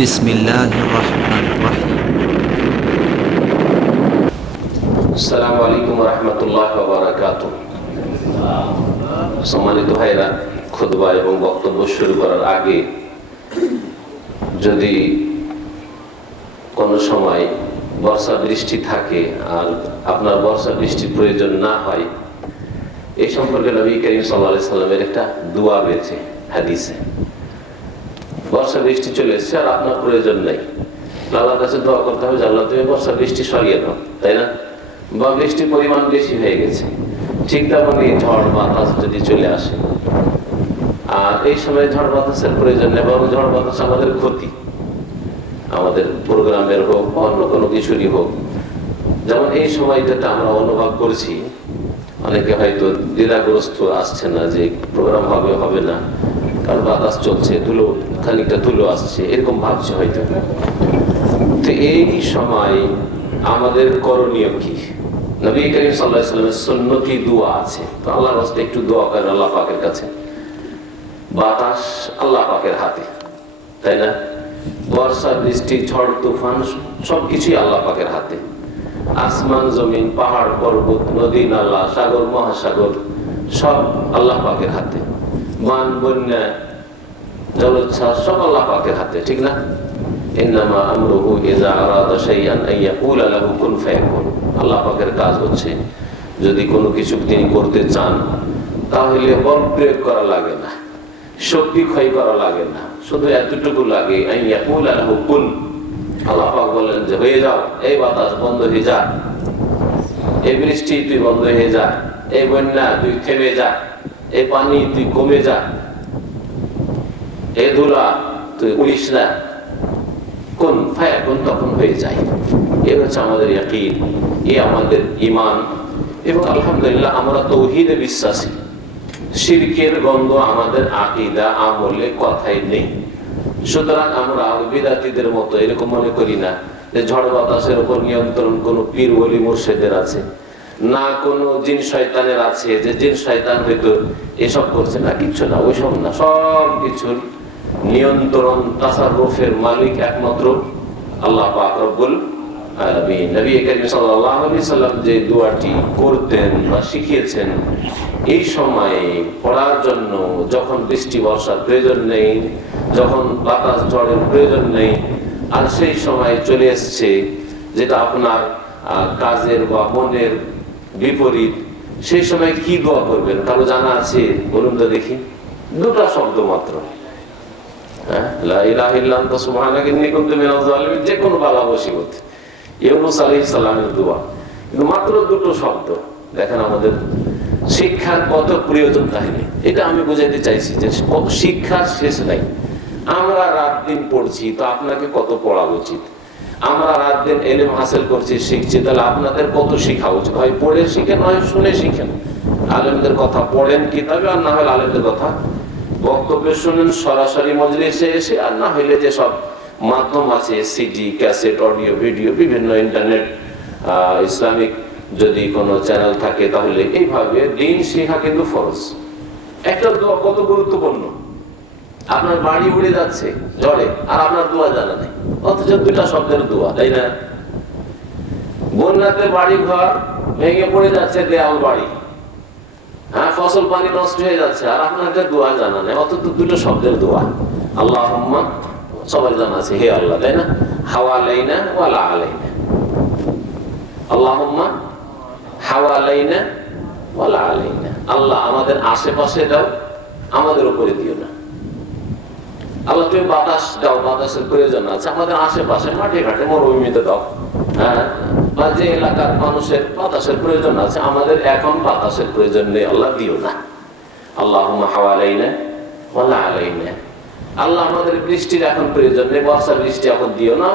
বিসমিল্লাহির রহমানির রহিম। আসসালামু আলাইকুম ওয়া রাহমাতুল্লাহি ওয়া বারাকাতুহু। সম্মানিত ভাইরা, খুতবা এবং বক্তব্য শুরু করার আগে যদি কোনো সময় বর্ষা বৃষ্টি থাকে আর আপনার বর্ষা বৃষ্টির প্রয়োজন না হয়, এই সম্পর্কে নবী করিম সাল্লাল্লাহু আলাইহি সাল্লামের একটা দোয়া রয়েছে হাদিসে। বর্ষা বৃষ্টি চলে এসেছে আর আপনার প্রয়োজন নাই, আল্লাহর কাছে দোয়া করতে হবে যে আল্লাহ তুমি বর্ষা বৃষ্টি সরিয়ে দাও, তাই না? বা বৃষ্টির পরিমাণ বেশি হয়ে গেছে, ঠিক তেমনই ঝড় বাতাস যদি চলে আসে, আর এই সময় ঝড় বাতাসের প্রয়োজন নেই, বরং ঝড় বাতাস আমাদের ক্ষতি, আমাদের প্রোগ্রামের হোক অন্য কোনো কিছুরই হোক। যেমন এই সময়টাতে আমরা অনুভব করছি, অনেকে হয়তো দ্বিধাগ্রস্ত, আসছে না যে প্রোগ্রাম হবে হবে না, কারণ বাতাস চলছে, ধুলো খানিকটা ধুলো আসছে, এরকম ভাবছে হয়তো। তো এই সময় আমাদের করণীয় কি? নবী করিম সাল্লাল্লাহু আলাইহি ওয়াসাল্লামের সুন্নতি দোয়া আছে, তো আল্লাহর রাস্তায় একটু দোয়া করেন আল্লাহ পাকের কাছে। বাতাস আল্লাহ পাকের হাতে, তাই না? বর্ষা বৃষ্টি ঝড় তুফান সবকিছুই আল্লাহ পাকের হাতে। আসমান জমিন পাহাড় পর্বত নদী নালা সাগর মহাসাগর সব আল্লাহ পাকের হাতে। মান বন্যা জলোচ্ছ্বাস সব আল্লাহ পাকের হাতে, ঠিক না? ইন্নামা আমরুহু ইযা আরাদা শাইআন আন ইয়াকুলা লাহু কুন ফায়াকুন। আল্লাহ পাকের কাজ হচ্ছে যদি কোনো কিছু তিনি করতে চান তাহলে বল প্রয়োগ করা লাগে না, শক্তি ক্ষয় করা লাগে না, শুধু এতটুকু লাগে আন ইয়াকুলা লাহু কুন। আল্লাহ পাক বলেন যে হয়ে যাও, এই বাতাস বন্ধ হয়ে যা, এই বৃষ্টি তুই বন্ধ হয়ে যা, এই বন্যা তুই থেমে যা, এই পানি তুই কমে যা, এই ধুলা তুই উড়িস না, কোন ফায়াকুন, তখন হয়ে যায়। এ হচ্ছে আমাদের ইয়াকিন, এ আমাদের ঈমান। এবং আলহামদুলিল্লাহ আমরা তাওহীদে বিশ্বাসী, শিরকের গন্ধ আমাদের আকীদা আমলে কথাই নেই। সুতরাং আমরা বিদআতীদের মতো এরকম মনে করি না যে ঝড় বাতাসের উপর নিয়ন্ত্রণ কোন পীর ওলি মুর্শিদের আছে, না কোনো জিন শয়তানের আছে যে জিন শয়তান হয়তো এসব করছে, না, কিচ্ছু না, ওইসব না। সব কিছুর নিয়ন্ত্রণ তাসাররুফের মালিক একমাত্র আল্লাহ পাক রব্বুল আলামিন। নবী করিম সাল্লাল্লাহু আলাইহি সাল্লাম যে দোয়াটি করতেন বা শিখিয়েছেন এই সময়ে পড়ার জন্য, যখন বৃষ্টি বর্ষার প্রয়োজন নেই, যখন বাতাস ঝড়ের প্রয়োজন নেই, আর সেই সময় চলে এসছে যেটা আপনার কাজের বা মনের বিপরীত, সেই সময় কি দোয়া করবেন কারো জানা আছে? বলুন তো দেখি। দুটা শব্দ মাত্র, লা ইলাহা ইল্লা আনতা সুবহানাকা ইন্নী কুনতু মিনাজ জালিমিন। যে কোনো বালা মুসিবত, ইউনূস আলাইহিস সালামের দোয়া, কিন্তু মাত্র দুটো শব্দ। দেখেন আমাদের শিক্ষার কত প্রয়োজন তাহলে। এটা আমি বুঝাইতে চাইছি যে শিক্ষার শেষ নাই। আমরা রাত দিন পড়ছি, তো আপনাকে কত পড়া উচিত? আমরা রাত দিন ইলম হাসিল করছি, শিখছি, তাহলে আপনাদের কত শিখা উচিত? হয় পড়ে শিখেন, হয় শুনে শিখেন। আলেমদের কথা পড়েন কিতাবে, আর না হলে আলেমদের কথা বক্তব্য শুনেন সরাসরি মজলিসে এসে, আর না হইলে যে সব মাধ্যম আছে, সিডি, ক্যাসেট, অডিও, ভিডিও, বিভিন্ন ইন্টারনেট, ইসলামিক যদি কোনো চ্যানেল থাকে, তাহলে এইভাবে দিন শেখা কিন্তু ফরজ। একটা দোয়া কত গুরুত্বপূর্ণ। আপনার বাড়ি উড়ে যাচ্ছে ঝড়ে, আর আপনার দোয়া জানা নেই, অথচ দুটা শব্দের দোয়া, তাই না? বন্যাতে বাড়ি ঘর ভেঙে পড়ে যাচ্ছে, দেয়াল বাড়ি, ফসল পানি নষ্ট হয়ে যাচ্ছে, আর আপনাদের দোয়া জানা নেই, অথচ দুটো শব্দের দোয়া। আল্লাহুম্মা, সবার জানা আছে, হে আল্লাহ, তাই না? হাওয়ালাইনা ওয়া লা আলাইনা। আল্লাহুম্মা হাওয়ালাইনা ওয়া লা আলাইনা। আল্লাহ আমাদের আশেপাশে দাও, আমাদের উপরে দিও না। আল্লাহ তুমি বাতাস দাও, বাতাসের প্রয়োজন আছে আমাদের আশেপাশে, মাঠে ঘাটে মরুভূমিতে দাও, বা যে এলাকার মানুষের বাতাসের প্রয়োজন আছে, আমাদের এখন বাতাসের প্রয়োজন নেই, আল্লাহ দিও না। আল্লাহুম্মা হাওয়ালাইনা ওয়া লা আলাইনা। আল্লাহ আমাদের বৃষ্টির এখন প্রয়োজন নেই, বর্ষা বৃষ্টি এখন দিও না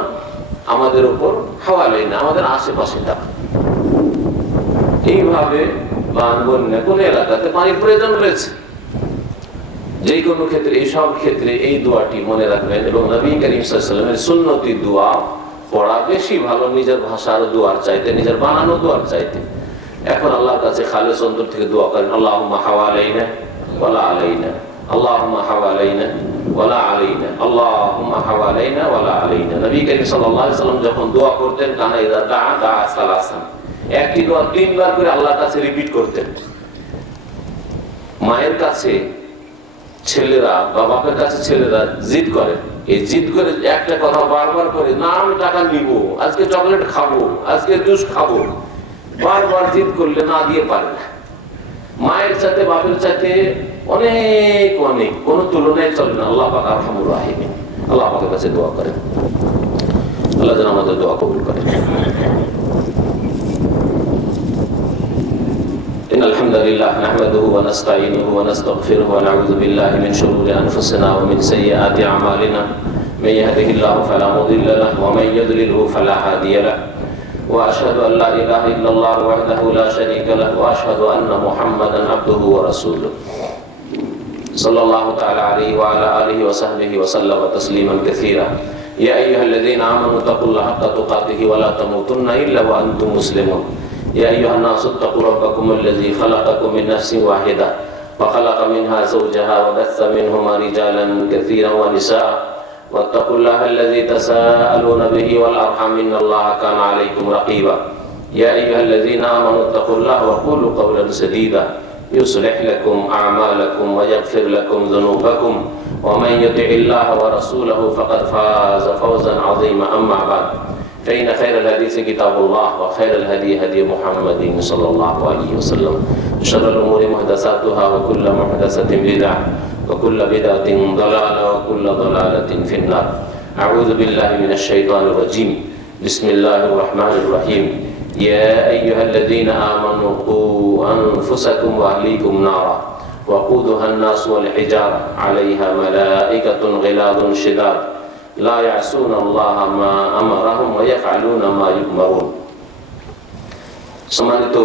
আমাদের উপর, হাওয়ালাইনা আমাদের আশেপাশে দাও। এইভাবে বান বন্যা কোন এলাকাতে পানির প্রয়োজন রয়েছে, যে কোনো ক্ষেত্রে, এই সব ক্ষেত্রে এই দোয়াটি মনে রাখবেন। এবং নবী করিম সাল্লাল্লাহু আলাইহি ওয়াসাল্লামের সুন্নতি দোয়া পড়া বেশি ভালো, নিজের ভাষার দোয়ার চাইতে, নিজের বানানো দোয়ার চাইতে। এখন আল্লাহর কাছে খালেস অন্তর থেকে দোয়া করেন, আল্লাহুম্মা হাওয়ালাইনা ওয়া লা আলাইনা, আল্লাহুম্মা হাওয়ালাইনা ওয়ালা আলাইনা, আল্লাহুম্মা হাওয়ালাইনা ওয়ালা আলাইনা। নবী করিম সাল্লাল্লাহু আলাইহি ওয়াসাল্লাম যখন দোয়া করতেন, কানা ইযা দাআ দাআ সালাসান, একটি দোয়া তিনবার করে আল্লাহর কাছে রিপিট করতেন। মায়ের কাছে ছেলেরা বা বাপের কাছে ছেলেরা জিদ করে, এই জিদ করে একটা কথা বারবার করে, না আমি টাকা নিব, আজকে চকলেট খাবো, আজকে জুস খাবো, বারবার জিদ করলে না দিয়ে পারে না। মায়ের সাথে বাপের সাথে অনেক অনেক কোনো তুলনায় চলে না। আল্লাহ পাক আরহামুর রাহিমিন, আল্লাহ পাকের কাছে দোয়া করেন, আল্লাহ যেন আমাদের দোয়া কবুল করেন। إن الحمد لله نحمده ونستعينه ونستغفره ونعوذ بالله من شرور أنفسنا ومن سيئات أعمالنا من يهده الله فلا مضل له ومن يضلله فلا هادي له وأشهد أن لا إله إلا الله وحده لا شريك له وأشهد أن محمدا عبده ورسوله صلى الله تعالى عليه وعلى آله وصحبه وسلم تسليما كثيرا يا أيها الذين آمنوا اتقوا الله حق تقاته ولا تموتن إلا وأنتم مسلمون يا أيها الناس اتقوا ربكم الذي خلقكم من نفس واحدة وخلق منها زوجها وبث منهما رجالا كثيرا ونساء واتقوا الله الذي تساءلون به والأرحام إن الله كان عليكم رقيبا يا أيها الذين آمنوا اتقوا الله وقولوا قولا سديدا يصلح لكم أعمالكم ويغفر لكم ذنوبكم ومن يطع الله ورسوله فقد فاز فوزا عظيما أما بعد فإن خير الحديث كتاب الله وخير الهدي هدي محمد صلى الله عليه وسلم شر الأمور محدثاتها وكل محدثة بدعة وكل بدعة ضلالة وكل ضلالة في النار أعوذ بالله من الشيطان الرجيم بسم الله الرحمن الرحيم يا أيها الذين آمنوا قوا أنفسكم وأهليكم نارا وقودها الناس والحجارة عليها ملائكة غلاظ شداد لا يعصون الله ما أمرهم ويفعلون ما يؤمرون। সম্মানিত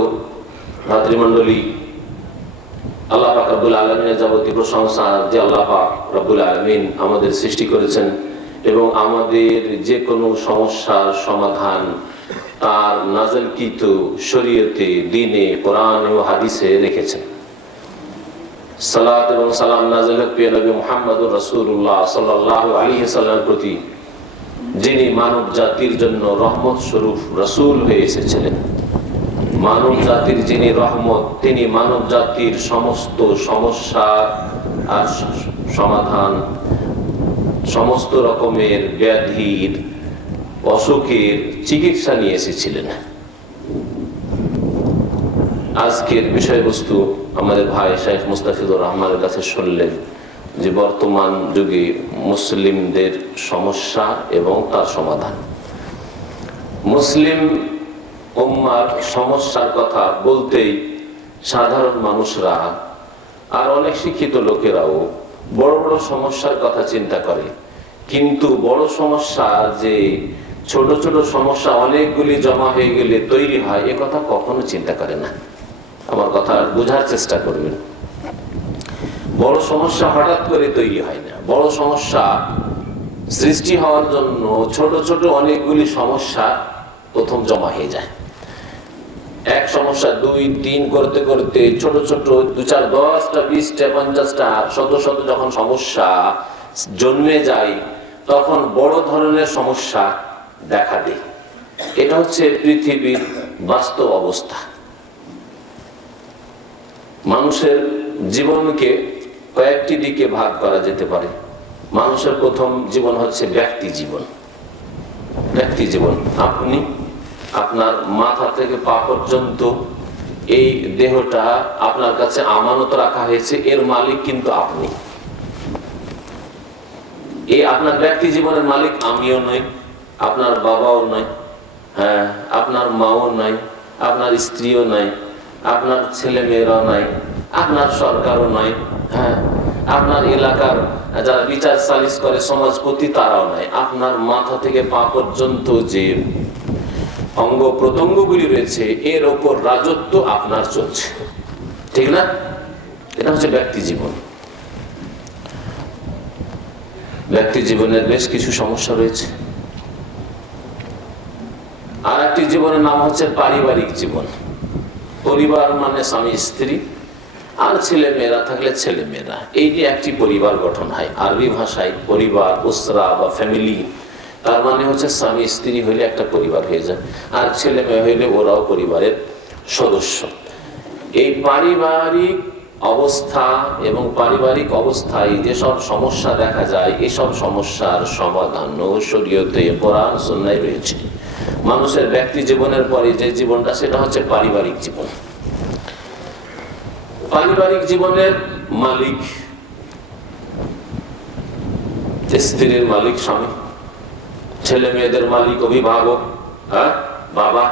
ভাতৃমণ্ডলী, আল্লাহ পাক রব্বুল আলামিনের যাবতীয় প্রশংসা যে আল্লাহ পাক রব্বুল আলামিন আমাদের সৃষ্টি করেছেন এবং আমাদের যে কোনো সমস্যার সমাধান তার নাযিলকৃত শরীয়তে, দ্বীনে, কোরআন ও হাদিসে রেখেছেন। সালাত এবং সালাম নাযিল হোক প্রিয় নবী মুহাম্মদুর রাসূলুল্লাহ সাল্লাল্লাহু আলাইহি ওয়াসাল্লামের প্রতি, যিনি মানব জাতির জন্য রহমত স্বরূপ রাসূল হয়ে এসেছিলেন। মানব জাতির যিনি রহমত, তিনি মানব জাতির সমস্ত সমস্যা আর সমাধান, সমস্ত রকমের ব্যাধির, অসুখের চিকিৎসা নিয়ে এসেছিলেন। আজকের বিষয়বস্তু আমাদের ভাই শেখ মুস্তাফিজুর রহমানের কাছে শুনলেন যে বর্তমান যুগে মুসলিমদের সমস্যা এবং তার সমাধান। মুসলিম উম্মার সমস্যার কথা বলতেই সাধারণ মানুষরা আর অনেক শিক্ষিত লোকেরাও বড় বড় সমস্যার কথা চিন্তা করে, কিন্তু বড় সমস্যা যে ছোট ছোট সমস্যা অনেকগুলি জমা হয়ে গেলে তৈরি হয়, এ কথা কখনো চিন্তা করে না। আমার কথা বোঝার চেষ্টা করবেন। বড় সমস্যা হঠাৎ করে তৈরি হয় না। বড় সমস্যা সৃষ্টি হওয়ার জন্য ছোট ছোট অনেকগুলি সমস্যা প্রথম জমা হয়ে যায়। এক সমস্যা 2, 3 করতে করতে ছোট ছোট 2, 4, 10টা, 20টা, 50টা, শত শত যখন সমস্যা জন্মে যায়, তখন বড় ধরনের সমস্যা দেখা দেয়। এটা হচ্ছে পৃথিবীর বাস্তব অবস্থা। মানুষের জীবনকে কয়েকটি দিকে ভাগ করা যেতে পারে। মানুষের প্রথম জীবন হচ্ছে ব্যক্তি জীবন। ব্যক্তি জীবন, আপনি, আপনার মাথা থেকে পা পর্যন্ত এই দেহটা আপনার কাছে আমানত রাখা হয়েছে, এর মালিক কিন্তু আপনি। এই আপনার ব্যক্তি জীবনের মালিক আমিও নই, আপনার বাবাও নয়, হ্যাঁ, আপনার মাও নয়, আপনার স্ত্রীও নয়, আপনার ছেলে মেয়েরাও নয়, আপনার সরকারও নয়, হ্যাঁ, আপনার এলাকার যারা বিচার সালিশ করে সমাজপতি তারাও নয়। আপনার মাথা থেকে পা পর্যন্ত যে অঙ্গ প্রত্যঙ্গগুলি রয়েছে, এর ওপর রাজত্ব আপনার চলছে, ঠিক না? এটা হচ্ছে ব্যক্তি জীবন। ব্যক্তি জীবনের বেশ কিছু সমস্যা রয়েছে। আর একটি জীবনের নাম হচ্ছে পারিবারিক জীবন। পরিবার মানে স্বামী স্ত্রী, আর ছেলে মেয়েরা থাকলে ছেলে মেয়েরা, এই যে একটি পরিবার গঠন হয়। আরবি ভাষায় পরিবার, উসরা বা ফ্যামিলি, তার মানে হচ্ছে স্বামী স্ত্রী হইলে একটা পরিবার হয়ে যায়, আর ছেলে মেয়ে হইলে ওরাও পরিবারের সদস্য। এই পারিবারিক অবস্থা এবং পারিবারিক অবস্থায় যেসব সমস্যা দেখা যায়, এসব সমস্যার সমাধান শরীয়তে, কোরআন সুন্নাহয় রয়েছে। মানুষের ব্যক্তি জীবনের পরে যে জীবনটা, সেটা হচ্ছে পারিবারিক জীবন। পারিবারিক জীবনের মালিক, স্ত্রীর মালিক স্বামী, ছেলে মেয়েদের মালিক অভিভাবক, বাবা,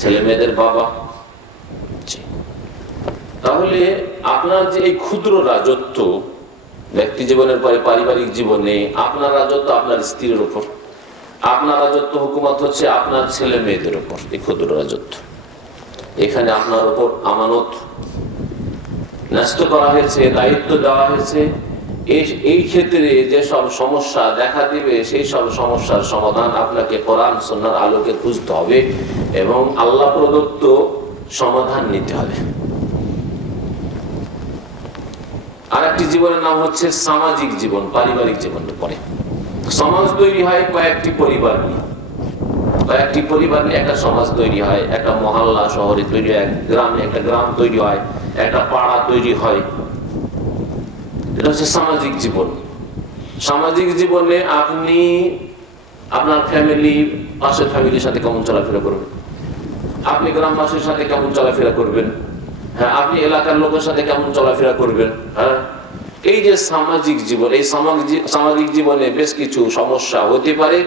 ছেলে মেয়েদের বাবা। তাহলে আপনার যে এই ক্ষুদ্র রাজত্ব ব্যক্তি জীবনের পরে পারিবারিক জীবনে, আপনার রাজত্ব আপনার স্ত্রীর উপর, আপনার রাজত্ব হুকুমত হচ্ছে আপনার ছেলে মেয়েদের উপর। এই ক্ষুদ্র রাজত্ব, এখানে আপনার উপর আমানত ন্যস্ত করা হয়েছে, দায়িত্ব দেওয়া হয়েছে। এই ক্ষেত্রে যেসব সমস্যা দেখা দিবে, সেই সব সমস্যার সমাধান আপনাকে কোরআন সুন্নাহর আলোকে খুঁজতে হবে এবং আল্লাহ প্রদত্ত সমাধান নিতে হবে। আর একটি জীবনের নাম হচ্ছে সামাজিক জীবন। পারিবারিক জীবনের পরে সমাজ তৈরি হয় কয়েকটি পরিবার নিয়ে, কয়েকটি পরিবার নিয়ে একটা সমাজ তৈরি হয়। একটা মহল্লা শহরে তৈরি হয়, গ্রামে একটা গ্রাম তৈরি হয়, একটা পাড়া তৈরি হয়। এটা হচ্ছে সামাজিক জীবন। সামাজিক জীবনে আপনি আপনার ফ্যামিলি, পাশের ফ্যামিলির সাথে কেমন চলাফেরা করবেন, আপনি গ্রামবাসীর সাথে কেমন চলাফেরা করবেন, হ্যাঁ, আপনি এলাকার লোকের সাথে কেমন চলাফেরা করবেন। হ্যাঁ, এই যে সামাজিক জীবন, এই সামাজিক জীবনে বেশ কিছু সমস্যা হতে পারে,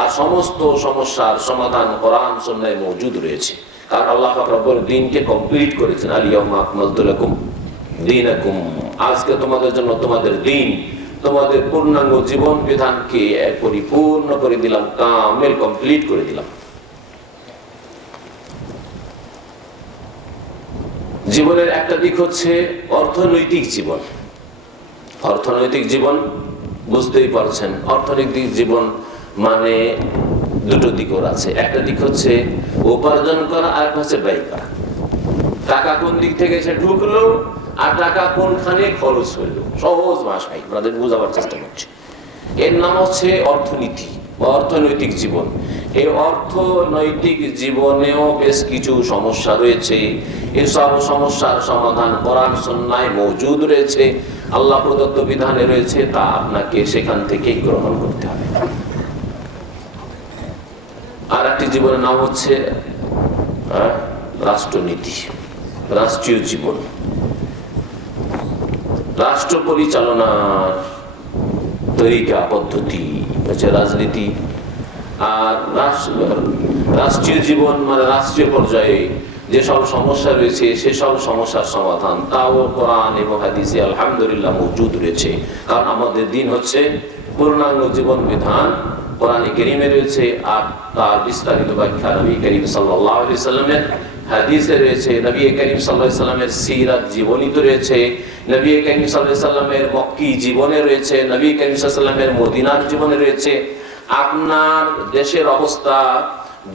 আর সমস্ত সমস্যার সমাধান কোরআন সুন্নাহয় মওজুদ রয়েছে। কারণ আল্লাহ পাক রব্বুল দিনকে কমপ্লিট করেছেন, আল-ইয়াউমা আকমালতু লাকুম দীনাকুম, আজকে তোমাদের জন্য তোমাদের দিন, তোমাদের পূর্ণাঙ্গ জীবন বিধানকে পরিপূর্ণ করে দিলাম, কামেল কমপ্লিট করে দিলাম। জীবনের একটা দিক হচ্ছে অর্থনৈতিক জীবন। অর্থনৈতিক জীবন বুঝতেই পারছেন, অর্থনৈতিক জীবন মানে দুটো দিক ওর আছে। একটা দিক হচ্ছে উপার্জন করা, আর একটা হচ্ছে ব্যয় করা। টাকা কোন দিক থেকে এসে ঢুকলো আর টাকা কোনখানে খরচ হইলো, সহজ ভাষায় আপনাদের বোঝাবার চেষ্টা করছি। এর নাম হচ্ছে অর্থনীতি বা অর্থনৈতিক জীবন। এই অর্থনৈতিক জীবনেও বেশ কিছু সমস্যা রয়েছে। এসব সমস্যার সমাধান কোরআন সুন্নাহয় মওজুদ রয়েছে, আল্লাহ প্রদত্ত বিধানে রয়েছে, তা আপনাকে সেখান থেকে গ্রহণ করতে হবে। আর একটি জীবনের নাম হচ্ছে রাষ্ট্রনীতি, রাষ্ট্রীয় জীবন। রাষ্ট্র পরিচালনার তরিকা পদ্ধতি হচ্ছে রাজনীতি। আর রাষ্ট্রীয় জীবন মানে রাষ্ট্রীয় পর্যায়ে যেসব সমস্যা রয়েছে, সেসব সমস্যার সমাধান তাও কোরআন এবং হাদিসে আলহামদুলিল্লাহ মওজুদ রয়েছে। কারণ আমাদের দিন হচ্ছে পূর্ণাঙ্গ জীবন বিধান কোরআনে কারীমে রয়েছে, আর তার বিস্তারিত ব্যাখ্যা নবী করিম সাল্লাল্লাহু আলাইহি ওয়াসাল্লামের হাদিসে রয়েছে। নবী করিম সাল্লাল্লাহু আলাইহি ওয়াসাল্লামের সিরাত জীবনীতে রয়েছে, নবী করিম সাল্লাল্লাহু আলাইহি ওয়াসাল্লামের মক্কি জীবনে রয়েছে, নবী করিম সাল্লাল্লাহু আলাইহি ওয়াসাল্লামের মদিনার জীবনে রয়েছে। আপনার দেশের অবস্থা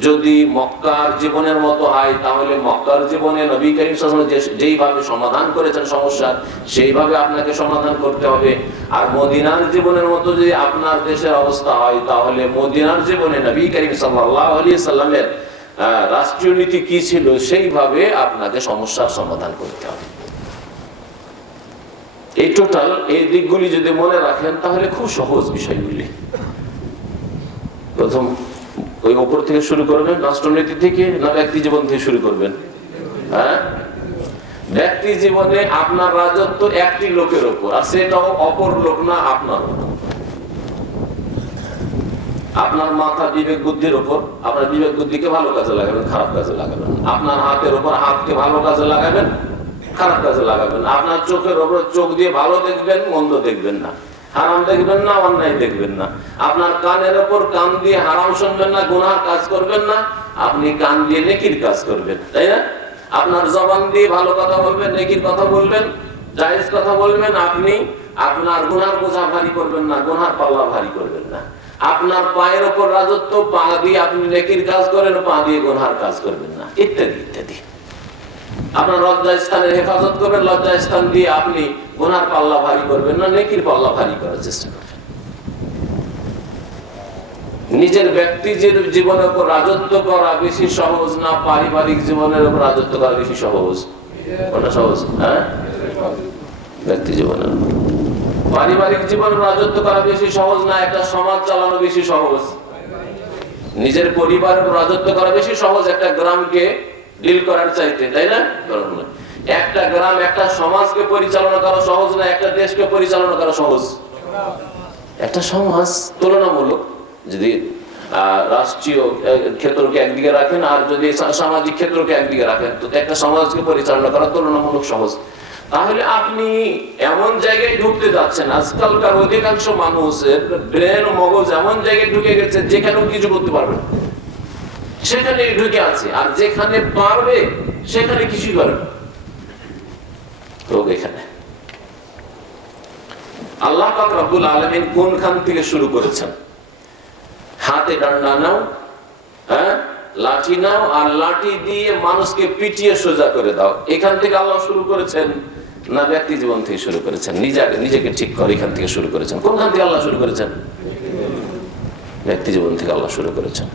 যদি মক্কার জীবনের মতো হয়, তাহলে মক্কার জীবনে নবী করিম সাল্লাল্লাহু আলাইহি ওয়াসাল্লাম যেইভাবে সমাধান করেছেন সমস্যার, সেইভাবে আপনাকে সমাধান করতে হবে। আর মদিনার জীবনের মতো যদি আপনার দেশের অবস্থা হয়, তাহলে মদিনার জীবনে নবী করিম সাল্লাল্লাহু আলাইহি ওয়াসাল্লামের রাষ্ট্রীয় নীতি কি ছিল, সেইভাবে আপনাকে সমস্যার সমাধান করতে হবে। এই টোটাল এই দিকগুলি যদি মনে রাখেন, তাহলে খুব সহজ বিষয়গুলি। প্রথম ওই উপর থেকে শুরু করবেন, রাষ্ট্রনীতি থেকে, না ব্যক্তি জীবন থেকে শুরু করবেন? হ্যাঁ, ব্যক্তি জীবনে আপনার রাজত্ব একটি লোকের উপর, আর সেটাও অপর লোক না, আপনার উপর। আপনার মাথা বিবেক বুদ্ধির উপর, আপনার বিবেক বুদ্ধিকে ভালো কাজে লাগাবেন, খারাপ কাজে লাগাবেন। আপনার হাতের উপর হাতকে ভালো কাজে লাগাবেন, খারাপ কাজে লাগাবেন। আপনার চোখের উপর চোখ দিয়ে ভালো দেখবেন, মন্দ দেখবেন না, হারাম দেখবেন না, অন্যায় দেখবেন না। আপনার কানের উপর কান দিয়ে হারাম শুনবেন না, গুনার কাজ করবেন না, আপনি কান দিয়ে নেকির কাজ করবেন, তাই না? আপনার জবান দিয়ে ভালো কথা বলবেন, নেকির কথা বলবেন, জায়েজ কথা বলবেন। আপনি আপনার গুনার বোঝা ভারী করবেন না, গুনার পাল্লা ভারী করবেন না। আপনার পায়ের উপর রাজত্ব, পা দিয়ে আপনি নেকির কাজ করেন, পা দিয়ে গুনার কাজ করবেন না, ইত্যাদি ইত্যাদি। আপনার লজ্জাস্থানের হেফাজত করবেন, লজ্জাস্থান দিয়ে আপনি গুনার পাল্লা ভারী করবেন না নেকির পাল্লা ভারী করার চেষ্টা করবেন। নিজের ব্যক্তি জীবনের উপর রাজত্ব করা বেশি সহজ না পারিবারিক জীবনের উপর রাজত্ব করা বেশি সহজ? কোনটা সহজ? হ্যাঁ, ব্যক্তি জীবনের। পারিবারিক জীবনের রাজত্ব করা বেশি সহজ না একটা সমাজ চালানো বেশি সহজ? নিজের পরিবারের রাজত্ব করা বেশি সহজ একটা গ্রামকে ডিল করার চাইতে, তাই না? একটা গ্রাম একটা সমাজকে পরিচালনা করা সহজ না একটা দেশকে পরিচালনা করা সহজ? একটা সমাজ তুলনামূলক যদি রাষ্ট্রীয় ক্ষেত্রকে একদিকে রাখেন আর যদি সামাজিক ক্ষেত্রকে একদিকে রাখেন, তো একটা সমাজকে পরিচালনা করা তুলনামূলক সহজ। তাহলে আপনি এমন জায়গায় ঢুকতে যাচ্ছেন, আজকালকার অধিকাংশ মানুষের ব্রেন মগজ এমন জায়গায় ঢুকে গেছে যেখানেও কিছু করতে পারবে, সেখানে ঢুকে আছে, আর যেখানে পারবে সেখানে কিছুই করবে। এখানে আল্লাহ পাক রব্বুল আলামিন কোনখান থেকে শুরু করেছেন? হাতে ডান্ডা নাও, হ্যাঁ, লাঠি নাও, আর লাঠি দিয়ে মানুষকে পিটিয়ে সোজা করে দাও, এখান থেকে আল্লাহ শুরু করেছেন না ব্যক্তি জীবন থেকে শুরু করেছেন? নিজেকে ঠিক করে এখান থেকে শুরু করেছেন। কোনখান থেকে আল্লাহ শুরু করেছেন? ব্যক্তি জীবন থেকে আল্লাহ শুরু করেছেন।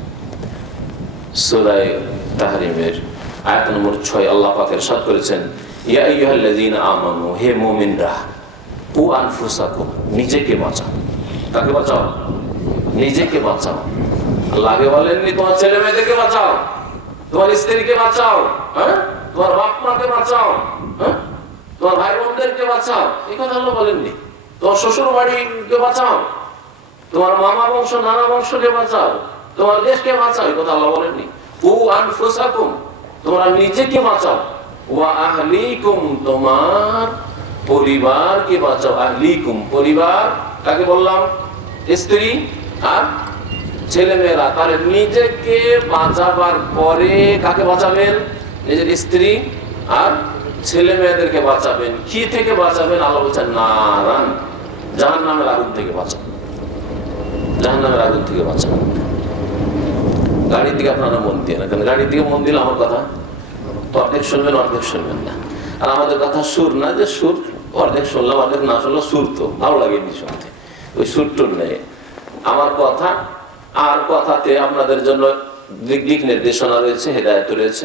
সূরা তাহরিমের আয়াত নম্বর 6 আল্লাহ পাক ইরশাদ করেছেন, ইয়া আইয়ুহাল্লাযীনা আমানু, হে মুমিনরা, কু আনফুসাকুম, নিজেকে বাঁচাও। কাকে বাঁচাও? নিজেকে বাঁচাও। আল্লাহ আগে বলেননি তোমার ছেলে মেয়েদেরকে বাঁচাও, তোমার স্ত্রীকে বাঁচাও, হ্যাঁ, তোমার বাপ মাকে বাঁচাও, হ্যাঁ, তোমার ভাই বোনদেরকে বাঁচাও, এই কথা আল্লাহ বলেননি। তোমার শ্বশুর বাড়িকে বাঁচাও, তোমার মামা বংশ নানা বংশকে বাঁচাও, তোমার দেশকে বাঁচাও, এই কথা আল্লাহ বলেননি। কু আনফুসাকুম, তোমরা নিজেকে বাঁচাও, ওয়া আহলিকুম, তোমার পরিবারকে বাঁচাও। আহলিকুম, পরিবার কাকে বললাম? স্ত্রী আর ছেলে মেয়েরা। তাহলে নিজেকে বাঁচাবার পরে কাকে বাঁচাবেন? নিজের স্ত্রী আর ছেলে মেয়েদেরকে বাঁচাবেন। কি থেকে বাঁচাবেন? আল্লাহ বলছেন নারান, জাহান্নামের আগুন থেকে বাঁচাবেন। জাহান্নামের আগুন থেকে বাঁচাবেন। গাড়ির দিকে আপনারা মন দিয়ে না, কারণ গাড়ির দিকে মন দিলে আমার কথা অর্ধেক শুনবেন অর্ধেক শুনবেন না। আর আমাদের কথা সুর না, যে সুর অর্ধেক শুনলাম অর্ধেক না শুনলাম, সুর তো ভালো লাগে শুনতে, ওই সুর টুর নেই। আমার কথা আর কথাতে আপনাদের জন্য দিক নির্দেশনা রয়েছে, হেদায়েত রয়েছে,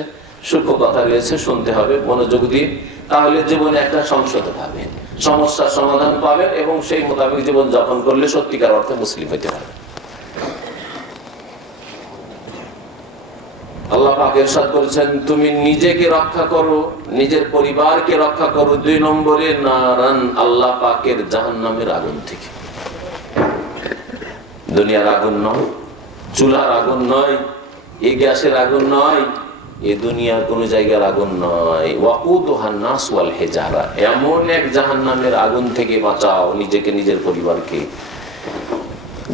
সূক্ষ্ম কথা রয়েছে, শুনতে হবে মনোযোগ দিয়ে। তাহলে জীবনে একটা সংশোধন হবে, সমস্যার সমাধান পাবেন এবং সেই মোতাবেক জীবন যাপন করলে সত্যিকার অর্থে মুসলিম হইতে পারবেন। আল্লাহ পাক ইরশাদ করেছেন, তুমি নিজেকে রক্ষা করো, নিজের পরিবারকে রক্ষা করো। 2 নম্বরে নারান, আল্লাহ পাকের জাহান্নামের আগুন থেকে। দুনিয়ার আগুন নয়, চুলার আগুন নয়, এই গ্যাসের আগুন নয়, এই দুনিয়ার কোন জায়গার আগুন নয়। ওয়াকুদুহান নাস ওয়াল হিজারা, এমন এক জাহান্নামের আগুন থেকে বাঁচাও নিজেকে নিজের পরিবারকে,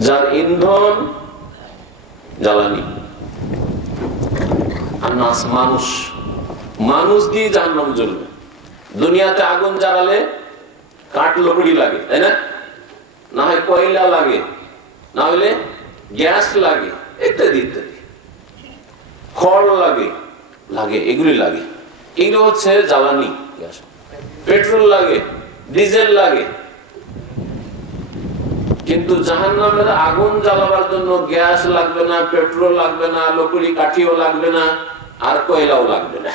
যার ইন্ধন জ্বালানি আর নাস, মানুষ। মানুষ দিয়ে জাহান্নাম জ্বলবে। দুনিয়াতে আগুন জ্বালালে কাঠ লকড়ি লাগে, তাই না? না হয় কয়লা লাগে, না হলে গ্যাস লাগে, ইত্যাদি ইত্যাদি, খড় লাগে, এগুলি লাগে, এগুলো হচ্ছে জ্বালানি। গ্যাস, পেট্রোল লাগে, ডিজেল লাগে। কিন্তু জাহান্নামের আগুন জ্বালাবার জন্য গ্যাস লাগবে না, পেট্রোল লাগবে না, লকড়ি কাঠিও লাগবে না, আর কয়লাও লাগবে না।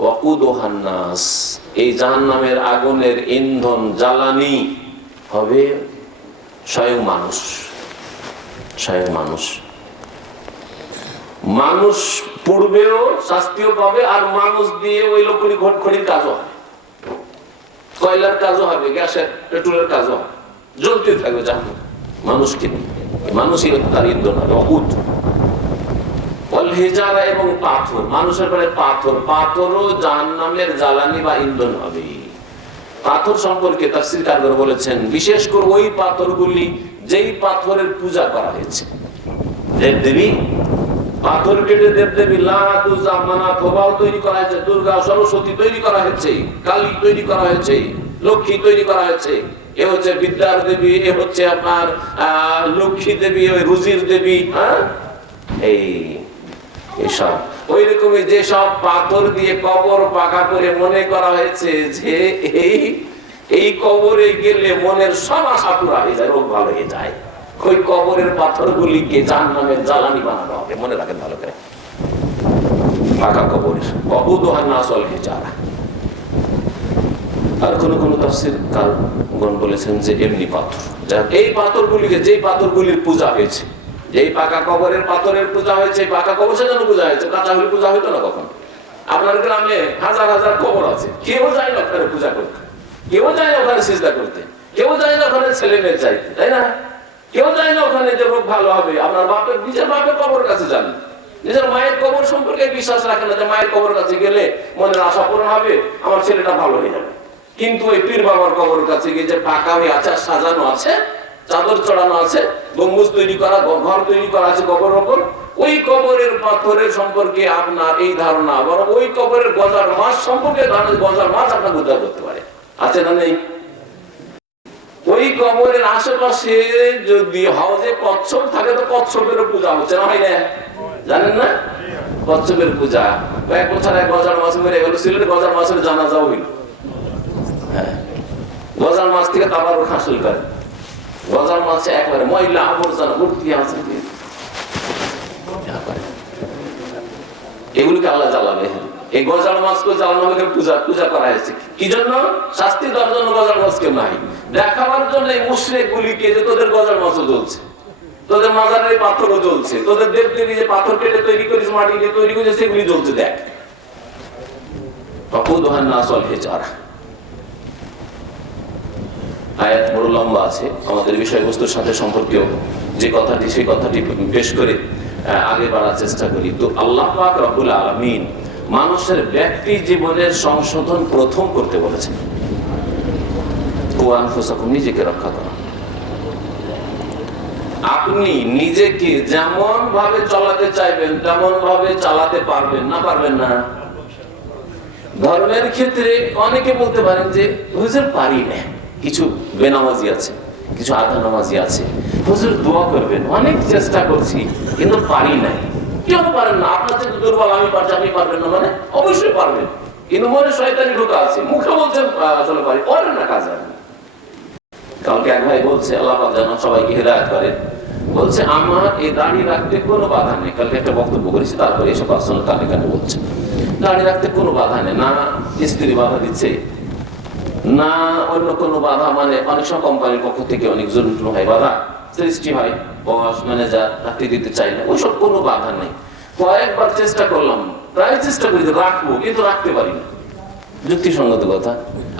ওয়াকুদুহান নাস, এই জাহান্নামের আগুনের ইন্ধন জ্বালানি হবে স্বয়ং মানুষ। স্বয়ং মানুষ। মানুষ পূর্বেও শাস্তিও পাবে, আর মানুষ দিয়ে ওই লকড়ি খড়ির কাজও হবে, কয়লার কাজও হবে, গ্যাসের পেট্রোলের কাজও হবে, জ্বলতে থাকবে জাহান্নাম মানুষকে নিয়ে। মানুষই তার ইন্ধন হবে। অকুত হিজারা, এবং পাথর, মানুষের পরে পাথর, পাথরও জাহান্নামের জ্বালানি বা ইন্ধন হবে। পাথর সম্পর্কে তাফসীরকারগণ বলেছেন, বিশেষ করে ওই পাথরগুলি যেই পাথরের পূজা করা হয়েছে, দেবদেবী, পাথর কেটে দেবদেবী লাত, উজ্জা, মানাত, হোবাল তৈরি করা হয়েছে, দুর্গা, সরস্বতী তৈরি করা হয়েছে, কালী তৈরি করা হয়েছে, লক্ষ্মী তৈরি করা হয়েছে। এ হচ্ছে বিদ্যার দেবী, এ হচ্ছে আপনার লক্ষ্মী দেবী, ওই রুজির দেবী। এই এসব ওই রকমই যেসব পাথর দিয়ে কবর পাকা করে মনে করা হয়েছে যে এই কবরে গেলে মনের সব আশা পুরা হয়ে যায়, রোগ ভালো হয়ে যায়, ওই কবরের পাথরগুলিকে জাহান্নামের জ্বালানি বানানো হবে। মনে রাখেন ভালো করে, পাকা কবরের অবুদোহান আসল হেজারা। আর কোন কোন তাফসীরকারগণ বলেছেন যে এমনি পাথর, এই পাথরগুলিকে, যে পাথরগুলির পূজা হয়েছে, যেই পাকা কবরের পাথরের পূজা হয়েছে, পাকা কবর সেজন্য পূজা হয়েছে, কাঁচা হলে পূজা হইতো না কখন। আপনার গ্রামে হাজার হাজার কবর আছে, কেউ যায় না ওখানে পূজা করতে, কেউ যায় না ওখানে সিজদা করতে, কেউ যায় না ওখানে ছেলে মেয়ে চাইতে, তাই না? কেউ যায় না ওখানে যে রোগ ভালো হবে। আপনার বাপের, নিজের বাপের কবর কাছে যান, নিজের মায়ের কবর সম্পর্কে বিশ্বাস রাখেন না যে মায়ের কবর কাছে গেলে মনের আশা পূরণ হবে, আমার ছেলেটা ভালো হয়ে যাবে। কিন্তু ওই পীর বাবার কবর কাছে গিয়ে যে পাকা হয়ে আছে, সাজানো আছে, চাদর চড়ানো আছে, গম্বুজ তৈরি করা, ঘর তৈরি করা আছে কবরের ওপর, ওই কবরের পাথরের সম্পর্কে আপনার এই ধারণা, বরং ওই কবরের গজার মাছ সম্পর্কে গজার মাছ আপনার উদ্ধার করতে পারে, আছে না নেই? ওই কবরের আশেপাশে যদি হাউজে কচ্ছপ থাকে তো কচ্ছপেরও পূজা হচ্ছে না, হয় না? জানেন না কচ্ছপের পূজা? এক বছর এক গজার মাছ মেরে গেল, সিলেটে গজার মাছের জানাজাও হইল। হ্যাঁ, গজার মাছ থেকে তারপর হাসিল করে, গজার মাছে একবারে ময়লা আবর্জনা ভর্তি আছে, এগুলিকে আল্লাহ জ্বালাবে। এই গজার মাছকে জ্বালানো হবে, পূজা করা হয়েছে কি জন্য? শাস্তি দেওয়ার জন্য গজার মাছকে নাই, দেখাবার জন্য এই মুশরিক গুলিকে যে তোদের গজার মাছও জ্বলছে, তোদের মাজারের পাথরও জ্বলছে, তোদের দেব দেবী যে পাথর কেটে তৈরি করিস, মাটি দিয়ে তৈরি করেছে, সেগুলি জ্বলছে। দেখ, আয়াত বড় লম্বা আছে, আমাদের বিষয়বস্তুর সাথে সম্পর্কেও যে কথাটি, সেই কথাটি পেশ করে আগে বাড়ার চেষ্টা করি। তো আল্লাহ পাক রব্বুল আলামিন মানুষের ব্যক্তি জীবনের সংশোধন প্রথম করতে বলেছেন। নিজেকে রক্ষা করা। আপনি নিজেকে যেমন ভাবে চালাতে চাইবেন তেমন ভাবে চালাতে পারবেন না? পারবেন না? ধর্মের ক্ষেত্রে অনেকে বলতে পারেন যে হুজুর পারি না, কিছু বেনামাজি আছে, কিছু আধা নামাজি আছে, হুজুর দোয়া করবেন, অনেক চেষ্টা করছি কিন্তু পারি না। কেউ পারেন না, আপনার চেয়ে দুর্বল আমি পারছি, আপনি পারবেন না মানে? অবশ্যই পারবেন, কিন্তু মনে শয়তানি ঢোকা আছে, মুখে বলছেন আসলে পারি, করেন না কাজ। কালকে এক ভাই বলছে, আল্লাহ পাক যেন সবাইকে হেদায়েত করেন, বলছে আমার এই দাড়ি রাখতে কোনো বাধা নেই। কালকে একটা বক্তব্য করেছি, তারপরে এসব আসলে কানে কানে বলছে দাড়ি রাখতে কোনো বাধা নেই, না স্ত্রী বাধা দিচ্ছে, না অন্য কোনো বাধা, মানে অনেক সময় কোম্পানির পক্ষ থেকে অনেক জরুরি হয়, বাধা সৃষ্টি হয়, বস ম্যানেজার রাখতে দিতে চাই না, ওইসব কোনো বাধা নেই। কয়েকবার চেষ্টা করলাম, প্রায় চেষ্টা করি রাখবো, কিন্তু রাখতে পারি না। যুক্তিসঙ্গত কথা,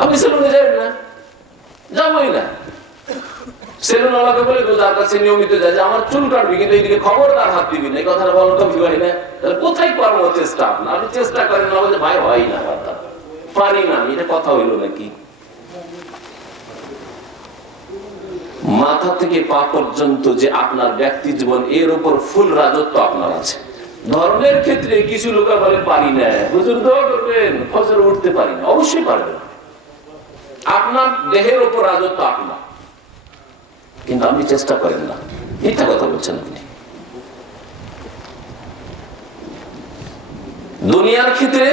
আপনি সেলুনে যাবেন না? যাবোই না। সেলুন ওয়ালাকে বলে যার কাছে নিয়মিত যায় যে আমার চুল কাটবি, কিন্তু এইদিকে খবরদার হাত দিবি না, এই কথাটা বলো তো হয় না? তাহলে কোথায় করবো চেষ্টা? আপনার আপনি চেষ্টা করেন না, বলছে ভাই হয় না, পারি না, এটা কথা হইলো নাকি? মাথা থেকে পা পর্যন্ত যে আপনার ব্যক্তি জীবন, এর উপর ফুল রাজত্ব আপনার আছে। ধর্মের ক্ষেত্রে কিছু লোক বলে পারি না, হুজুর দোয়া করবেন, ফজর উঠতে পারি না। অবশ্যই পারবেন, আপনার দেহের উপর রাজত্ব আপনার, কিন্তু আপনি চেষ্টা করেন না, মিথ্যা কথা বলছেন আপনি। দুনিয়ার ক্ষেত্রে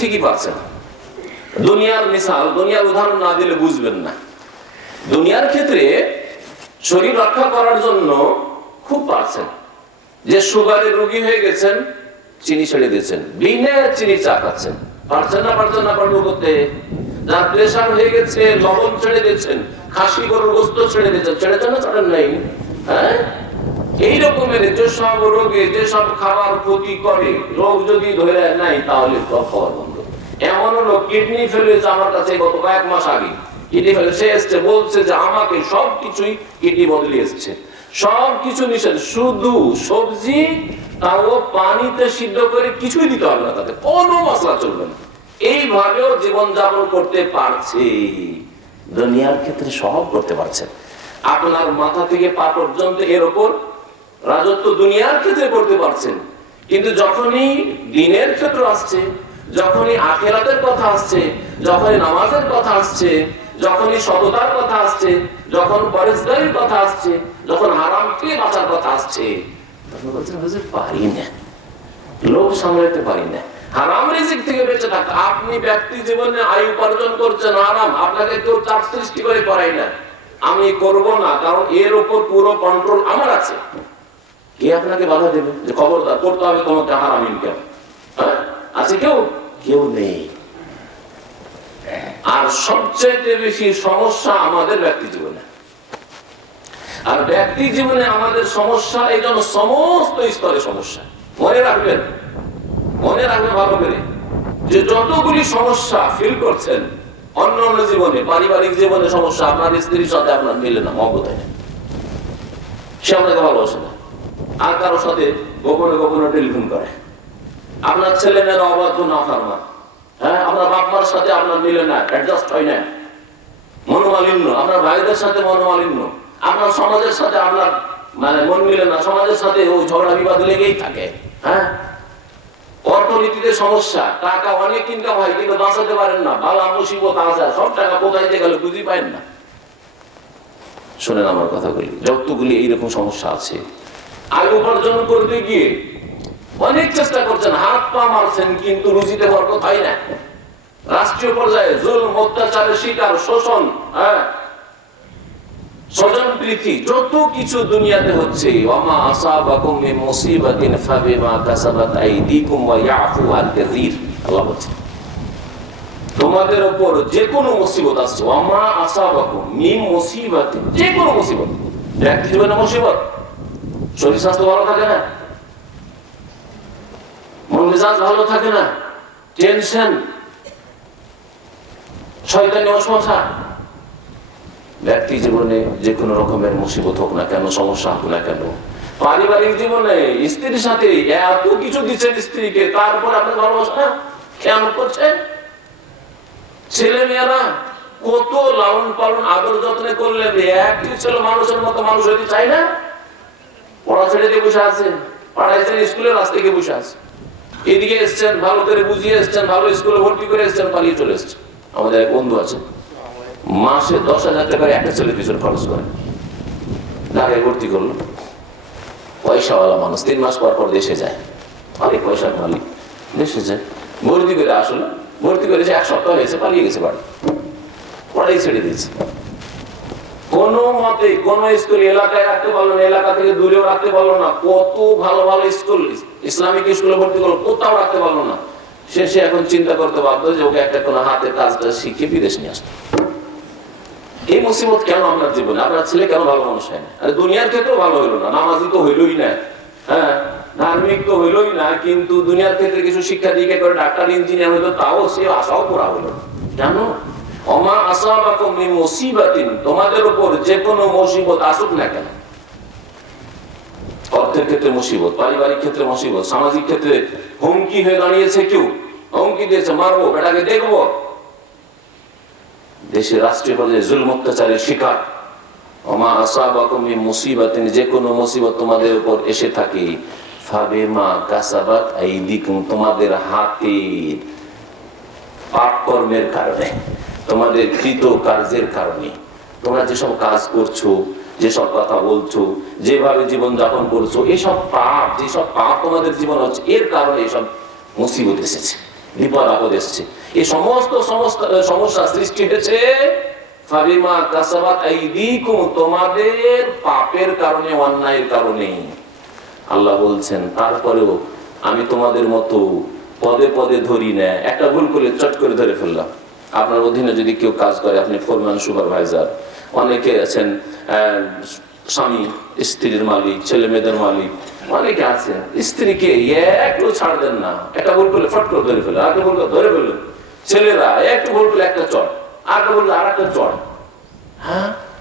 ঠিকই পাচ্ছেন, দুনিয়ার মিসাল, দুনিয়ার উদাহরণ না দিলে বুঝবেন না। দুনিয়ার ক্ষেত্রে শরীর রক্ষা করার জন্য খুব পারছেন। যে সুগারের রোগী হয়ে গেছেন, চিনি ছেড়ে দিয়েছেন, বিনা চিনি চা খাচ্ছেন, পারছেন না? পারবো করতে। যার প্রেশার হয়ে গেছে, লবণ ছেড়ে দিয়েছেন, খাসি গরুর গোস্ত ছেড়ে দিয়েছেন, ছেড়েছেন না? ছাড়েন নাই? হ্যাঁ, এই রকমের যেসব রোগে, যেসব খাবার ক্ষতি করে, রোগ যদি ধরে নাই তাহলে খাওয়ার বন্ধ। এমন হলো কিডনি ফেলেছে আমার কাছে গত কয়েক মাস আগে, কিডনি ফেলে সে এসছে, বলছে যে আমাকে সবকিছুই কিডনি বদলে এসছে, সবকিছু নিষেধ, শুধু সবজি তাও পানিতে সিদ্ধ করে কিছুই দিতে হবে না, তাতে কোনো মশলা চলবে না। এইভাবেও জীবন যাপন করতে পারছে। দুনিয়ার ক্ষেত্রে সব করতে পারছেন। আপনার মাথা থেকে পা পর্যন্ত এর উপর রাজত্ব দুনিয়ার ক্ষেত্রে করতে পারছেন, কিন্তু যখনই দিনের ক্ষেত্র আসছে, যখনই আখিরাতের কথা আসছে, যখনই নামাজের কথা আসছে, যখনই সততার কথা আসছে, যখন পরেশগারির কথা আসছে, যখন হারাম থেকে বাঁচার কথা আসছে, তখন বলছেন হুজুর পারি না। লোভ সামলাতে পারি না। হারাম রিজিক থেকে বেঁচে থাকা, আপনি ব্যক্তি জীবনে আয় উপার্জন করছেন হারাম, আপনাকে কেউ চাপ সৃষ্টি করে করাই না, আমি করব না, কারণ এর উপর পুরো কন্ট্রোল আমার আছে। কে আপনাকে বাধা দেবে যে খবরদার করতে হবে তোমাকে হারাম ইনকাম? আছে কেউ? কেউ নেই। আর সবচেয়ে বেশি সমস্যা আমাদের ব্যক্তি জীবনে, আর ব্যক্তি জীবনে আমাদের সমস্যা এই জন্য সমস্ত স্তরে সমস্যা। মনে রাখবেন ভালো করে, যে যতগুলি সমস্যা ফিল করছেন অন্য অন্য জীবনে, পারিবারিক জীবনে সমস্যা, আপনার স্ত্রীর সাথে আপনার মিলে না, মহব্বত হয় না, সে আপনাকে ভালোবাসে না, আর কারোর সাথে গোপনে গোপনে টেলিফোন করে, আপনার ছেলে মেয়েরা অবাধ্য না ফারমান, আপনার বাপ মার সাথে আপনার মিলে না, অ্যাডজাস্ট হয় না, মনোমালিন্য, আপনার ভাইদের সাথে মনোমালিন্য, আপনার সমাজের সাথে আপনার মন মিলে না, সমাজের সাথে ওই ঝগড়া বিবাদ লেগেই থাকে। অর্থনীতিতে সমস্যা, টাকা অনেক ইনকাম হয় কিন্তু বাঁচাতে পারেন না, বালা মুসিবত আছে, সব টাকা কোথায় গেল বুঝি পারেন না। শোনেন আমার কথাগুলি, যতগুলি এইরকম সমস্যা আছে, আয় উপার্জন করতে গিয়ে অনেক চেষ্টা করছেন, হাত পা মারছেন, কিন্তু রুজিতে বরকত হয় না। রাষ্ট্রীয় পর্যায়ে জুলম, অত্যাচারের শিকার, শোষণ, স্বজনপ্রীতি, যত কিছু দুনিয়াতে হচ্ছে, ওয়ামা আসাবাকুম মিন মুসিবাতিন ফাবিমা কাসাবাত আইদিকুম ওয়া ইয়াফু আন কাসীর। আল্লাহ বলেন তোমাদের উপর যে কোনো মুসিবত আসছে, ওয়ামা আসাবাকুম মিন মুসিবাতিন, যে কোনো মুসিবত, ব্যক্তি জীবনে মুসিবত, শরীর স্বাস্থ্য ভালো থাকে না, মন মেজাজ ভালো থাকে না, টেনশন, শয়তানি ওয়াসওয়াসা, ব্যক্তি জীবনে যে কোনো রকমের মুসিবত হোক না কেন, সমস্যা হোক না কেন, পারিবারিক জীবনে স্ত্রীর সাথে এত কিছু দিচ্ছেন স্ত্রীকে, তারপর আপনি ভালোবাসা কেমন করছেন, ছেলে মেয়েরা কত লালন পালন আদর যত্নে করলেন, একটি ছেলে মানুষের মতো মানুষ হইতে চায় না, পড়া ছেড়ে দিয়ে বসে আছে, পাঠাইছেন স্কুলের রাস্তা থেকে বসে আছে, এদিকে এসছেন ভালো করে বুঝিয়ে এসছেন, ভালো স্কুলে ভর্তি করে এসছেন, পালিয়ে চলে এসছেন। আমাদের এক বন্ধু আছে, মাসে 10,000 টাকা একটা ছেলের পিছনে খরচ করে, ঢাকায় ভর্তি করলো, পয়সাওয়ালা মানুষ, 3 মাস পর পর দেশে যায়, অনেক পয়সার মালিক, দেশে যায়, ভর্তি করে আসলো, ভর্তি করেছে 1 সপ্তাহ হয়েছে, পালিয়ে গেছে বাড়ি, পড়াই ছেড়ে দিয়েছে। কোন মতে কোন স্কুল এলাকায় রাখতে পারলো না, এলাকা থেকে দূরেও রাখতে পারলো না, কত ভালো ভালো স্কুল ইসলামিক স্কুলে ভর্তি করলো, কোথাও রাখতে পারলো না, শেষে এখন চিন্তা করতে বাধ্য যে ওকে একটা কোনো হাতের কাজটা শিখে বিদেশ নিয়ে আসতো। এই মুসিবত কেন আপনার জীবনে? আপনার ছেলে কেন ভালো মানুষ হয় না? আরে দুনিয়ার ক্ষেত্রেও ভালো হইলো না, নামাজি তো হইলই না, ধার্মিক তো হইলই না, কিন্তু দুনিয়ার ক্ষেত্রে কিছু শিক্ষা দীক্ষা করে ডাক্তার ইঞ্জিনিয়ার হইলো, তাও সে আশাও করা হইলো না। জানো, ওমা আসাবাকুম মিন মুসিবাতিন, তোমাদের উপর যে কোনো মুসিবত আসুক না কেন, অর্থের ক্ষেত্রে মুসিবত, পারিবারিক ক্ষেত্রে মুসিবত, সামাজিক ক্ষেত্রে হুমকি হয়ে দাঁড়িয়েছে, কেউ হুমকি দিয়েছে মারবো, বেটাকে দেখবো, দেশের রাষ্ট্রীয় পর্যায়ে জুলম অত্যাচারের শিকার, ওমা আসাবাকুম মিন মুসিবাতিন, যে কোনো মুসিবত তোমাদের উপর এসে থাকে, ফাবিমা কাসাবাত আইদিকুম, তোমাদের হাতের পাপ কর্মের কারণে, তোমাদের কৃত কার্যের কারণে, তোমরা যেসব কাজ করছো, যেসব কথা বলছো, যেভাবে জীবন যাপন করছো, এইসব পাপ, যেসব পাপ তোমাদের জীবন হচ্ছে, এর কারণে এইসব মুসিবত এসেছে, বিপদ আপদ এসেছে, এই সমস্ত সমস্যা সৃষ্টি হয়েছে ফাবিমা কাসাবাত আইদিকুম, তোমাদের পাপের কারণে, অন্যায়ের কারণে। আল্লাহ বলছেন তারপরেও আমি তোমাদের মতো পদে পদে ধরি না, একটা ভুল করলে চট করে ধরে ফেললাম। আপনার অধীনে যদি কেউ কাজ করে, আপনি ফোরম্যান, সুপারভাইজার, অনেকে আছেন স্বামী স্ত্রীর মালিক, ছেলে মেয়েদের মালিক, অনেকে আছেন স্ত্রীকে একটু ছাড় দেন না, একটা ভুল করলে ফট করে ধরে ফেলেন, আরেকটা ভুল করে ধরে ফেলেন, ছেলেরা একটু ভুল করলে একটা চড়, আরেকটা বললে আর একটা চড়,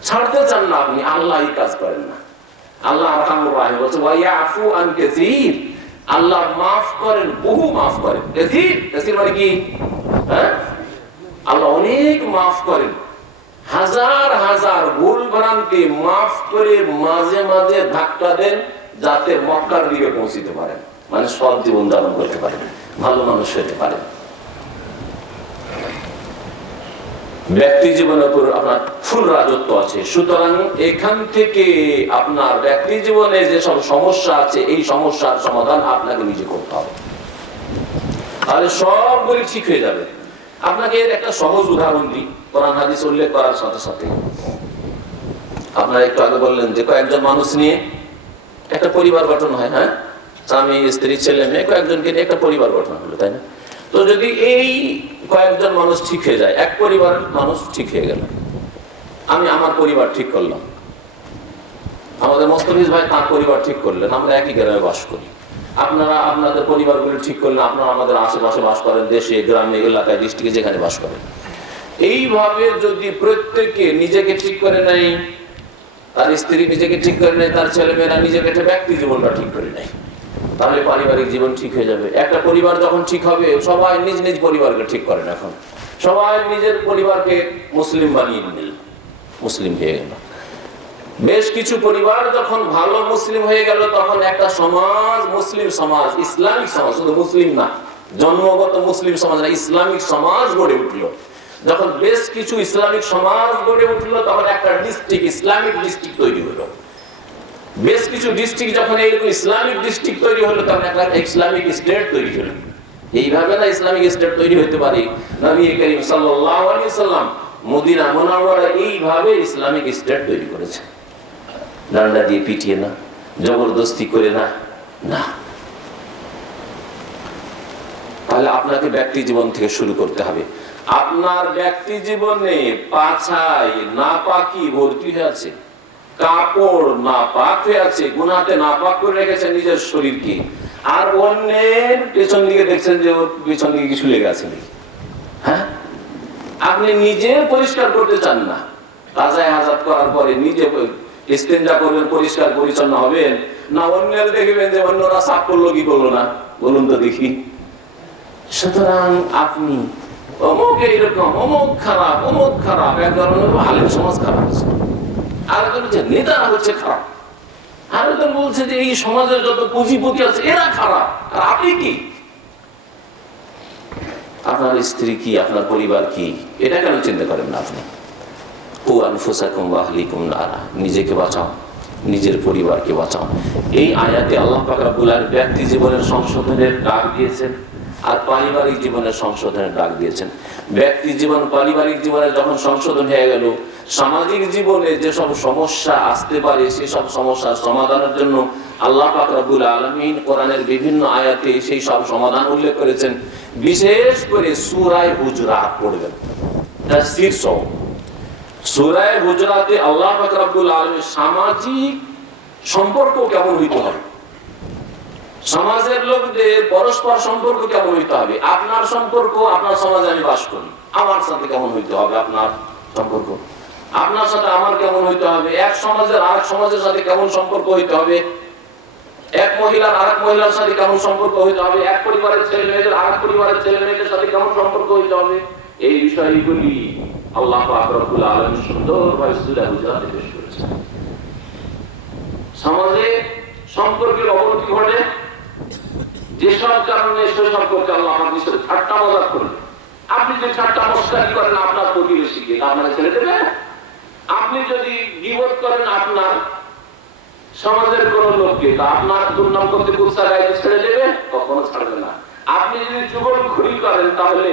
ছাড়তে চান না আপনি, আল্লাহ এই কাজ করেন না। আল্লাহ আরহামুর রাহিম বলছে ওয়া ইয়াফু আন কাসীর, আল্লাহ মাফ করেন, বহু মাফ করেন। কাসীর, কাসীর মানে কি? আল্লাহ অনেক মাফ করেন, হাজার হাজার ভুল ভ্রান্তি মাফ করে মাঝে মাঝে ধাক্কা দেন, যাতে মক্কার দিকে পৌঁছতে পারেন, মানে সৎ জীবন যাপন করতে পারেন, ভালো মানুষ হতে পারেন। ব্যক্তি জীবনের উপর আপনার ফুল রাজত্ব আছে, সুতরাং এখান থেকে আপনার ব্যক্তি জীবনে যেসব সমস্যা আছে, এই সমস্যার সমাধান আপনাকে নিজে করতে হবে। তাহলে সবগুলি ঠিক হয়ে যাবে। আপনাকে এর একটা সহজ উদাহরণ দিই, কোরআন হাদিস উল্লেখ করার সাথে সাথে। আপনারা একটু আগে বললেন যে কয়েকজন মানুষ নিয়ে একটা পরিবার গঠন হয়, হ্যাঁ, স্বামী স্ত্রী ছেলে মেয়ে কয়েকজনকে নিয়ে একটা পরিবার গঠন হলো, তাই না? তো যদি এই কয়েকজন মানুষ ঠিক হয়ে যায়, এক পরিবার মানুষ ঠিক হয়ে গেল, আমি আমার পরিবার ঠিক করলাম, আমাদের মোস্তফিজ ভাই তার পরিবার ঠিক করলেন, আমরা একই গ্রামে বাস করি, আপনারা আপনাদের পরিবারগুলো ঠিক করলেন, আপনারা আমাদের আশেপাশে বাস করেন, দেশে গ্রামে এলাকায় ডিস্ট্রিক্টে যেখানে বাস করেন। এইভাবে যদি প্রত্যেকে নিজেকে ঠিক করে নেয়, তার স্ত্রী নিজেকে ঠিক করে নেয়, তার ছেলেমেয়েরা নিজেকে ব্যক্তি জীবনটা ঠিক করে নেয়, তাহলে পারিবারিক জীবন ঠিক হয়ে যাবে। একটা পরিবার যখন ঠিক হবে, সবাই নিজ নিজ পরিবারকে ঠিক করেন, এখন সবাই নিজের পরিবারকে মুসলিম বানিয়ে নিল, মুসলিম হয়ে গেল। বেশ কিছু পরিবার যখন ভালো মুসলিম হয়ে গেল, তখন একটা সমাজ, মুসলিম সমাজ, ইসলামিক সমাজ, শুধু মুসলিম না, জন্মগত মুসলিম সমাজ না, ইসলামিক সমাজ গড়ে উঠলো। যখন বেশ কিছু ইসলামিক সমাজ গড়ে উঠলো, তখন একটা ডিস্ট্রিক্ট, ইসলামিক ডিস্ট্রিক্ট তৈরি হলো। বেশ কিছু ডিস্ট্রিক্ট যখন এইরকম ইসলামিক ডিস্ট্রিক্ট তৈরি হলো, তখন একটা ইসলামিক স্টেট তৈরি হলো। এইভাবে না ইসলামিক স্টেট তৈরি হতে পারে। নবী করিম সাল্লাল্লাহু আলাইহি ওয়াসাল্লাম মদিনা মুনাওয়ারা এইভাবে ইসলামিক স্টেট তৈরি করেছে, ডান্ডা দিয়ে পিটিয়ে না, জবরদস্তি করে না, না। তাহলে আপনাকে ব্যক্তি জীবন থেকে শুরু করতে হবে। আপনার ব্যক্তি জীবনে পাছায় নাপাকি ভর্তি হয়ে আছে, কাপড় নাপাক হয়ে আছে, গুনাতে নাপাক করে রেখেছেন নিজের শরীরকে, আর অন্যের পেছন দিকে দেখছেন যে ওর পেছন দিকে কিছু লেগে আছে নাকি, হ্যাঁ? আপনি নিজে পরিষ্কার করতে চান না, কাজায়ে হাজাত করার পরে নিজে ইস্তেঞ্জা করবেন, পরিষ্কার পরিচ্ছন্ন হবেন না, অন্যের দেখবেন যে অন্যরা সাফ করলো কি করলো না, বলুন তো দেখি। সুতরাং আপনি অমুক এইরকম, অমুক খারাপ, অমুক খারাপ, এক ধরনের আলেম সমাজ খারাপ হচ্ছে, আরেকজন হচ্ছে নেতারা হচ্ছে খারাপ, আরেকজন বলছে যে এই সমাজের যত পুঁজিপতি আছে এরা খারাপ, আর আপনি কি? আপনার স্ত্রী কি, আপনার পরিবার কি, এটা কেন চিন্তা করেন না আপনি? কু আনফুসাকুম ওয়া আহলিকুম নারা, নিজেকে বাঁচাও, নিজের পরিবারকে বাঁচাও। এই আয়াতে আল্লাহ পাক রব্বুল আলামিন ব্যক্তি জীবনের সংশোধনের ডাক দিয়েছেন আর পারিবারিক জীবনের সংশোধনের ডাক দিয়েছেন। ব্যক্তি জীবন, পারিবারিক জীবনে যখন সংশোধন হয়ে গেল, সামাজিক জীবনে যেসব সমস্যা আসতে পারে সেসব সমস্যার সমাধানের জন্য আল্লাহ পাক রব্বুল আলামিন কোরআনের বিভিন্ন আয়াতে সেই সব সমাধান উল্লেখ করেছেন। বিশেষ করে সূরা হুজুরাত পড়বেন, এটা শীর্ষক। সূরা হুজুরাতে আল্লাহ পাক রব্বুল আলামিন সামাজিক সম্পর্ক কেমন হইতে হবে, সমাজের লোকদের পরস্পর সম্পর্ক কেমন হইতে হবে, আপনার সম্পর্ক, আপনার সমাজে আমি বাস করি, আমার সাথে কেমন হইতে হবে আপনার সম্পর্ক, আপনার সাথে আমার কেমন হইতে হবে, এক সমাজের আরেক সমাজের সাথে কেমন সম্পর্ক হইতে হবে, এক মহিলার আরেক মহিলার সাথে কেমন সম্পর্ক হইতে হবে, এক পরিবারের ছেলে মেয়েদের আরেক পরিবারের ছেলে মেয়েদের সাথে কেমন সম্পর্ক হইতে হবে, এই বিষয়গুলি আল্লাহ পাক রব্বুল আলামিন সুন্দরভাবে সূরা হুজুরাতে পেশ করেছেন। সমাজে সম্পর্কের অবনতি ঘটে যেসব কারণে, সে সম্পর্কে আল্লাহ পাক নিষেধ, ঠাট্টা মজাক করলেন। আপনি যদি ঠাট্টা মস্করা করেন আপনার প্রতিবেশীকে, আপনাকে ছেড়ে দেবে? আপনি যদি গীবত করেন আপনার সমাজের কোন লোককে, তা আপনার দুর্নাম করতে কুৎসা গাইতে ছেড়ে দেবে? কখনো ছাড়বে না। আপনি যদি চুগলখড়ি করেন তাহলে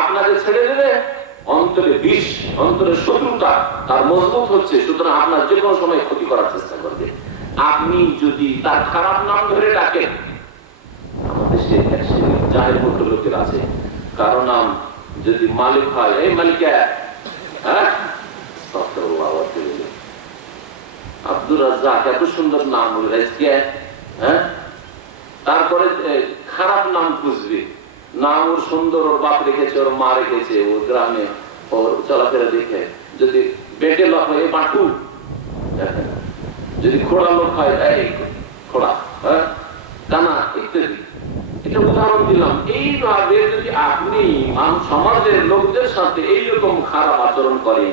আপনাকে ছেড়ে দেবে? অন্তরে বিষ, অন্তরে শত্রুতা তার মজবুত হচ্ছে, সুতরাং আপনার যে কোনো সময় ক্ষতি করার চেষ্টা করবে। আপনি যদি তার খারাপ নাম ধরে ডাকেন, আমাদের দেশে এক শ্রেণীর জাহেল মূর্খ লোকের আছে, কারো নাম যদি মালিক হয়, এই মালিকা, হ্যাঁ, আব্দুর রাজ্জাক, এত সুন্দর নাম, হ্যাঁ, তারপরে খারাপ নাম খুঁজবে, নাম ওর সুন্দর, ওর বাপ রেখেছে, ওর মা রেখেছে, ওর গ্রামে ওর চলাফেরা দেখে, যদি বেটে লোক হয় এই পাঠু, দেখেন, যদি খোড়া লোক হয় এই খোড়া, হ্যাঁ, কানা ইত্যাদি। এটা উদাহরণ দিলাম। এইভাবে যদি আপনি সমাজের লোকদের সাথে এইরকম খারাপ আচরণ করেন,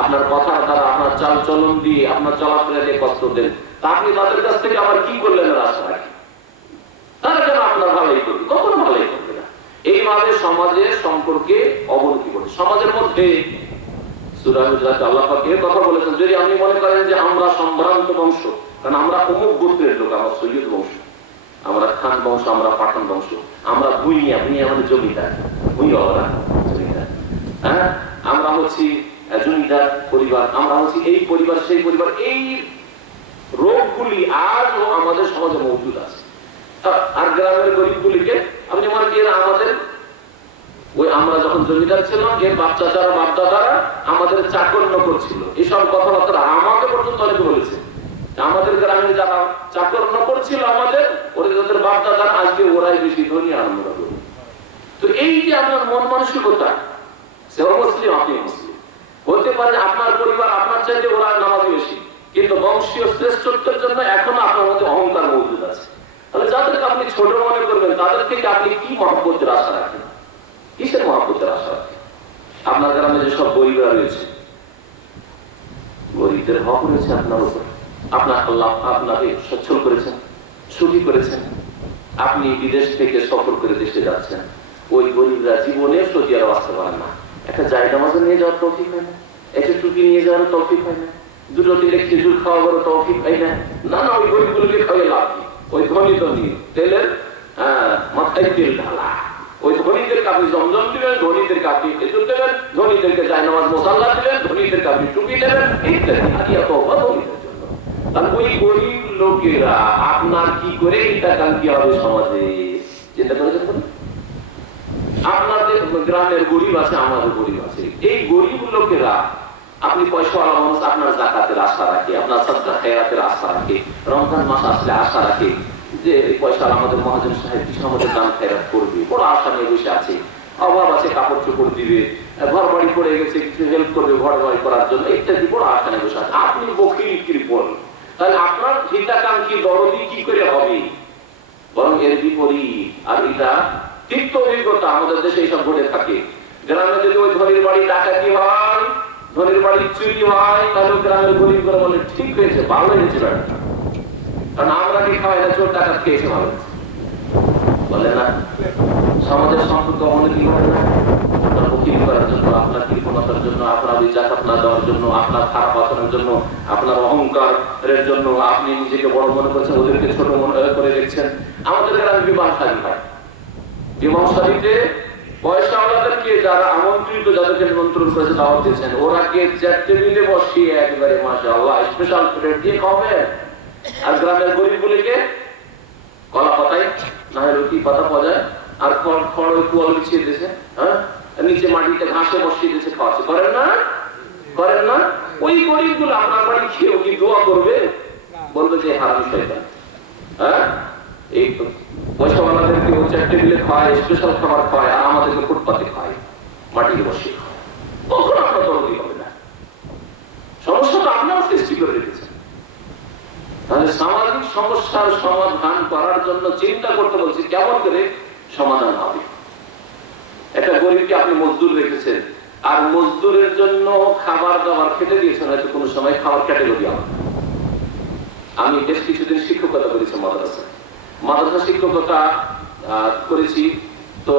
আপনার কথা দ্বারা, আপনার চাল চলন দিয়ে, আপনার চলাফেরা দিয়ে কষ্ট দেন, তা আপনি তাদের কাছ থেকে আবার কি করলেন আশা রাখি? তারা যেন আপনার ভালোই করবে, কখনো ভালোই করবে না। এইভাবে সমাজের সম্পর্কে অবনতি ঘটে। সমাজের মধ্যে সূরা হুজুরাতে আল্লাহ পাক এর কথা বলেছেন, যদি আপনি মনে করেন যে আমরা সম্ভ্রান্ত বংশ, কারণ আমরা অমুক গোত্রের লোক, আমার সৈয়দ বংশ, আমরা খান বংশ, আমরা পাঠান বংশ, আমরা ভুইয়া, ভুইয়া মানে জমিদার, ভুইয়া জমিদার, হ্যাঁ, আমরা হচ্ছি জমিদার পরিবার, আমরা হচ্ছি এই পরিবার সেই পরিবার। এই রোগগুলি আজও আমাদের সমাজে মজুদ আছে। আর গ্রামের গরিবগুলিকে আপনি মনে করেন আমাদের ওই আমরা যখন জমিদার ছিলাম, এর বাচ্চাচারা বাপদাদারা আমাদের চাকর নকর ছিল, এসব কথাবার্তা আমাকে পর্যন্ত অনেকে বলেছে। আমাদের গ্রামে যারা চাকর নকর ছিল আমাদের, ওদের বাপদাদারা আজকে ওরাই বেশি ধনী আর আমরা গরিব। তো এই যে আপনার মন মানসিকতা, সেও মুসলিম আপনি মুসলিম, হতে পারে আপনার পরিবার আপনার চাইতে ওরা নামাজি বেশি, কিন্তু বংশীয় শ্রেষ্ঠত্বের জন্য এখনো আপনার মধ্যে অহংকার মজুদ আছে। তাহলে যাদেরকে আপনি ছোট মনে করবেন, তাদের থেকে আপনি কি মহব্বতের আশা রাখেন, কিসের মহব্বতের আশা রাখেন? আপনার গ্রামে যেসব গরিবরা রয়েছে, গরিবদের হক রয়েছে আপনার উপর, আপনার আল্লাহ আপনাকে সচ্ছল করেছেন, সুখী করেছেন, আপনি বিদেশ থেকে সফর করে দেশে যাচ্ছেন, ওই গরিবরা জীবনে সৌদি আরব আসতে পারেন না, একটা জায়গা মাঝে নিয়ে যাওয়ার তৌফিক হয় না, একটা টুপি নিয়ে যাওয়ার তৌফিক হয় না, দুটো তিনটে খেজুর খাওয়ার তৌফিক হয় না। না না, ওই গরিবগুলোকে খাওয়াই লাভ নেই। ওই ধনী ধনী তেলের মাথায় তেল ঢালা, ওই ধনীদেরকে আপনি জমজম দিবেন, ধনীদেরকে আপনি খেজুর দেবেন, ধনীদেরকে জায়নামাজ মোসাল্লা দিবেন, ধনীদেরকে আপনি টুপি দেবেন, ইত্যাদি। আদিয়া তো ধনীদের জন্য। তাহলে ওই গরিব লোকেরা আপনার কি করে হিতাকাঙ্ক্ষী হবে সমাজে, চিন্তা করেছেন? আপনাদের গ্রামের গরিব আছে, আমাদের গরিব আছে, এই গরিব লোকেরা আপনি পয়সাওয়ালা মানুষ, আপনার যাকাতের আশা রাখে, আপনার সাদকা খেরাতের আশা রাখে, রমজান মাস আসলে আশা রাখে যে পয়সা আমাদের মহাজন সাহেব কিছু আমাদের দান খেরাত করবে, বড় আশা নিয়ে বসে আছে, অভাব আছে কাপড় চোপড় দিবে, ঘর বাড়ি পড়ে গেছে কিছু হেল্প করবে ঘর বাড়ি করার জন্য, ইত্যাদি বড় আশা নিয়ে বসে আছে। আপনি বকির কৃপণ, তাহলে আপনার হিতাকাঙ্ক্ষী দরদি কি করে হবে? বরং এর বিপরীত। আর এটা তিক্ত অভিজ্ঞতা আমাদের দেশে এইসব ঘটে থাকে। গ্রামে যদি ওই ধনীর বাড়ি ডাকাতি হয়, ধনীর বাড়ি চুরি হয়, তাহলে গ্রামের গরিব করে বলে ঠিক হয়েছে, ভালো হয়েছে ব্যাপারটা, কারণ আমরা কি খাওয়াই না, চোর টাকা খেয়েছে, ভালো বলে না। সমাজের সম্পর্ক অনেক কি হয় না, আপনার বকিল করার জন্য, আপনার কৃপণতার জন্য, আপনার ওই জাকাত না দেওয়ার জন্য, আপনার খারাপ আচরণের জন্য, আপনার অহংকারের জন্য, আপনি নিজেকে বড় মনে করছেন, ওদেরকে ছোট মনে করে দেখছেন। আমাদের গ্রামে বিবাহ শাদী হয়, বিবাহ শাদীতে পয়সাওয়ালাদেরকে যারা আমন্ত্রিত, যাদেরকে নিমন্ত্রণ করেছে দাওয়াত দিয়েছেন, ওরাকে চেয়ার টেবিলে বসিয়ে একবারে মাশাআল্লাহ স্পেশাল প্লেট দিয়ে খাওয়াবে। আর গ্রামের গরিবগুলিকে কলা পাতায় না হয় রুটি পাতা পাওয়া যায়, আর খড় কুয়াল বিছিয়ে দিয়েছে, হ্যাঁ, নিচে মাটিতে ঘাসে বসিয়ে দিয়েছে, খাওয়াচ্ছে। করেন না? করেন না? ওই গরিবগুলো আপনার বাড়ি খেয়েও কি দোয়া করবে? বলবে যে হারামি শয়তান। হ্যাঁ, এই পয়সাওয়ালাদেরকে ও চেয়ার টেবিলে খাওয়ায়, স্পেশাল খাবার খাওয়ায়, আর আমাদেরকে ফুটপাতে খাওয়ায়, মাটিতে বসিয়ে খাওয়ায়। কখন আপনার দরদি হবে না? সমস্যা তো আপনারা সৃষ্টি করে রেখেছেন। তাহলে সামাজিক সমস্যার সমাধান করার জন্য চিন্তা করতে বলছি, কেমন করে সমাধান হবে। একটা গরিবকে আপনি মজদুর রেখেছেন, আর মজদুরের জন্য খাবার দাবার খেতে দিয়েছেন, হয়তো কোনো সময় খাবার ক্যাটেগরি আমার। আমি বেশ কিছুদিন শিক্ষকতা করেছি মাদ্রাসা শিক্ষকতা করেছি। তো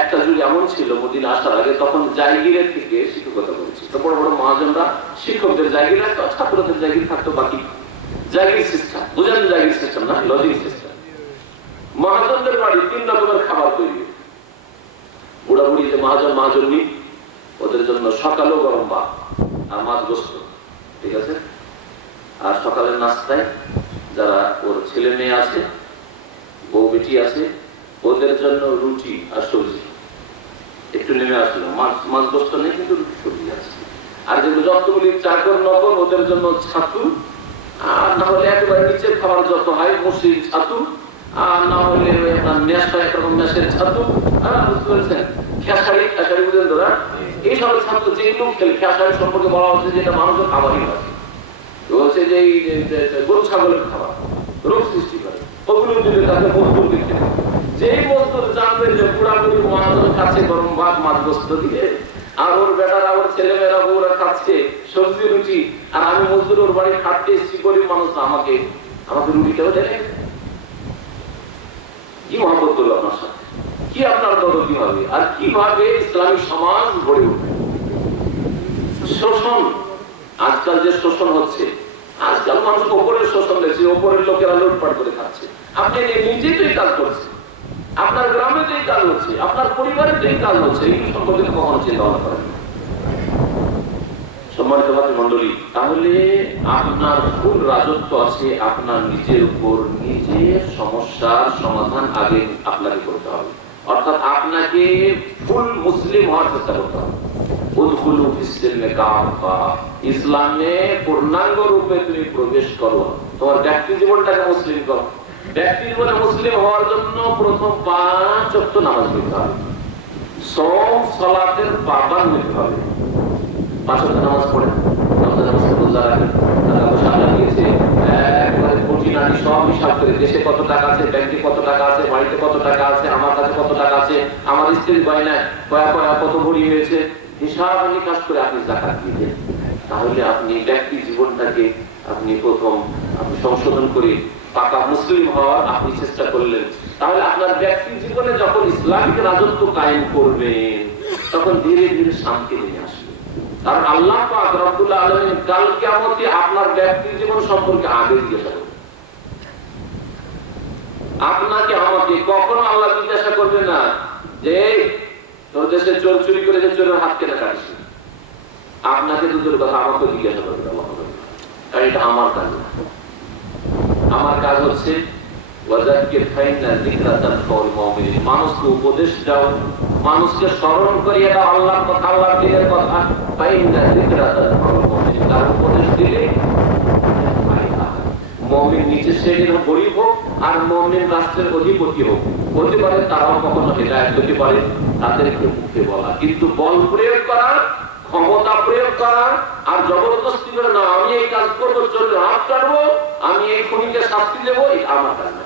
একটা যুগ এমন ছিল মদিনা আসার আগে, তখন জায়গিরের থেকে শিক্ষকতা করেছি। তো বড় বড় মহাজনরা শিক্ষকদের জায়গির রাখতো, ছাত্রদের জায়গির থাকতো, বাকি জায়গির সিস্টেম বুঝেন, জায়গির সিস্টেম না, লজিং সিস্টেম। মহাজনদের বাড়ি 3 রকমের খাবার তৈরি, বুড়া বুড়ি যে মহাজনী, ওদের জন্য সকালেও গরম ভাত আর মাছ গোস্ত, ঠিক আছে। আর সকালের নাস্তায় যারা ওর ছেলে মেয়ে আছে, বউ বেটি আছে, ওদের জন্য রুটি আর সবজি। একটু নেমে আসলো, মাছ গোস্ত নেই, কিন্তু রুটি সবজি আছে। আর যেগুলো যতগুলি চাকর নকর, ওদের জন্য ছাতু, আর না হলে একেবারে নিচের খাবার যত হয় মসজিদ ছাতু, আর না হলে আপনার মেশ হয় একরকম মেশের ছাতু, বুঝতে পেরেছেন, খেসারি বুঝেন তোরা, এই সব ছাত্র যেগুলো খেসারি সম্পর্কে বলা হচ্ছে যে এটা মানুষের খাবারই হয়, বলছে যে গরু ছাগলের খাবার রোগ সৃষ্টি করে, ওগুলো দিলে তাকে মজদুর দিতে। যেই মজদুর জানবেন যে পুরাপুরি মহাজন খাচ্ছে গরম ভাত মাছ গোস্ত দিয়ে, আর ওর বেটারা ওর ছেলেমেয়েরা বউরা খাচ্ছে সবজি রুটি, আর আমি মজদুর ওর বাড়ি খাটতে এসেছি, গরিব মানুষ না, আমাকে রুটিটাও দেয়। কি মহব্বত করলো আপনার সাথে, কি আপনার দরদি হবে, আর কিভাবে ইসলামী সমাজ গড়ে উঠবে। শোষণ, আজকাল যে শোষণ হচ্ছে, আজকাল মানুষ ওপরের শোষণ দেখছে, ওপরের লোকেরা লুটপাট করে খাচ্ছে, আপনি নিজেই তো এই কাজ করছেন, আপনার গ্রামে তো এই কাজ হচ্ছে, আপনার পরিবারে তো এই কাজ হচ্ছে, এই সম্পর্কে কখনো চিন্তা ভাবনা করেন। সম্মানিত মন্ডলী, তাহলে আপনার ফুল রাজত্ব আছে আপনার নিজের উপর। নিজের সমস্যার সমাধান আগে আপনাকে করতে হবে, অর্থাৎ আপনাকে ফুল মুসলিম হওয়ার চেষ্টা করতে হবে। ইসলামে পূর্ণাঙ্গ রূপে তুমি প্রবেশ করো, তোমার ব্যক্তি জীবনটাকে মুসলিম করো। ব্যক্তি জীবনে মুসলিম হওয়ার জন্য প্রথম 5 ওয়াক্ত নামাজ পড়তে হবে, সওম সালাতের পাবন্দ হতে হবে। 5 ওয়াক্ত নামাজ পড়ে দেশে কত টাকা আছে, ব্যাংকে কত টাকা আছে, বাড়িতে কত টাকা আছে, আমার কাছে কত টাকা আছে, আমার স্ত্রীর গয়নায় কত ভরি হয়েছে, হিসাব নিকাশ করে আপনি যাকাত দিবেন। তাহলে আপনি ব্যক্তি জীবনটাকে আপনি প্রথম সংশোধন করে পাকা মুসলিম হওয়ার আপনি চেষ্টা করলেন। তাহলে আপনার ব্যক্তি জীবনে যখন ইসলামিক রাজত্ব কায়েম করবেন তখন ধীরে ধীরে শান্তি নিয়ে আসবে। কারণ আল্লাহ পাক রব্বুল আলামিন কাল কিয়ামতে আপনার ব্যক্তি জীবন সম্পর্কে আগে জিজ্ঞাসা করবেন। আপনাকে আমাকে কখনো আল্লাহ জিজ্ঞাসা করবে না যে তোর দেশে চোর চুরি করে যে চোরের হাত কেটে কাটিস। আপনাকে দুটোর কথা আমাকে জিজ্ঞাসা করবে আল্লাহ, কারণ এটা আমার কাজ না। আমার কাজ হচ্ছে মানুষকে উপদেশ দাও, মানুষকে স্মরণ করিয়ে দাও আল্লাহর কথা, আল্লাহর দিনের কথা। তার উপদেশ দিলে মুমিন নিচে শ্রেণীর গরিব হোক আর মুমিন রাষ্ট্রের অধিপতি হোক, হতে পারে তারাও কখনো হেদায়েত হতে পারে, তাদেরকে মুখে বলা। কিন্তু বল প্রয়োগ করা, ক্ষমতা প্রয়োগ করা আর জবরদস্তি করে না, আমি এই কাজ করবো, চলবে হাত কাটবো, আমি এই খুনিকে শাস্তি দেবো, এটা আমার কাজ না।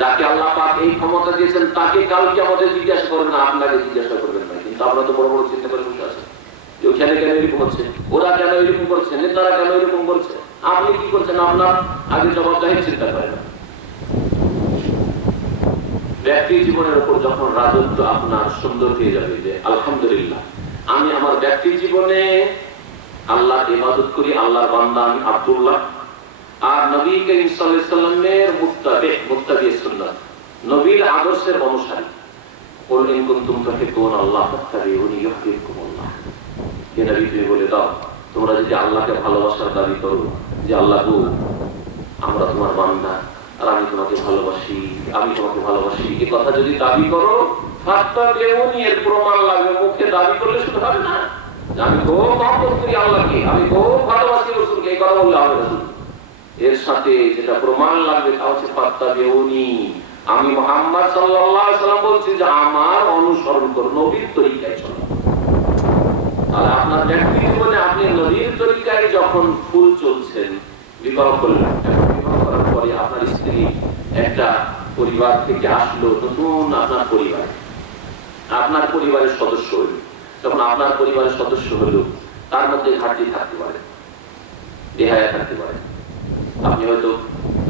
যাকে আল্লাহ পাক এই ক্ষমতা দিয়েছেন তাকে কালকে আমাদের জিজ্ঞাসা করবেন না, আপনাকে জিজ্ঞাসা করবেন না। কিন্তু আমরা তো বড় বড় চিন্তা করে বসে আছি, ওখানে কেন এরকম হচ্ছে, ওরা কেন এরকম করছে, নেতারা কেন এরকম করছে, আপনি কি করছেন আপনার আগে জবাবদাহি চিন্তা করেন। ব্যক্তি জীবনের উপর যখন রাজত্ব আপনার সুন্দর হয়ে যাবে, যে আলহামদুলিল্লাহ আমি আমার ব্যক্তি জীবনে আল্লাহর ইবাদত করি, আল্লাহর বান্দা আমি আব্দুল্লাহ, আর নবী করিম সাল্লাল্লাহু আলাইহি ওয়াসাল্লামের মুত্তাবি সুন্নাত, নবীর আদর্শের অনুসারী। কুল ইন কুনতুম তুহিব্বুনা আল্লাহ ফাত্তাবিউনি ইউহিব্বুকুমুল্লাহ। হে নবী তুমি বলে দাও, তোমরা যদি আল্লাহকে ভালোবাসার দাবি করো, যে আল্লাহ গো আমরা তোমার বান্দা আর আমি তোমাকে ভালোবাসি, আমি তোমাকে ভালোবাসি, এই কথা যদি দাবি করো, ফাত্তাবিউনি এর প্রমাণ লাগবে। মুখে দাবি করলে শুধু হবে না, আমি খুব মহব্বত করি আল্লাহকে, আমি খুব ভালোবাসি রাসূলকে, এই কথা বললে হবে না। এর সাথে যেটা প্রমাণ লাগবে তা হচ্ছে ফাত্তাবিউনি, আমি মুহাম্মদ সাল্লাল্লাহু আলাইহি ওয়াসাল্লাম বলছি যে আমার অনুসরণ করো, নবীর তরিকায় চলো। তাহলে আপনার ব্যক্তি জীবনে আপনি নবীর তরিকায় যখন ফুল চলছেন, বিবাহ করলেন, বিবাহ করার পরে আপনার স্ত্রী একটা পরিবার থেকে আসলো, নতুন আপনার পরিবার, আপনার পরিবারের সদস্য হইল। যখন আপনার পরিবারের সদস্য হইল, তার মধ্যে ঘাটতি থাকতে পারে, বেহায়া থাকতে পারে। আপনি হয়তো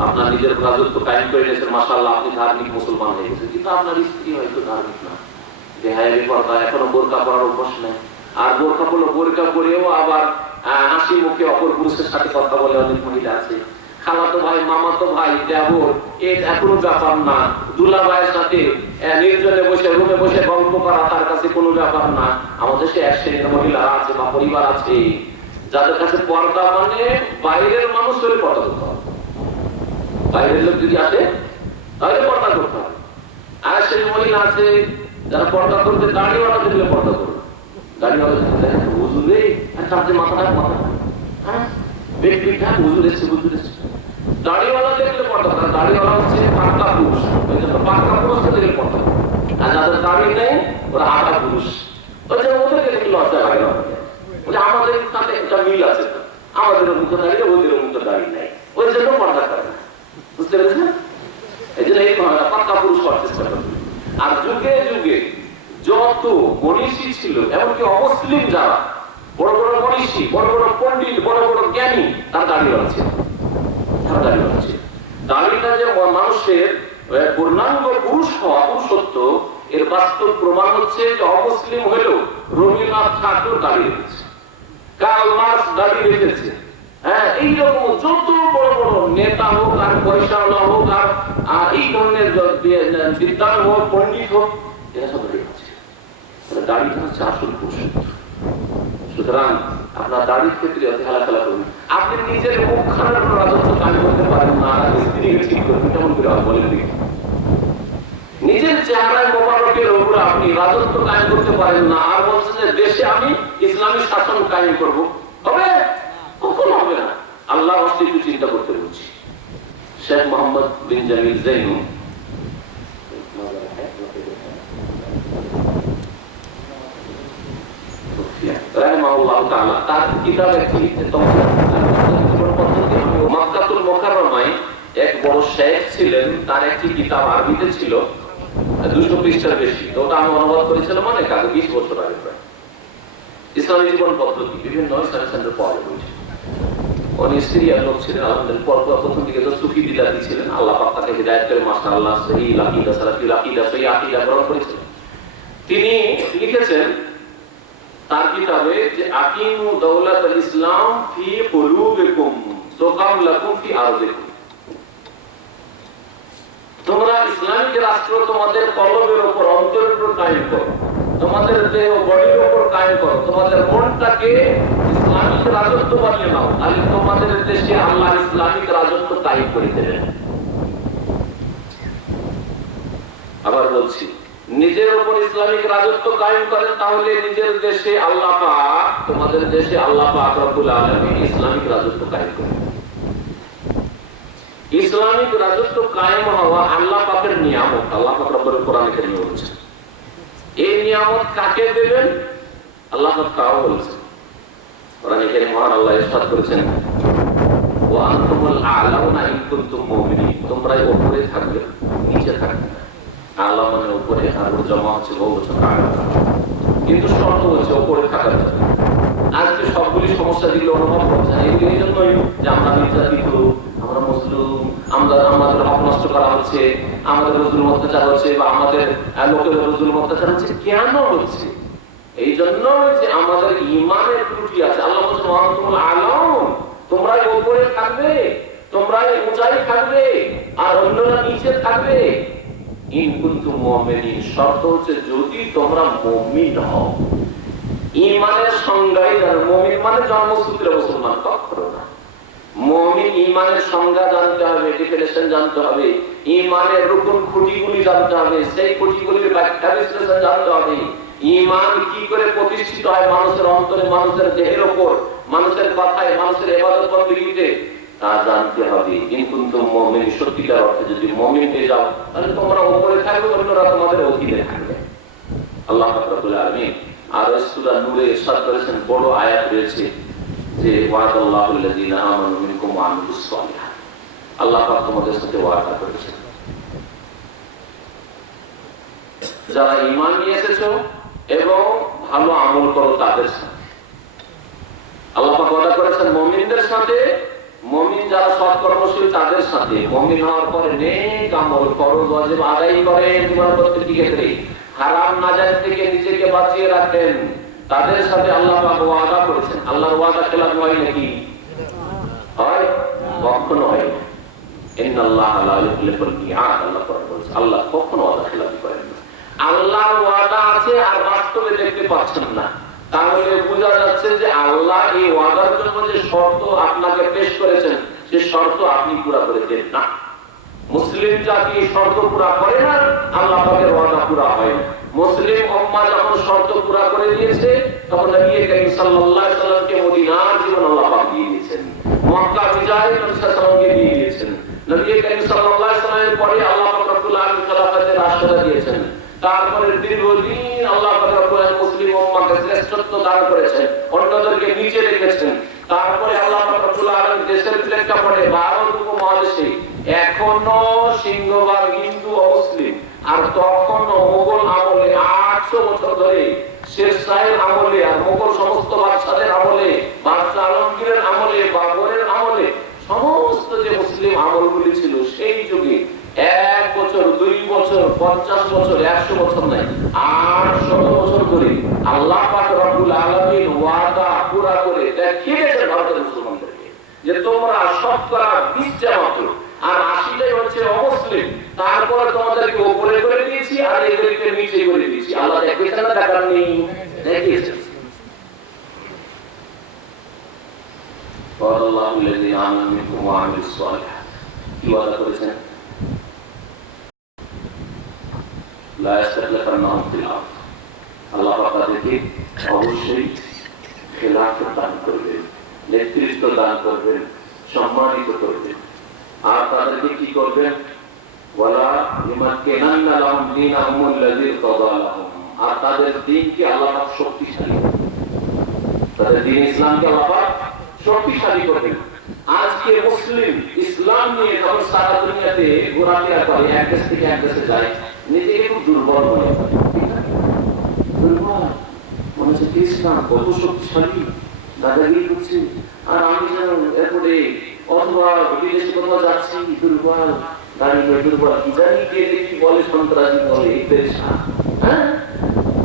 আপনার নিজের রাজত্ব কায়েম করে নিয়েছেন, মাশাআল্লাহ আপনি ধার্মিক মুসলমান হয়ে গেছেন, কিন্তু আপনার স্ত্রী হয়তো ধার্মিক না, বেহায়া বেপরদা, এখনো বোরকা পরার অভ্যাস নেই। আর বোরকা পরলো, বোরকা পরেও আবার হাসি মুখে অপর পুরুষের সাথে কথা বলে অনেক মহিলা আছে। খালাতো ভাই, মামাতো ভাই, দেবর, এর কোনো ব্যাপার না। দুলা ভাইয়ের সাথে নির্জনে বসে রুমে বসে গল্প করা তার কাছে কোনো ব্যাপার না। আমাদের সে এক শ্রেণীর মহিলা আছে বা পরিবার আছে যাদের কাছে পর্দা মানে বাইরের মানুষ হলে পর্দা করতে হবে, বাইরের লোক যদি আসে তাহলে পর্দা করতে হবে। আর সেই মহিলা আছে যারা পর্দা করবে, দাড়িওয়ালা দেখলে পর্দা করবে, দাড়িওয়ালা দেখলে হুজুরে তার মাথা হ্যাঁ ব্যক্তি হুজুর এসছে, হুজুর এসছে, দাড়িওয়ালা দেখলে পর্দা করে। দাড়িওয়ালা হচ্ছে পাক্কা পুরুষ, ওই জন্য পাক্কা পুরুষকে দেখলে পর্দা করে। আর যাদের দাড়ি নেই ওরা আধা পুরুষ, ওই জন্য ওদেরকে দেখলে লজ্জা লাগে না। আমাদের সাথে একটা মিল আছে, আমাদেরও মুখে দাঁড়িয়ে ওদেরও মুখে দাঁড়িয়ে নেই, ওই জন্য পর্দা করে না, বুঝতে পেরেছেন? এই জন্য এই পাক্কা পুরুষ হওয়ার চেষ্টা করবে। আর যুগে যুগে যত মনীষী ছিল, এমনকি অমুসলিম যারা বড় বড় মনীষী, বড় বড় পণ্ডিত, বড় বড় জ্ঞানী, তার দাঁড়িয়ে আছে, তার দাঁড়িয়ে আছে। দাঁড়িয়েটা যে মানুষের পূর্ণাঙ্গ পুরুষ হওয়া, পুরুষত্ব, এর বাস্তব প্রমাণ হচ্ছে যে অমুসলিম হলেও রবীন্দ্রনাথ ঠাকুর দাঁড়িয়ে রেখেছে, কার্ল মার্কস দাঁড়িয়ে রেখেছে, হ্যাঁ, এইরকম যত বড় বড় নেতা হোক আর পয়সাওয়ালা হোক আর এই ধরনের বিদ্যান হোক পণ্ডিত হোক, এরা সব দাড়ি হচ্ছে। দাড়িটা হচ্ছে আসল প্রশ্ন। সুতরাং আপনার দাড়ির ক্ষেত্রে খেলা করুন। আপনি নিজের মুখ খানার রাজত্ব কাজ করতে পারেন না, আর স্ত্রীকে ঠিক করবেন কেমন করে বলেন দেখি। নিজের চেহারায় মোবারকের উপরে আপনি রাজত্ব কায়েম করতে পারেন না, আর বলছেন যে দেশে আমি ইসলামী শাসন কায়েম করবো, হবে? কখনো হবে না। আল্লাহর অস্তিত্ব চিন্তা করতে বলছি। শেখ মোহাম্মদ বিন জামিল জাইনু তার কিতাব মক্কাতুল মুকাররমায় এক বড় শেখ ছিলেন, তার একটি কিতাব আরবিতে ছিল 200 পৃষ্ঠার বেশি। তো ওটা আমি অনুবাদ করেছিলাম অনেক আগে, 20 বছর আগে প্রায়। ইসলামী জীবন পদ্ধতি বিভিন্ন ইসলামিক সেন্টার পাওয়া যাবে। উনি সিরিয়ার লোক ছিলেন, আলহামদুলিল্লাহ। প্রথম দিকে তো সুফি বিদাতি ছিলেন, আল্লাহ পাক তাকে হিদায়াত করে মাশাআল্লাহ সহিহ আকীদা সালাফি আকীদা সহিহ আকীদা গ্রহণ করেছিলেন। তিনি লিখেছেন তার কিতাবে যে আকিমু দাওলাতুল ইসলাম ফি কুলুবিকুম তুকাম লাকুম ফি আরদিকুম। তোমরা ইসলামিক রাষ্ট্র তোমাদের কলবের উপর, অন্তরের উপর কায়েম করো, তোমাদের দেহ বডির উপর কায়েম করো, তোমাদের মনটাকে ইসলামিক রাজত্ব বানিয়ে নাও, তাহলে তোমাদের দেশে আল্লাহ ইসলামিক রাজত্ব কায়েম করে দেবেন। আবার বলছি, নিজের উপর ইসলামিক রাজত্ব কায়েম করেন, তাহলে নিজের দেশে আল্লাহ পাক, তোমাদের দেশে আল্লাহ পাক রব্বুল আলামিন ইসলামিক রাজত্ব কায়েম করেন। ইসলামিক রাজত্ব কায়েম হওয়া আল্লাহ পাকের নিয়ামত। আল্লাহ পাক রব্বুল কোরআনে কারীমে বলেছেন, এই নিয়ামত কাকে দেবেন? আল্লাহ পাক তাও বলেছেন কোরআনে কারীমে। মহান আল্লাহ ইরশাদ করেছেন, ওয়া আনতুমুল আ'লাউনা ইন কুনতুম মুমিনিন। তোমরা উপরে থাকবে, নিচে থাকবে না। আলা মানে উপরে, আর জমা হচ্ছে বহুবচন আ'লা। কিন্তু শর্ত হচ্ছে উপরে থাকার জন্য। আজকে সবগুলি সমস্যা যেগুলো অনুভব করছেন, এগুলো এই জন্যই যে আমরা নির্যাতিত, আমরা মুসলিম, আমাদের হক নষ্ট করা হচ্ছে, আমাদের জুলুম অত্যাচার হচ্ছে, বা আমাদের লোকের জুলুম অত্যাচার হচ্ছে। কেন হচ্ছে? এই জন্য যে আমাদের ঈমানের ত্রুটি আছে। আল্লাহ বলেছেন, ওয়া আনতুমুল আ'লাউন, তোমরা উপরে থাকবে, তোমরা উঁচাই থাকবে, আর অন্যরা নিচে থাকবে। ইন কুনতুম মুমিনিন, শর্ত হচ্ছে যদি তোমরা মুমিন হও। ঈমানের সংজ্ঞাই জানো। মুমিন মানে জন্মসূত্রে মুসলমান, কখনো না। মুমিন ঈমানের সংজ্ঞা জানতে হবে, ডেফিনিশন জানতে হবে, ঈমানের রুকন খুঁটিগুলি জানতে হবে, সেই খুঁটিগুলির ব্যাখ্যা বিশ্লেষণ জানতে হবে। ঈমান কি করে প্রতিষ্ঠিত হয় মানুষের অন্তরে, মানুষের দেহের উপর, মানুষের কথায়, মানুষের ইবাদত বন্দেগীতে, তা জানতে হবে। কিন্তু মুমিন, সত্যিকার অর্থে যদি মুমিন হয়ে যাও, তাহলে তোমরা উপরে থাকবে, অন্যরা তোমাদের অধীনে থাকবে। আল্লাহ পাক রব্বুল আলামিন আর সূরা নূরে ইরশাদ করেছেন, বড় আয়াত রয়েছে যে ওয়াদাল্লাহুল লাযিনা আমানু মিনকুম ওয়া আমিলুস সালিহাত। আল্লাহ পাক তোমাদের সাথে ওয়াদা করেছেন, যারা ঈমান নিয়ে এসেছো এবং ভালো আমল করো তাদের সাথে। আল্লাহ পাক ওয়াদা করেছেন মুমিনদের সাথে, মুমিন যারা সৎকর্মশীল তাদের সাথে। মুমিন হওয়ার পরে নেক আমল, ফরজ ওয়াজিব আদায় করেন, জীবনের প্রত্যেকটি ক্ষেত্রে হারাম নাজায়েজ থেকে নিজেকে বাঁচিয়ে রাখেন, তাদের সাথে আল্লাহ পাক ওয়াদা করেছেন। আল্লাহর ওয়াদা খেলাফ হয় নাকি? হয়? কখনো হয় না। ইন্নাল্লাহা লা ইউখলিফুল মিআদ। আল্লাহ কোরআনে বলেছেন, আল্লাহ কখনো ওয়াদা খেলাফ করেন না। আল্লাহর ওয়াদা আছে আর বাস্তবে দেখতে পাচ্ছেন না, তাহলে বোঝা যাচ্ছে যে আল্লাহ এই ওয়াদার জন্য যে শর্ত আপনাকে পেশ করেছেন, সে শর্ত আপনি পুরা করে দেন না। মুসলিম জাতি শর্ত পুরা করে না, আল্লাহ পাকের ওয়াদা পুরা হয় না। মুসলিম উম্মাহ যখন শর্ত পুরা করে দিয়েছে, তখন নবী করিম সাল্লাল্লাহু আলাইহি ওয়াসাল্লামকে মদিনার জীবন আল্লাহ পাক দিয়ে দিয়েছেন, মক্কা বিজয় নবী সাল্লাল্লাহু আলাইহি ওয়াসাল্লামকে দিয়ে দিয়েছেন। নবী করিম সাল্লাল্লাহু আলাইহি ওয়াসাল্লামের পরে আল্লাহ পাক রব্বুল আলামিন খেলাফতের রাষ্ট্রটা দিয়েছেন। তারপরে দীর্ঘদিন আল্লাহ পাক রব্বুল আলামিন মুসলিম উম্মাহকে শ্রেষ্ঠত্ব দান করেছেন, অন্যদেরকে নিচে রেখেছেন। তারপরে আল্লাহ পাক রব্বুল আলামিন দেশের প্রেক্ষাপটে ভারত উপমহাদেশে এখনো সিংহভাগ হিন্দু ও মুসলিম, আর তখনো মুঘল আমলে 800 বছর ধরে শের শাহের আমলে, আর মুঘল সমস্ত বাদশাদের আমলে, বাদশা আলমগীরের আমলে, বাবরের আমলে, সমস্ত যে মুসলিম আমলগুলি ছিল সেই যুগে 1 বছর, 2 বছর, 50 বছর, 100 বছর নাই, 800 বছর ধরে আল্লাহ পাক রব্বুল আলামিন ওয়াদা পুরা করে দেখিয়েছেন ভারতের মুসলমানদেরকে যে তোমরা শতকরা 20টা মাত্র, আর 80টাই হচ্ছে অমুসলিম, তারপর তোমাদেরকে উপরে করে দিয়েছি আর এদেরকে নিচে করে দিয়েছি। আল্লাহ দেখেছেন না দেখার নেই? দেখিয়েছেন। আল্লাহুল্লাযী আমানা মিনকুম ওয়া আমিলুস সালিহাত, কি ওয়াদা করেছেন? লা ইস্তাখলাফান্নাহুম ফিল আরদ, আল্লাহ পাক তাদেরকে অবশ্যই খেলাফত দান করবেন, নেতৃত্ব দান করবেন, সম্মানিত করবেন। আর তাদেরকে কি করবেন? ওয়ালা ইমাক্কিনান্না লাহুম দীনাহুমুল্লাযী ইরতাদা লাহুম, আর তাদের দ্বীনকে আল্লাহ পাক শক্তিশালী করবেন, তাদের দ্বীন ইসলামকে আল্লাহ পাক শক্তিশালী করবেন। আজকে মুসলিম ইসলাম নিয়ে যখন সারা দুনিয়াতে ঘোরাফেরা করে, এক দেশ থেকে এক দেশে যায়, নিজেকে খুব দুর্বল মনে করে। দুর্বল মনে হচ্ছে ইসলাম কত শক্তিশালী, দাদাগিরি করছে, আর আমি যেন এরপরে অথবা বিদেশে কোথাও যাচ্ছি দুর্বল, দাঁড়িয়ে দুর্বল, কি জানি কে দেখি বলে সন্ত্রাসী বলে, হ্যাঁ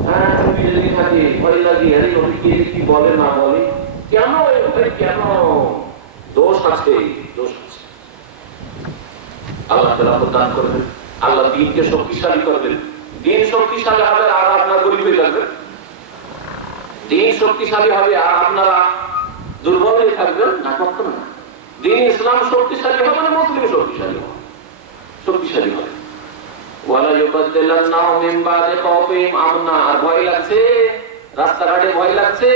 হ্যাঁ বিজেপি থাকে, ভয় লাগে, আরে কে দেখি বলে না বলে, কেন কেন? দোষ আছে, দোষ আছে। আল্লাহ খেলাফত দান করবেন, আল্লাহ দ্বীনকে শক্তিশালী করবেন। দ্বীন শক্তিশালী হবে আর আপনার গরিব হয়ে থাকবেন, দ্বীন শক্তিশালী হবে আর আপনারা দুর্বল হয়ে থাকবেন না, কখনো না। দ্বীন ইসলাম শক্তিশালী হবে না, মুসলিম শক্তিশালী হবে, শক্তিশালী হবে। ওয়ালা ইউবাদদিলান্নাহুম মিন বাদি খাউফিহিম আমনা, আর ভয় লাগছে, রাস্তাঘাটে ভয় লাগছে,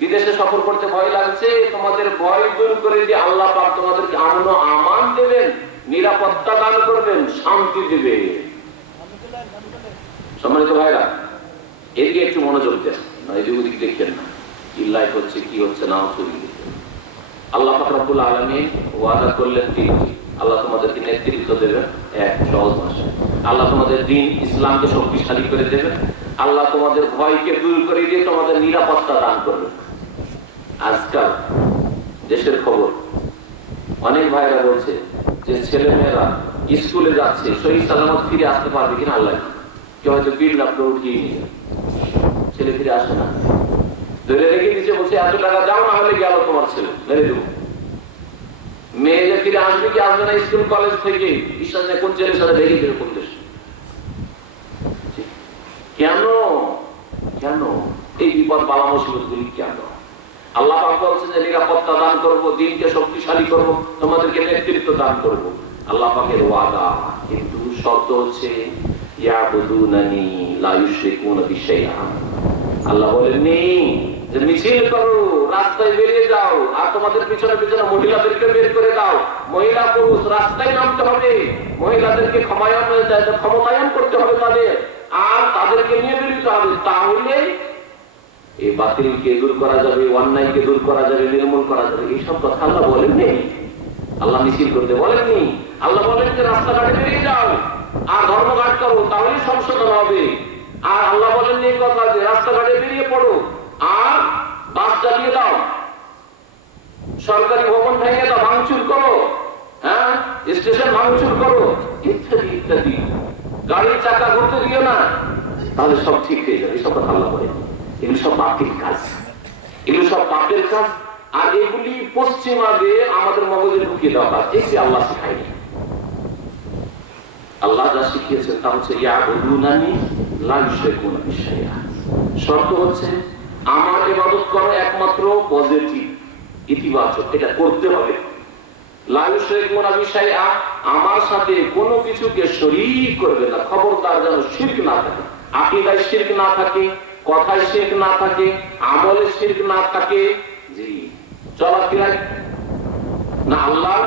বিদেশে সফর করতে ভয় লাগছে, তোমাদের ভয় দূর করে দিয়ে আল্লাহ পাক তোমাদেরকে আমন ও আমান দেবেন, নিরাপত্তা দান করবেন, শান্তি দেবেন। সম্মানিত ভাইরা, এদিকে একটু মনোযোগ দেন, না এদিকে ওদিকে দেখেন না, কি লাইফ হচ্ছে কি হচ্ছে না হচ্ছে। আল্লাহ পাক রব্বুল আলামিন ওয়াদা করলেন তিনটি। আল্লাহ তোমাদেরকে নেতৃত্ব দেবেন, এক সহজ ভাষায়, আল্লাহ তোমাদের দ্বীন ইসলামকে শক্তিশালী করে দেবেন, আল্লাহ তোমাদের ভয়কে দূর করে দিয়ে তোমাদের নিরাপত্তা দান করবেন। আজকাল দেশের খবর, অনেক ভাইরা বলছে যে ছেলে মেয়েরা স্কুলে যাচ্ছে, সহি সালামত ফিরে আসতে পারবে কিনা আল্লাহ, কেউ হয়তো বিল আপনি উঠিয়ে নিয়ে ছেলে ফিরে আসে না, ধরে রেখে দিচ্ছে, বলছে এত টাকা দাও না হলে গেল তোমার ছেলে, মেরে দেবো। মেয়ে যে ফিরে আসবে কি আসবে না স্কুল কলেজ থেকে, বিশ্বাস নেই কোন ছেলের সাথে রেখে দেবে কোন দেশ। কেন কেন এই বিপদ বালা মুসিবত গুলি কেন? আল্লাহ পাক বলছেন যে নিরাপত্তা দান করবো, দ্বীনকে শক্তিশালী করবো, তোমাদেরকে নেতৃত্ব দান করবো। আল্লাহ পাকের ওয়াদা, কিন্তু শর্ত হচ্ছে ইয়াবুদুনানি লা ইউশরিকুনা বি শাইআন। আল্লাহ বলেননি যে মিছিল করো, রাস্তায় বেরিয়ে যাও, আর তোমাদের পিছনে পিছনে মহিলাদেরকে বের করে দাও, মহিলা পুরুষ রাস্তায় নামতে হবে, মহিলাদেরকে ক্ষমতায়ন করতে হবে তাদের, আর তাদেরকে নিয়ে বেরোতে হবে। তাহলে এই বাতিলকে দূর করা যাবে, অন্যায়কে দূর করা যাবে, নির্মূল করা যাবে। এইসব কথা আল্লাহ বলেননি, আল্লাহ মিছিল করতে বলেননি। আল্লাহ বলেন যে রাস্তাঘাটে বেরিয়ে যাও আর ধর্মঘাট করো, তাহলে সংশোধন হবে। আর আল্লাহ বলেননি এই কথা যে রাস্তাঘাটে বেরিয়ে পড়ো আর বাস জ্বালিয়ে দাও, সরকারি ভবন ভেঙে দাও, ভাঙচুর করো, হ্যাঁ স্টেশন ভাঙচুর করো, ইত্যাদি ইত্যাদি, গাড়ির চাকা ঘুরতে দিও না, তাহলে সব ঠিক হয়ে যাবে। এসব কথা আল্লাহ বলেন। এগুলো সব পাপের কাজ, এগুলো সব পাপের কাজ, আর এগুলি পশ্চিমাকে আমাদের মগজে ঢুকিয়ে দেওয়া কাজ। এই যে আল্লাহ শিখায়নি, আল্লাহ যা শিখিয়েছেন তা হচ্ছে ইয়াবুদুনানি লা ইউশরিকুনা বি শাইআন। শর্ত হচ্ছে আমার ইবাদত করো একমাত্র পজিটিভ, ইতিবাচক, এটা করতে হবে। লা ইউশরিকুনা বি শাইআন, আমার সাথে কোনো কিছুকে শরীক করবে না। খবরদার যেন শিরক না থাকে, আকীদায় শিরক না থাকে, কথায় শিরক না থাকে, আমলে শিরক না থাকে, জি চলাফেরায় না আল্লাহ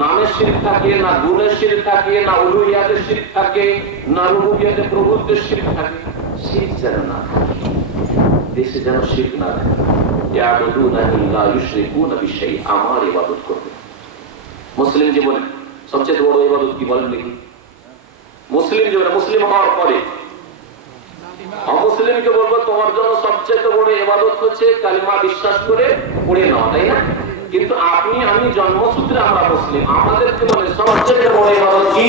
নামের শিরক থাকে, না গুণের শিরক থাকে, না উলুহিয়াতের শিরক থাকে, না রুবুবিয়াতে প্রভুত্বের শিরক থাকে, শিরক যেন না থাকে, দেশে যেন শিরক না থাকে। ইয়াবুদুনানি লা ইউশরিকুনা বি শাইআন, আমার ইবাদত করবে। মুসলিম জীবনে সবচেয়ে বড় ইবাদত কি বলেন দেখি? মুসলিম জীবনে, মুসলিম হওয়ার পরে অমুসলিমকে বলবো তোমার জন্য সবচেয়ে বড় ইবাদত হচ্ছে কালিমা বিশ্বাস করে পড়ে নেওয়া, তাই না? কিন্তু আপনি আমি জন্মসূত্রে আমরা মুসলিম, আমাদের জীবনে সবচেয়ে বড় ইবাদত কি?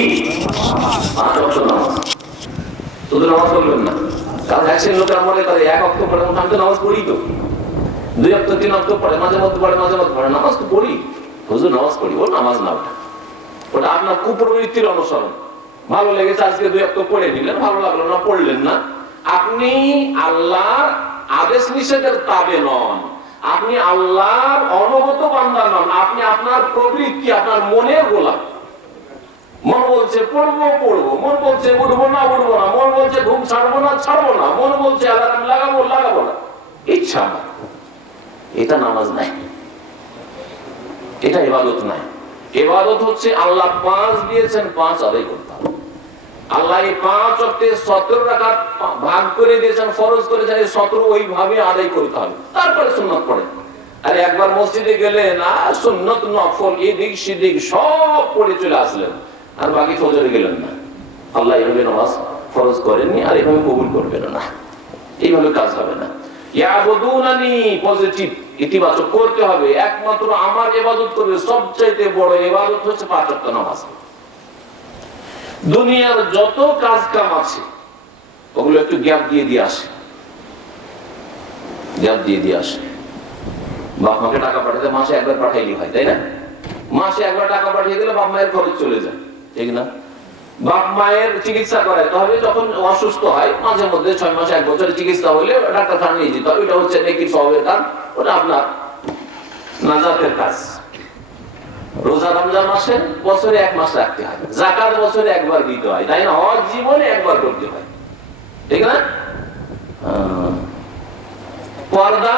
শুধু নামাজ পড়বেন না, কারণ একজন লোকের মনে করে এক অক্ত পরে আমি তো নামাজ পড়ি তো, 2 ওয়াক্ত 3 ওয়াক্ত পড়ে, মাঝে মধ্যে পড়ে, মাঝে মধ্যে পড়ে। নামাজ তো পড়ি, হুজুর নামাজ পড়ি, ও নামাজ না, ওটা আপনার কুপ্রবৃত্তির অনুসরণ। ভালো লেগেছে আজকে 2 ওয়াক্ত পড়ে নিলেন, ভালো লাগলো না পড়লেন না। আপনি আল্লাহর আদেশ নিষেধের তাবে নন, আপনি আল্লাহর অনুগত বান্দা নন, আপনি আপনার প্রবৃত্তি, আপনার মনের গোলাম। মন বলছে পড়বো পড়বো, মন বলছে উঠবো না উঠবো না, মন বলছে ঘুম ছাড়বো না ছাড়বো না, মন বলছে অ্যালার্ম লাগাবো লাগাবো না, ইচ্ছা আমার। এটা নামাজ নাই, এটা ইবাদত নাই। ইবাদত হচ্ছে আল্লাহ 5 দিয়েছেন, 5 আদায় করতে হবে। আল্লাহ এই 5 ওয়াক্তে 17 রাকাত ভাগ করে দিয়েছেন, ফরজ করেছেন, এই 17 ওইভাবে আদায় করতে হবে। তারপরে সুন্নাত পড়ে। আর একবার মসজিদে গেলে না, সুন্নাত নফল এদিক সেদিক সব পড়ে চলে আসলেন, আর বাকি ফজরে গেলেন না। আল্লাহ এইভাবে নামাজ ফরজ করেননি, আর এইভাবে কবুল করবেন না, এইভাবে কাজ হবে না। ইয়াবুদুনানি পজিটিভ, ইতিবাচক করতে হবে। একমাত্র আমার ইবাদত করবে, সবচাইতে বড় ইবাদত হচ্ছে 5 ওয়াক্ত নামাজ। দুনিয়ার যত কাজ কাম আছে ওগুলো একটু গ্যাপ দিয়ে দিয়ে আসে, গ্যাপ দিয়ে দিয়ে আসে। বাপ মাকে টাকা পাঠাতে মাসে একবার পাঠাইলি হয়, তাই না? মাসে একবার টাকা পাঠিয়ে দিলে বাপ মায়ের খরচ চলে যায়, ঠিক না? বাপ মায়ের চিকিৎসা করায় তবে যখন অসুস্থ হয়, মাঝে মধ্যে 6 মাসে 1 বছরের চিকিৎসা হলে ডাক্তারখানা নিয়ে যেতে হবে। এটা হচ্ছে নেকির সওয়াবের কাজ, ওটা আপনার নাজাতের কাজ। রোজা রমজান মাসে বছরে 1 মাস রাখতে হয়, যাকাত বছরে একবার দিতে হয়, তাই না? হজ জীবনে একবার করতে হয়, ঠিক না? পর্দা,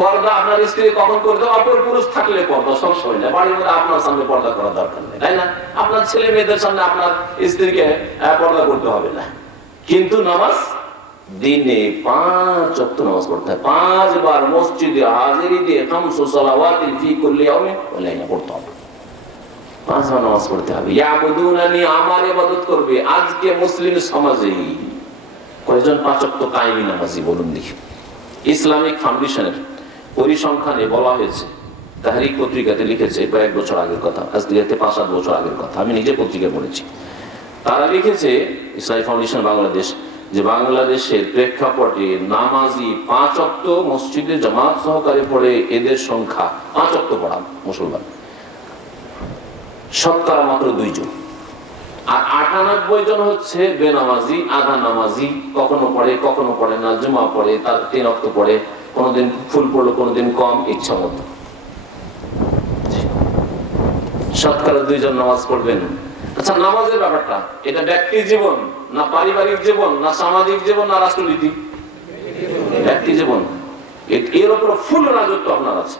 পর্দা আপনার স্ত্রী কখন করতে, অপর পুরুষ থাকলে পর্দা সবসময় না, বাড়ির মধ্যে আপনার সামনে পর্দা করার দরকার নেই, তাই না? আপনার ছেলে মেয়েদের সামনে আপনার স্ত্রীকে পর্দা করতে হবে না। কিন্তু নামাজ দিনে 5 ওয়াক্ত নামাজ পড়তে হয়, 5 বার মসজিদে হাজিরি দিয়ে 5 সালাওয়াতিন ফি কুল্লি ইয়াউমিন ওয়া লাইলা পড়তে হবে, 5 বার নামাজ পড়তে হবে। ইয়াবুদুনানি, আমার ইবাদত করবে। আজকে মুসলিম সমাজে কয়জন 5 ওয়াক্ত কায়েমি নামাজি বলুন দেখি? ইসলামিক ফাউন্ডেশনের পরিসংখ্যানে বলা হয়েছে, তাহরিক পত্রিকাতে লিখেছে, কয়েক বছর আগের কথা, আজ থেকে 5-7 বছর আগের কথা, আমি নিজে পত্রিকায় পড়েছি। তারা লিখেছে, ইসলামিক ফাউন্ডেশন বাংলাদেশ, যে বাংলাদেশের প্রেক্ষাপটে নামাজি 5 ওয়াক্ত মসজিদে জামাত সহকারে পড়ে এদের সংখ্যা, 5 ওয়াক্ত পড়া মুসলমান শতকরা মাত্র 2 জন, আর 98 জন হচ্ছে বেনামাজি, আধা নামাজি, কখনো পড়ে কখনো পড়ে না, জুমা পড়ে, তার 3 ওয়াক্ত পড়ে, কোনোদিন ফুল পড়লো কোনোদিন কম, ইচ্ছা মতো। শতকরা 2 জন নামাজ পড়বেন। আচ্ছা, নামাজের ব্যাপারটা, এটা ব্যক্তি জীবন না পারিবারিক জীবন না সামাজিক জীবন না রাষ্ট্রনীতি? ব্যক্তি জীবন, এর উপর ফুল রাজত্ব আপনার আছে।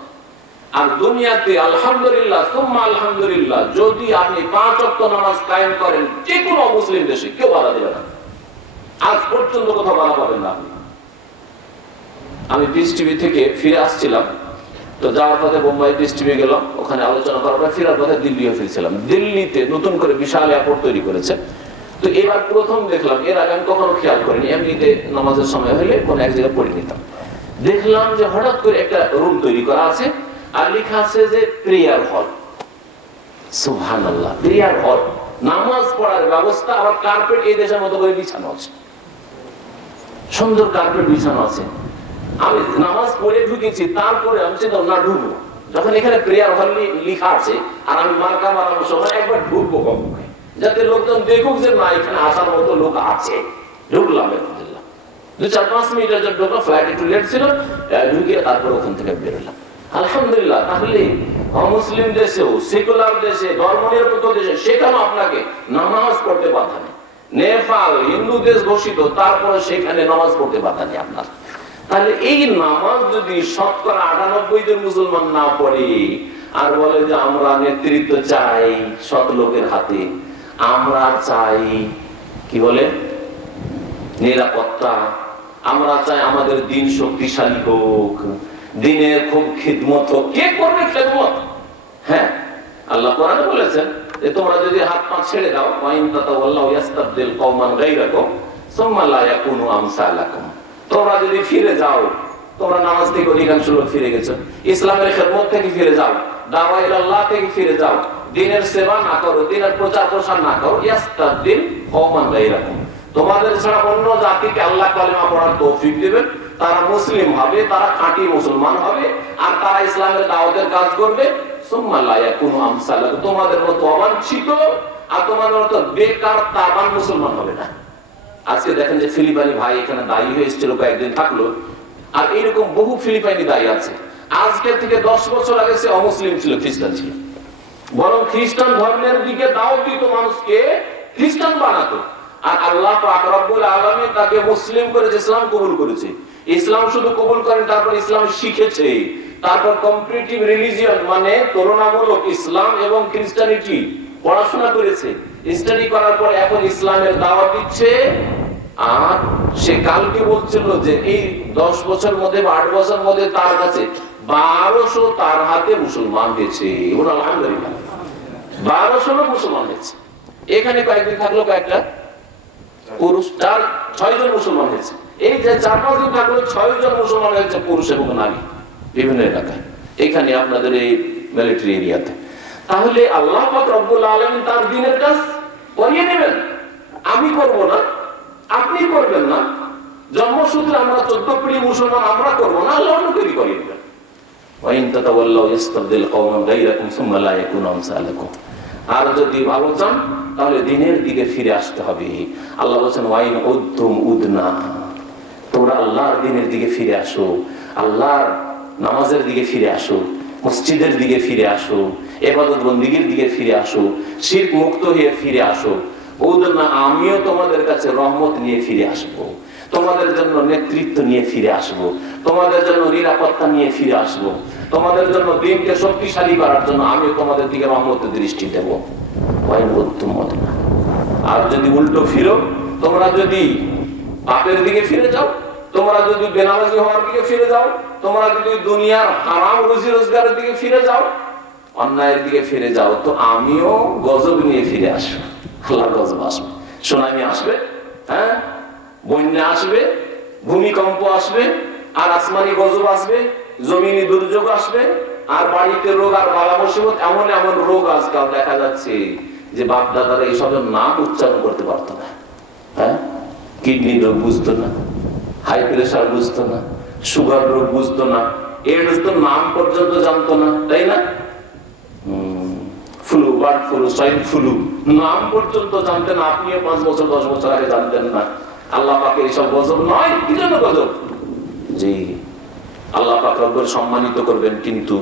আর দুনিয়াতে আলহামদুলিল্লাহ সুম্মা আলহামদুলিল্লাহ, যদি আপনি 5 ওয়াক্ত নামাজ কায়েম করেন, যে কোনো মুসলিম দেশে কেউ বাধা দেবে না, আজ পর্যন্ত কোথাও বাধা পাবেন না। আমি পিস টিভি থেকে ফিরে আসছিলাম, তো যাওয়ার পথে বোম্বাই পিস টিভি গেলাম, ওখানে আলোচনা করার পর ফেরার পথে দিল্লিও ফিরছিলাম। দিল্লিতে নতুন করে বিশাল এয়ারপোর্ট তৈরি করেছে, তো এবার প্রথম দেখলাম, এর আগে আমি কখনো খেয়াল করিনি, এমনিতে নামাজের সময় হলে কোনো এক জায়গায় পড়ে নিতাম। দেখলাম যে হঠাৎ করে একটা রুম তৈরি করা আছে, আর লেখা আছে যে প্রেয়ার হল। সুবহানাল্লাহ, প্রেয়ার হল, নামাজ পড়ার ব্যবস্থা, আবার কার্পেট এই দেশের মতো করে বিছানো আছে, সুন্দর কার্পেট বিছানো আছে। আমি নামাজ পড়ে ঢুকেছি, তারপরে আমি চিন্তা না ঢুকবো, যখন এখানে প্রেয়ার হল লেখা আছে, আর আমি মার্কা মারানোর সময় একবার ঢুকবো কমপক্ষে, যাতে লোকজন দেখুক যে না এখানে আসার মতো লোক আছে। ঢুকলাম, 2-4-5 মিনিটের জন্য ঢুকলাম, ফ্লাইট একটু লেট ছিল, ঢুকে তারপর ওখান থেকে বেরোলাম। আলহামদুলিল্লাহ। তাহলে অমুসলিম দেশেও, সেকুলার দেশে, ধর্মনিরপেক্ষ দেশে, সেখানেও আপনাকে নামাজ পড়তে বাধা নেই। নেপাল হিন্দু দেশ ঘোষিত, তারপরে সেখানে নামাজ পড়তে বাধা নেই আপনার। তাহলে এই নামাজ যদি শতকরা 98 জন মুসলমান না পড়ে, আর বলে যে আমরা নেতৃত্ব চাই সৎ লোকের হাতে, আমরা চাই কি বলে নিরাপত্তা, আমরা চাই আমাদের দিন শক্তিশালী হোক, দিনের খুব খিদমত হোক, কে করবে খিদমত? হ্যাঁ, আল্লাহ কোরআনে বলেছেন যে তোমরা যদি হাত পা ছেড়ে দাও, ওয়াইন তাতাওয়াল্লাহু ইস্তাবদিল কওমান গায়রাকুম সুম্মা লা ইয়াকুনু আমসালাকুম, তোমরা যদি ফিরে যাও, তোমরা নামাজ থেকে অধিকাংশ লোক ফিরে গেছো, ইসলামের খেদমত থেকে ফিরে যাও, দাওয়া ইলাল্লাহ থেকে ফিরে যাও, দিনের সেবা না করো, দিনের প্রচার প্রসার না করো, ইস্তাবদিল কওমান গায়রাকুম, তোমাদের ছাড়া অন্য জাতিকে আল্লাহ কালেমা পড়ার তৌফিক দিবেন, তারা মুসলিম হবে, তারা খাঁটি মুসলমান হবে, আর তারা ইসলামের দাওয়াতের কাজ করবে। সুম্মা লা ইয়াকুনু আমসালাকুম, তোমাদের মতো অবাঞ্ছিত আর তোমাদের মতো বেকার তাবান মুসলমান হবে না। আজকে দেখেন যে ফিলিপাইনি ভাই এখানে দায়ী হয়ে এসেছিল, কয়েকদিন থাকলো, আর এরকম বহু ফিলিপাইনি দায়ী আছে। আজকে থেকে 10 বছর আগে সে অমুসলিম ছিল, খ্রিস্টান ছিল, বরং খ্রিস্টান ধর্মের দিকে দাওয়াত দিত, মানুষকে খ্রিস্টান বানাতো। আর আল্লাহ পাক রব্বুল আলামিন তাকে মুসলিম করেছে, ইসলাম কবুল করেছে। ইসলাম শুধু কবুল করেন, তারপর ইসলাম শিখেছে, তারপর কম্পারেটিভ রিলিজিয়ন মানে তুলনামূলক ইসলাম এবং খ্রিস্টানিটি পড়াশোনা করেছে, স্টাডি করার পর এখন ইসলামের দাওয়াত দিচ্ছে। আর সে কালকে বলছিল যে এই 10 বছর মধ্যে বা 8 বছর মধ্যে তার কাছে 1200 তার হাতে মুসলমান হয়েছে। আলহামদুলিল্লাহ, 1200 লোক মুসলমান হয়েছে। এখানে কয়েকদিন থাকলো কয়েকটা পুরুষ, 6 জন মুসলমান হয়েছে। এই যে 4-5 দিন থাকলো 6 জন মুসলমান হয়েছে, পুরুষ এবং নারী, বিভিন্ন এলাকায়, এখানে আপনাদের এই মিলিটারি এরিয়াতে। তাহলে আল্লাহ পাক রব্বুল আলামিন তার দ্বীনের কাজ করিয়ে নেবেন। আমি করব না, আপনি করবেন না, জন্মসূত্রে আমরা 14 পিঢ়ি মুসলমান আমরা করব না, আল্লাহ অন্যকে করিয়ে নেবেন। ওয়াইন তাতাওয়াল্লাউ ইস্তাবদিল কওমান গায়রাকুম সুম্মা লা ইয়াকুনু আমসালাকুম। আর যদি ভালো চান তাহলে দ্বীনের দিকে ফিরে আসতে হবে। আল্লাহ বলেন ওয়াইন উদ্তুম উদনা, তোমরা আল্লাহর দ্বীনের দিকে ফিরে আসো, আল্লাহর নামাজের দিকে ফিরে আসো, মসজিদের দিকে ফিরে আসো, ইবাদত বন্দেগীর দিকে ফিরে আসো, শিরক মুক্ত হয়ে ফিরে আসো। উদনা, আমিও তোমাদের কাছে রহমত নিয়ে ফিরে আসবো, তোমাদের জন্য নেতৃত্ব নিয়ে ফিরে আসবো, তোমাদের জন্য নিরাপত্তা নিয়ে ফিরে আসবো, তোমাদের জন্য দ্বীনকে শক্তিশালী করার জন্য আমিও তোমাদের দিকে রহমতের দৃষ্টি দেব। আর যদি উল্টো ফিরো, তোমরা যদি পাপের দিকে ফিরে যাও, তোমরা যদি বেনামাজি হওয়ার দিকে ফিরে যাও, তোমরা যদি দুনিয়ার হারাম রুজি রোজগারের দিকে ফিরে যাও, অন্যায়ের দিকে ফিরে যাও, তো আমিও গজব নিয়ে ফিরে আসবো। আল্লাহ গজব আসবে, সুনামি আসবে, হ্যাঁ, বন্যা আসবে, ভূমিকম্প আসবে, আর আসমানি গজব আসবে, জমিনি দুর্যোগ আসবে, আর বাড়িতে রোগ আর বালা মুসিবত। এমন এমন রোগ আজকাল দেখা যাচ্ছে যে বাপ দাদারা এইসবের নাম উচ্চারণ করতে পারতো না। হ্যাঁ, কিডনি রোগ বুঝতো না, হাই প্রেশার বুঝতো না, সুগার রোগ বুঝতো না, এইডস তো নাম পর্যন্ত জানতো না, তাই না? Flu, bird flu, swine flu নাম পর্যন্ত জানতেন। আপনিও 5 বছর 10 বছর আগে জানতেন না। আল্লাহ পাকের এইসব গজব নয়, কি জন্য গজব? জি, আল্লাহ পাক রব্বুল সম্মানিত করবেন, কিন্তু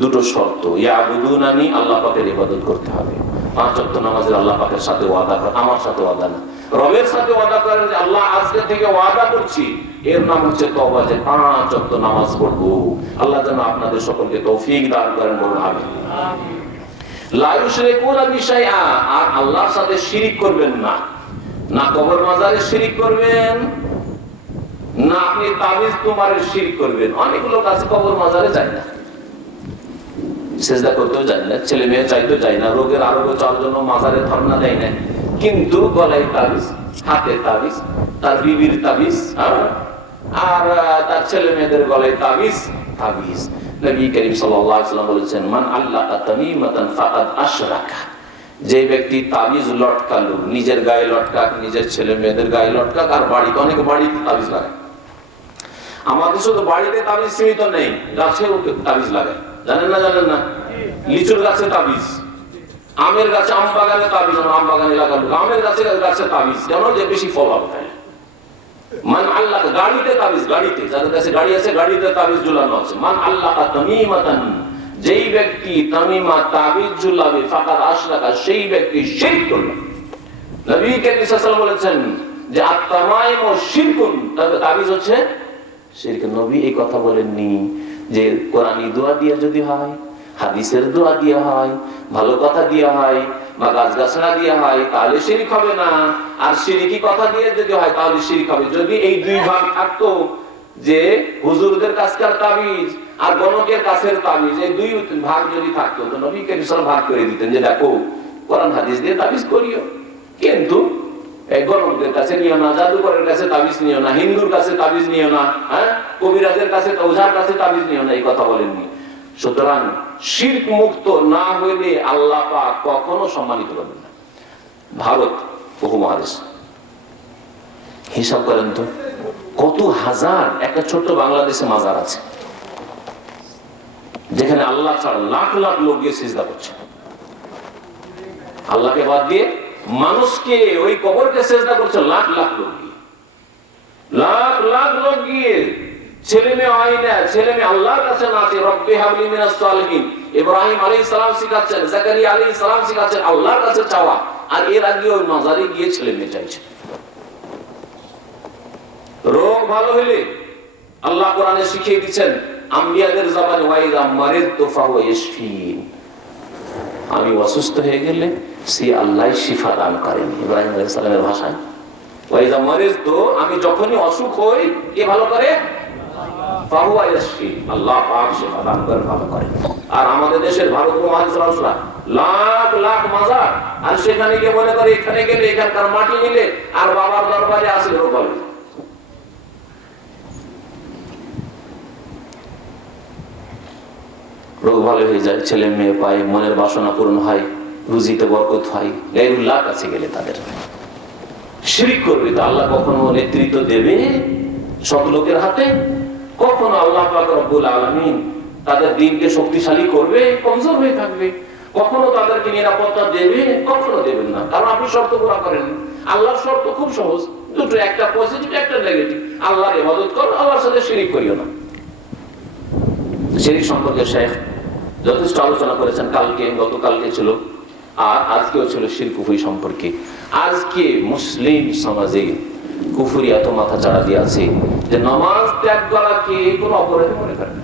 দুটো শর্ত। ইয়াবুদুনানি, আল্লাহ পাকের ইবাদত করতে হবে। 5 ওয়াক্ত নামাজের আল্লাহ পাকের সাথে ওয়াদা করেন, আমার সাথে ওয়াদা না, রবের সাথে ওয়াদা করেন যে আল্লাহ আজকে থেকে ওয়াদা করছি, এর নাম হচ্ছে তওবা, যে 5 ওয়াক্ত নামাজ পড়বো। আল্লাহ যেন আপনাদের সকলকে তৌফিক দান করেন, বলুন আমিন। লা ইউশরিকুনা বিশাইআ, আর আল্লাহর সাথে শিরিক করবেন না। না কবর মাজারে শিরিক করবেন, না আপনি তাবিজ তোমারের শিরিক করবেন। অনেক লোক আছে কবর মাজারে যায় না, সেজদা করতেও যায় না, ছেলে মেয়ে চাইতেও যায় না, রোগের আরোগ্য চাওয়ার জন্য মাজারে ধর্ণা দেয় না, কিন্তু গলায় তাবিজ, হাতে তাবিজ, তার বিবির তাবিজ, আর তার ছেলে মেয়েদের গলায় তাবিজ। তাবিজ নবী করিম সাল্লাল্লাহু আলাইহি ওয়াসাল্লাম বলেছেন, মান আল্লাকা তামিমাতান ফাকাদ আশরাকা, যে ব্যক্তি তাবিজ লটকালো, নিজের গায়ে লটকাক, নিজের ছেলে মেয়েদের গায়ে লটকাক, আর বাড়িতে, অনেক বাড়িতে তাবিজ লাগায়। আমাদের শুধু বাড়িতে তাবিজ সীমিত নেই, গাছেও তাবিজ লাগায়, জানেন না? জানেন না? লিচুর গাছে তাবিজ, আমের গাছে, আম বাগানে তাবিজ, আম বাগানে লাগালো, আমের গাছে গাছে তাবিজ, যেন যে বেশি ফল হবে। মান আল্লাহ, গাড়িতে তাবিজ, গাড়িতে, যাদের কাছে গাড়ি আছে গাড়িতে তাবিজ ঝুলানো আছে। মান আল্লাহ তামিমাতান, যেই ব্যক্তি তামিমা তাবিজ ঝুলাবে, ফাকাদ আশরাকা, সেই ব্যক্তি শিরক করলো। নবী করিম সাল্লাল্লাহু আলাইহি ওয়াসাল্লাম বলেছেন যে আত-তামাইম শিরকুন, তবে তাবিজ হচ্ছে শিরক। নবী এই কথা বলেননি যে কোরআনী দোয়া দিয়ে যদি হয়, হাদিসের দোয়া দিয়ে হয়, ভালো কথা দিয়ে হয়, বা গাছগাছড়া দিয়ে হয়, তাহলে শিরক হবে না। আর শিরকি কথা দিয়ে যদি হয় তাহলে শিরক হবে। যদি এই 2 ভাগ থাকতো, যে হুজুরদের কাছকার তাবিজ আর গণকের কাছের তাবিজ, এই 2 ভাগ যদি থাকতো, তো নবী করিম সাল্লাল্লাহু আলাইহি ওয়াসাল্লাম ভাগ করে দিতেন যে দেখো কোরআন হাদিস দিয়ে তাবিজ করিও, কিন্তু এই গণকদের কাছে নিও না, জাদুকরের কাছে তাবিজ নিও না, হিন্দুর কাছে তাবিজ নিও না, হ্যাঁ, কবিরাজের কাছে, ওঝার কাছে তাবিজ নিও না, এই কথা বলেননি। সুতরাং শিরক মুক্ত না হইলে আল্লাহ পাক কখনো সম্মানিত করবেন না। ভারত উপমহাদেশ, হিসাব করেন তো কত হাজার একটা ছোট্ট বাংলাদেশে মাজার আছে যেখানে আল্লাহ ছাড়া লাখ লাখ লোক গিয়ে সিজদা করছে, আল্লাহকে বাদ দিয়ে মানুষকে ওই কবরকে সিজদা করছে লাখ লাখ লোক গিয়ে, লাখ লাখ লোক গিয়ে। ছেলে মেয়ে হয় না, ছেলে মেয়ে আল্লাহর কাছে না আছে, রব্বি হাবলি মিনাস সালিহিন। ইব্রাহিম আলাইহিস সালাম শিখাচ্ছেন, জাকারিয়া আলাইহিস সালাম শিখাচ্ছেন আল্লাহর কাছে চাওয়া, আর এর আগে ওই মাজারে গিয়ে ছেলে মেয়ে চাইছে। রোগ ভালো হইলে আল্লাহ কোরআনে শিখিয়ে দিচ্ছেন আম্বিয়াদের জবানে, ওয়াইদা মারিদতু ফাহুয়া ইয়াশফিন, আমি অসুস্থ হয়ে গেলে সে আল্লাহ শিফা দান করেন। ইব্রাহিম আলাইহিস সালামের ভাষায় ওয়াইদা মারিদতু, আমি যখনই অসুখ হই কে ভালো করে? ফাহুয়া ইয়াশফি, আল্লাহ পাক শিফা দান করেন, ভালো করেন। আর আমাদের দেশের ভারত মহারাষ্ট্র লাখ লাখ মাজার, আর সেখানে গিয়ে মনে করে এখানে গেলে এখানকার মাটি নিলে আর বাবার দরবারে আসে রোগ হবে। রোগ ভালো হয়ে যায়, ছেলে মেয়ে পায়, মনের বাসনা পূরণ হয়, রুজিতে বরকত হয়। গায়রুল্লাহ কাছে গেলে তাদের শিরক করবে তো আল্লাহ কখনো নেতৃত্ব দেবে সৎ লোকের হাতে? কখনো আল্লাহ পাক রব্বুল আলামিন তাদের দিনকে শক্তিশালী করবে? কমজোর হয়ে থাকবে। কখনো তাদেরকে নিরাপত্তা দেবে? কখনো দেবেন না, কারণ আপনি শর্ত পুরা করেন। আল্লাহর শর্ত খুব সহজ, দুটো, একটা পজিটিভ একটা নেগেটিভ। আল্লাহর ইবাদত করো, আল্লাহর সাথে শিরক করিও না। শিরক সম্পর্কে শেখ যথেষ্ট আলোচনা করেছেন, কালকে গতকালকে ছিল, আর আজকেও ছিল শিরক কুফরি সম্পর্কে। আজকে মুসলিম সমাজে কুফরি এত মাথা চাড়া দিয়ে আছে যে নামাজ ত্যাগ করাকে কোনো অপরাধী মনে করে না,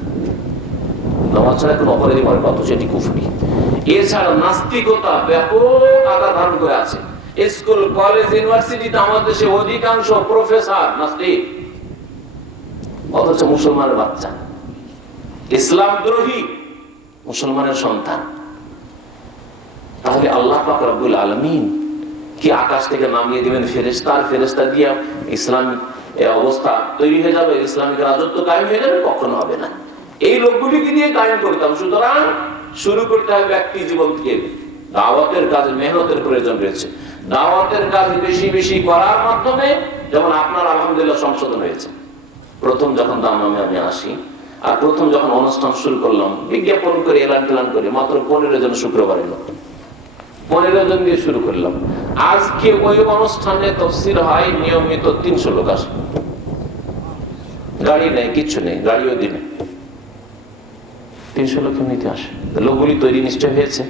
নামাজ ছাড়া কোনো অপরাধী মনে করে, অথচ এটি কুফরি। এছাড়া নাস্তিকতা ব্যাপক আকার ধারণ করে আছে। স্কুল কলেজ ইউনিভার্সিটিতে আমাদের দেশে অধিকাংশ প্রফেসর নাস্তিক, অথচ মুসলমানের বাচ্চা, ইসলাম দ্রোহী মুসলমানের সন্তান। তাহলে আল্লাহ পাক রব্বুল আলামিন কি আকাশ থেকে নামিয়ে দিবেন ফেরেশতা দিয়ে ইসলাম অবস্থা তৈরি হয়ে যাবে, ইসলামিক রাজত্ব কায়েম হয়ে যাবে? কখনো হবে না। এই লোকগুলিকে দিয়ে কায়েম করতে হবে। সুতরাং শুরু করতে হবে ব্যক্তি জীবন থেকে। দাওয়াতের কাজে মেহনতের প্রয়োজন রয়েছে। দাওয়াতের কাজ বেশি বেশি করার মাধ্যমে, যেমন আপনার আলহামদুলিল্লাহ সংশোধন হয়েছে। প্রথম যখন দামামে আমি আসি, আর প্রথম যখন অনুষ্ঠান শুরু করলাম, বিজ্ঞাপন করে এলান টেলান করে মাত্র 15 জন শুক্রবার এলো, 15 জন দিয়ে শুরু করলাম। আজকে ওই অনুষ্ঠানে তাফসীর হয় নিয়মিত 300 লোক আসে। গাড়ি নেই, কিচ্ছু নেই, গাড়িও দিনে 300 লোক এমনিতে আসে। লোকগুলি তৈরি নিশ্চয় হয়েছে।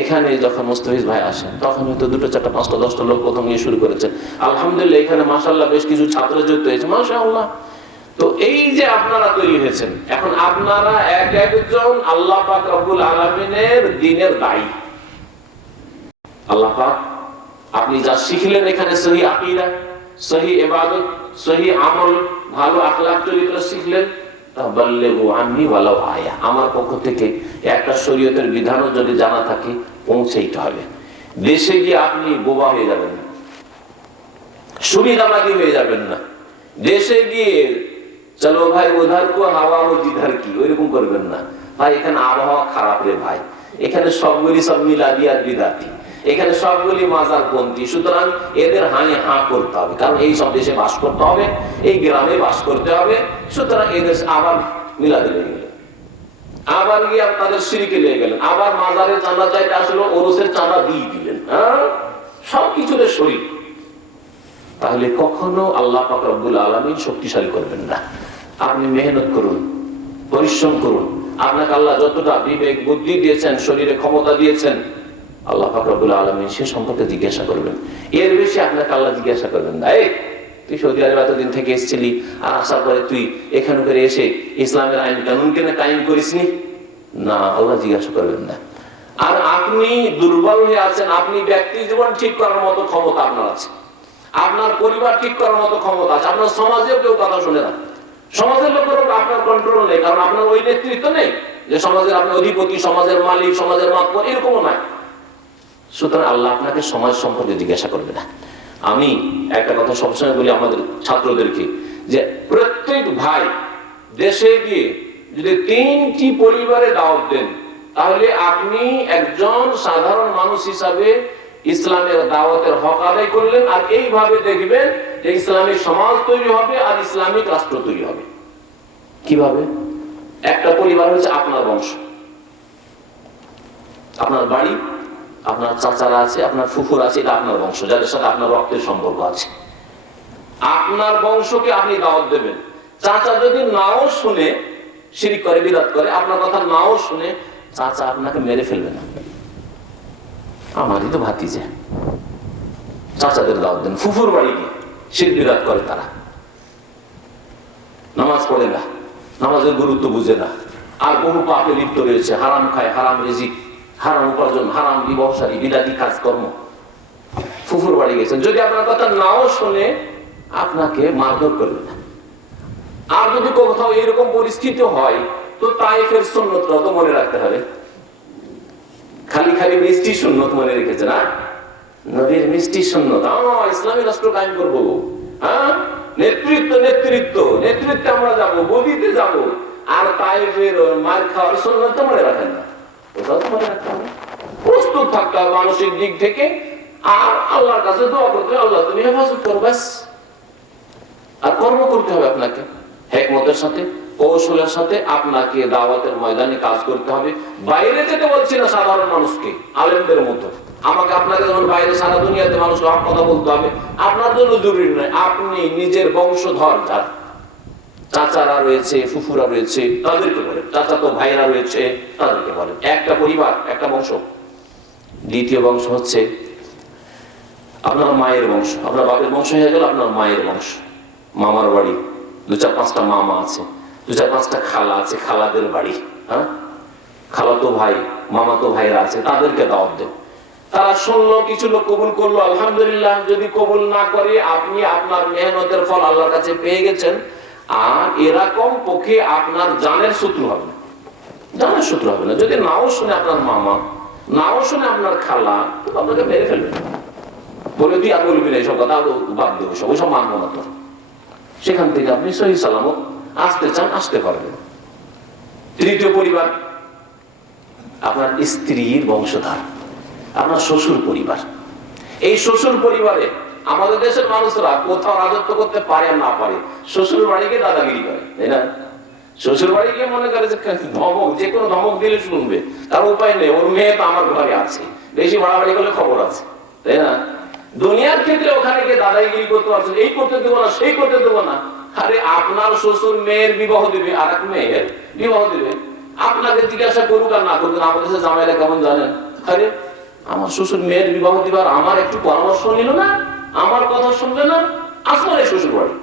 এখানে যখন মুস্তাফিজ ভাই আসেন তখন হয়তো 2, 4, 5, 10টা লোক প্রথম গিয়ে শুরু করেছেন। আলহামদুলিল্লাহ এখানে মাশাআল্লাহ বেশ কিছু ছাত্র যুক্ত হয়েছে, মাশাআল্লাহ। তো এই যে আপনারা তৈরি হয়েছেন, এখন আপনারা এক একজন আল্লাহ পাক রব্বুল আলামিনের দ্বীনের দায়ী। আল্লাহ পাক আপনি যা শিখলেন এখানে, সহি আকীদা, সহি ইবাদত, সহি আমল, ভালো আখলাক চরিত্র শিখলেন, তাবাল্লিগু আন্নী ওয়ালাউ আয়া, আমার পক্ষ থেকে একটা শরীয়তের বিধানও যদি জানা থাকে পৌঁছাইতে হবে। দেশে গিয়ে আপনি বোবা হয়ে যাবেন না, সুবিধাবাদী হয়ে যাবেন না। দেশে গিয়ে চলো ভাই উধার কো হাওয়া ও জিধার কি, ওইরকম করবেন না। ভাই এখানে আবহাওয়া খারাপ রে ভাই, এখানে সবগুলি সব মিলাদি আর বিদাতি, এখানে সবগুলি মাজারপন্থী। সুতরাং এদের হাঁ হাঁ করতে হবে, কারণ এই সব দেশে বাস করতে হবে, এই গ্রামে বাস করতে হবে। সুতরাং এদের আবার মিলাদি লেগে গেলেন, আবার গিয়ে আপনাদের শিরকে লেগে গেলেন, আবার মাজারের চাঁদা চাইতে আসলো, ওরসের চাঁদা দিয়ে দিলেন, সবকিছুর শরীর। তাহলে কখনো আল্লাহ পাক রব্বুল আলামিন শক্তিশালী করবেন না। আপনি মেহনত করুন, পরিশ্রম করুন। আপনাকে আল্লাহ যতটা বিবেক বুদ্ধি দিয়েছেন, শরীরে ক্ষমতা দিয়েছেন, আল্লাহ পাক রব্বুল আলামিন সে সম্পর্কে জিজ্ঞাসা করবেন। এর বেশি আপনাকে আল্লাহ জিজ্ঞাসা করবেন না, এই তুই সৌদি আরব এতদিন থেকে এসেছিলি, আর আসার পরে তুই এখানে করে এসে ইসলামের আইন কানুন কেন কায়েম করিসনি? না, আল্লাহ জিজ্ঞাসা করবেন না। আর আপনি দুর্বল হয়ে আছেন, আপনি ব্যক্তি জীবন ঠিক করার মতো ক্ষমতা আপনার আছে, আপনার পরিবার ঠিক করার মতো ক্ষমতা আছে, আপনার সমাজেও কেউ কথা শুনে না, সমাজের লোকের উপর আপনার কন্ট্রোল নেই, কারণ আপনার ওই নেতৃত্ব নেই যে সমাজের আপনি অধিপতি, সমাজের মালিক, সমাজের মাতবর, এরকমও নাই। সুতরাং আল্লাহ আপনাকে সমাজ সম্পর্কে জিজ্ঞাসা করবে না। আমি একটা কথা সবসময় বলি আমাদের ছাত্রদেরকে, যে প্রত্যেক ভাই দেশে গিয়ে যদি 3টি পরিবারে দাওয়াত দেন, তাহলে আপনি একজন সাধারণ মানুষ হিসাবে ইসলামের দাওয়াতের হক আদায় করলেন। আর এইভাবে দেখবেন যে ইসলামিক সমাজ তৈরি হবে আর ইসলামিক রাষ্ট্র তৈরি হবে। কিভাবে? একটা পরিবার হচ্ছে আপনার বংশ, আপনার বাড়ি, আপনার চাচারা আছে, আপনার ফুফুর আছে, এটা আপনার বংশ, যাদের সাথে আপনার রক্তের সম্পর্ক আছে। আপনার বংশকে আপনি দাওয়াত দেবেন। চাচা যদি নাও শুনে, শিরক করে, বিদআত করে, আপনার কথা নাও শুনে, চাচা আপনাকে মেরে ফেলবে না। আমারই তো ভাতিজা, চাচাদের দাওয়াত দেন। ফুফুর বাড়ি গিয়ে শিরক বিদআত করে, তারা নামাজ পড়ে না, নামাজের গুরুত্ব বুঝে না, আর বহু পাপে লিপ্ত রয়েছে, হারাম খায়, হারাম রিজিক, হারাম উপার্জন, হারাম বিবসারি, বিদাতি কাজকর্ম। ফুফুর বাড়ি গেছেন, যদি আপনার কথা নাও শুনে আপনাকে মারধর করবে না। আর যদি কোথাও এরকম পরিস্থিতি হয়, তো তাইফের সুন্নতটাও তো মনে রাখতে হবে। খালি খালি মিষ্টি সুন্নত মনে রেখেছে না, নবীর মিষ্টি সুন্নত, ইসলামী রাষ্ট্র কায়েম করবো, হ্যাঁ, নেতৃত্ব নেতৃত্ব নেতৃত্বে আমরা যাবো, গদিতে যাবো, আর তাইফের মার খাওয়ার সুন্নত মনে রাখেন না। ওটাও তো মনে রাখতে হবে, প্রস্তুত থাকতে হবে মানসিক দিক থেকে, আর আল্লাহর কাছে দোয়া করতে হবে, আল্লাহ তুমি হেফাজত করো, ব্যাস। আর কর্ম করতে হবে আপনাকে হিকমতের সাথে, কৌশলের সাথে। আপনাকে দাওয়াতের ময়দানে কাজ করতে হবে। বাইরে যেতে বলছি না সাধারণ মানুষকে, আলেমদের মতো আমাকে আপনাকে যেমন বাইরে সারা দুনিয়াতে মানুষ হক কথা বলতে হবে, আপনার জন্য জরুরি নয়। আপনি নিজের বংশধর যারা চাচারা রয়েছে, ফুফুরা রয়েছে, তাদেরকে বলেন, চাচা তো ভাইরা রয়েছে, তাদেরকে বলেন। একটা পরিবার, একটা বংশ। দ্বিতীয় বংশ হচ্ছে আপনার মায়ের বংশ। আপনার বাপের বংশ হয়ে গেল আপনার মায়ের বংশ, মামার বাড়ি, 2-4-5টা মামা আছে, 2-4-5টা খালা আছে, খালাদের বাড়ি, হ্যাঁ, খালাতো ভাই, মামাতো ভাইরা আছে, তাদেরকে দাওয়াত দেন। তারা শুনলো, কিছু লোক কবুল করলো, আলহামদুলিল্লাহ। যদি কবুল না করে, আপনি আপনার মেহনতের ফল আল্লাহর কাছে পেয়ে গেছেন। আর এরকম পক্ষে আপনার জানের শত্রু হবে না, জানের শত্রু হবে না। যদি নাও শুনে আপনার মামা, নাও শুনে আপনার খালা, আপনাকে মেরে ফেলবে, বলে তুই আর বলবি না এইসব কথা, বাদ দেবো, সব ওইসব মানবো না তোর। সেখান থেকে আপনি সহি সালামত আসতে চান, আসতে পারবেন। তৃতীয় পরিবার আপনার স্ত্রীর বংশধর, আপনার শ্বশুর পরিবার। এই শ্বশুর পরিবারে আমাদের দেশের মানুষরা কোথাও রাজত্ব করতে পারে আর না পারে, শ্বশুর বাড়িকে দাদাগিরি করে, তাই না? শ্বশুর বাড়িকে মনে করে যে ধমক, যে কোনো ধমক দিলে শুনবে, তার উপায় নেই, ওর মেয়ে তো আমার ঘরে আছে, বেশি বাড়াবাড়ি করলে খবর আছে, তাই না? দুনিয়ার ক্ষেত্রে ওখানে গিয়ে দাদাগিরি করতে পারছেন, এই করতে দেবো না, সেই করতে দেবো না। আরে আপনার শ্বশুর মেয়ের বিবাহ দিবে, আর এক মেয়ের বিবাহ দিবে, আপনাকে জিজ্ঞাসা করুক আর না করুক, আমাদের দেশে জামাইরা কেমন জানেন? আরে আমার শ্বশুর মেয়ের বিবাহ দিবার আমার একটু পরামর্শ নিল না, আমার কথা শুনবে না, আসলে এই শ্বশুর বাড়ি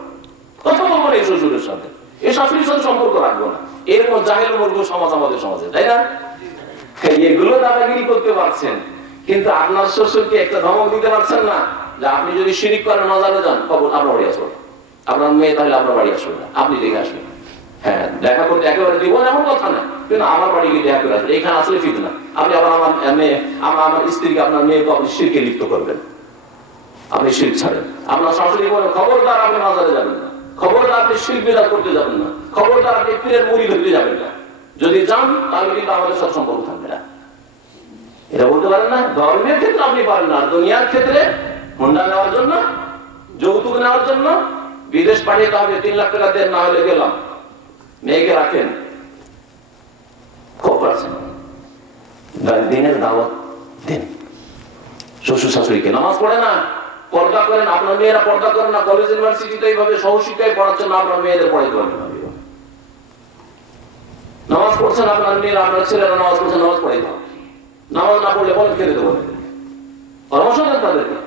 কথা বলবো না, এই শ্বশুরের সাথে, এই শাশুড়ির সাথে সম্পর্ক রাখবো না। এরকম জাহেল মূর্খ সমাজ আমাদের সমাজে, তাই না? এগুলো দাদাগিরি করতে পারছেন, কিন্তু আপনার শ্বশুরকে একটা ধমক দিতে পারছেন না যে আপনি যদি শিরিক করেন, মাজারে যান, খবর আপনার বাড়ি আসবেন, আপনার মেয়ে তাহলে আপনার বাড়ি আসবে না, আপনি দেখে আসবেন। হ্যাঁ, দেখা করতে একেবারে দিব এমন কথা না, কিন্তু আমার বাড়ি গিয়ে দেখা করে আসবেন, এখানে আসলে ফিতনা। আপনি আবার আমার মেয়ে, আমার স্ত্রীকে, আপনার মেয়েকে আপনি শিরকে লিপ্ত করবেন, আপনি শিরক ছাড়েন। আপনার শাশুড়ি বলেন, খবরদার আপনি মাজারে যাবেন না, খবরদার আপনি শিরক বিদআত করতে যাবেন না, খবরদার আপনি পীরের মুড়ি ধরতে যাবেন না, যদি যান তাহলে কিন্তু আমাদের সাথে সম্পর্ক থাকবে না। এটা বলতে পারেন না? ধর্মের ক্ষেত্রে আপনি পারেন না, দুনিয়ার ক্ষেত্রে হুন্ডা নেওয়ার জন্য, যৌতুক নেওয়ার জন্য বিদেশ পাঠিয়ে হবে, 3 লাখ টাকা দেন, না হলে গেলাম, মেয়েকে রাখেন, খুব পারছেন। দিনের দাওয়াত দেন শ্বশুর শাশুড়িকে। নামাজ পড়ে না, পর্দা করেন, আপনার মেয়েরা পর্দা করেন না, কলেজ ইউনিভার্সিটিতে এইভাবে সহশিক্ষায় পড়াচ্ছেন না, আপনার মেয়েদের পড়াইতে পারবেন না। নামাজ পড়ছেন আপনার মেয়েরা, আপনার ছেলেরা নামাজ পড়ছেন, নামাজ পড়াইতে হবে। নামাজ না পড়লে বলেন খেতে দেবো, পরামর্শ দেন তাদেরকে,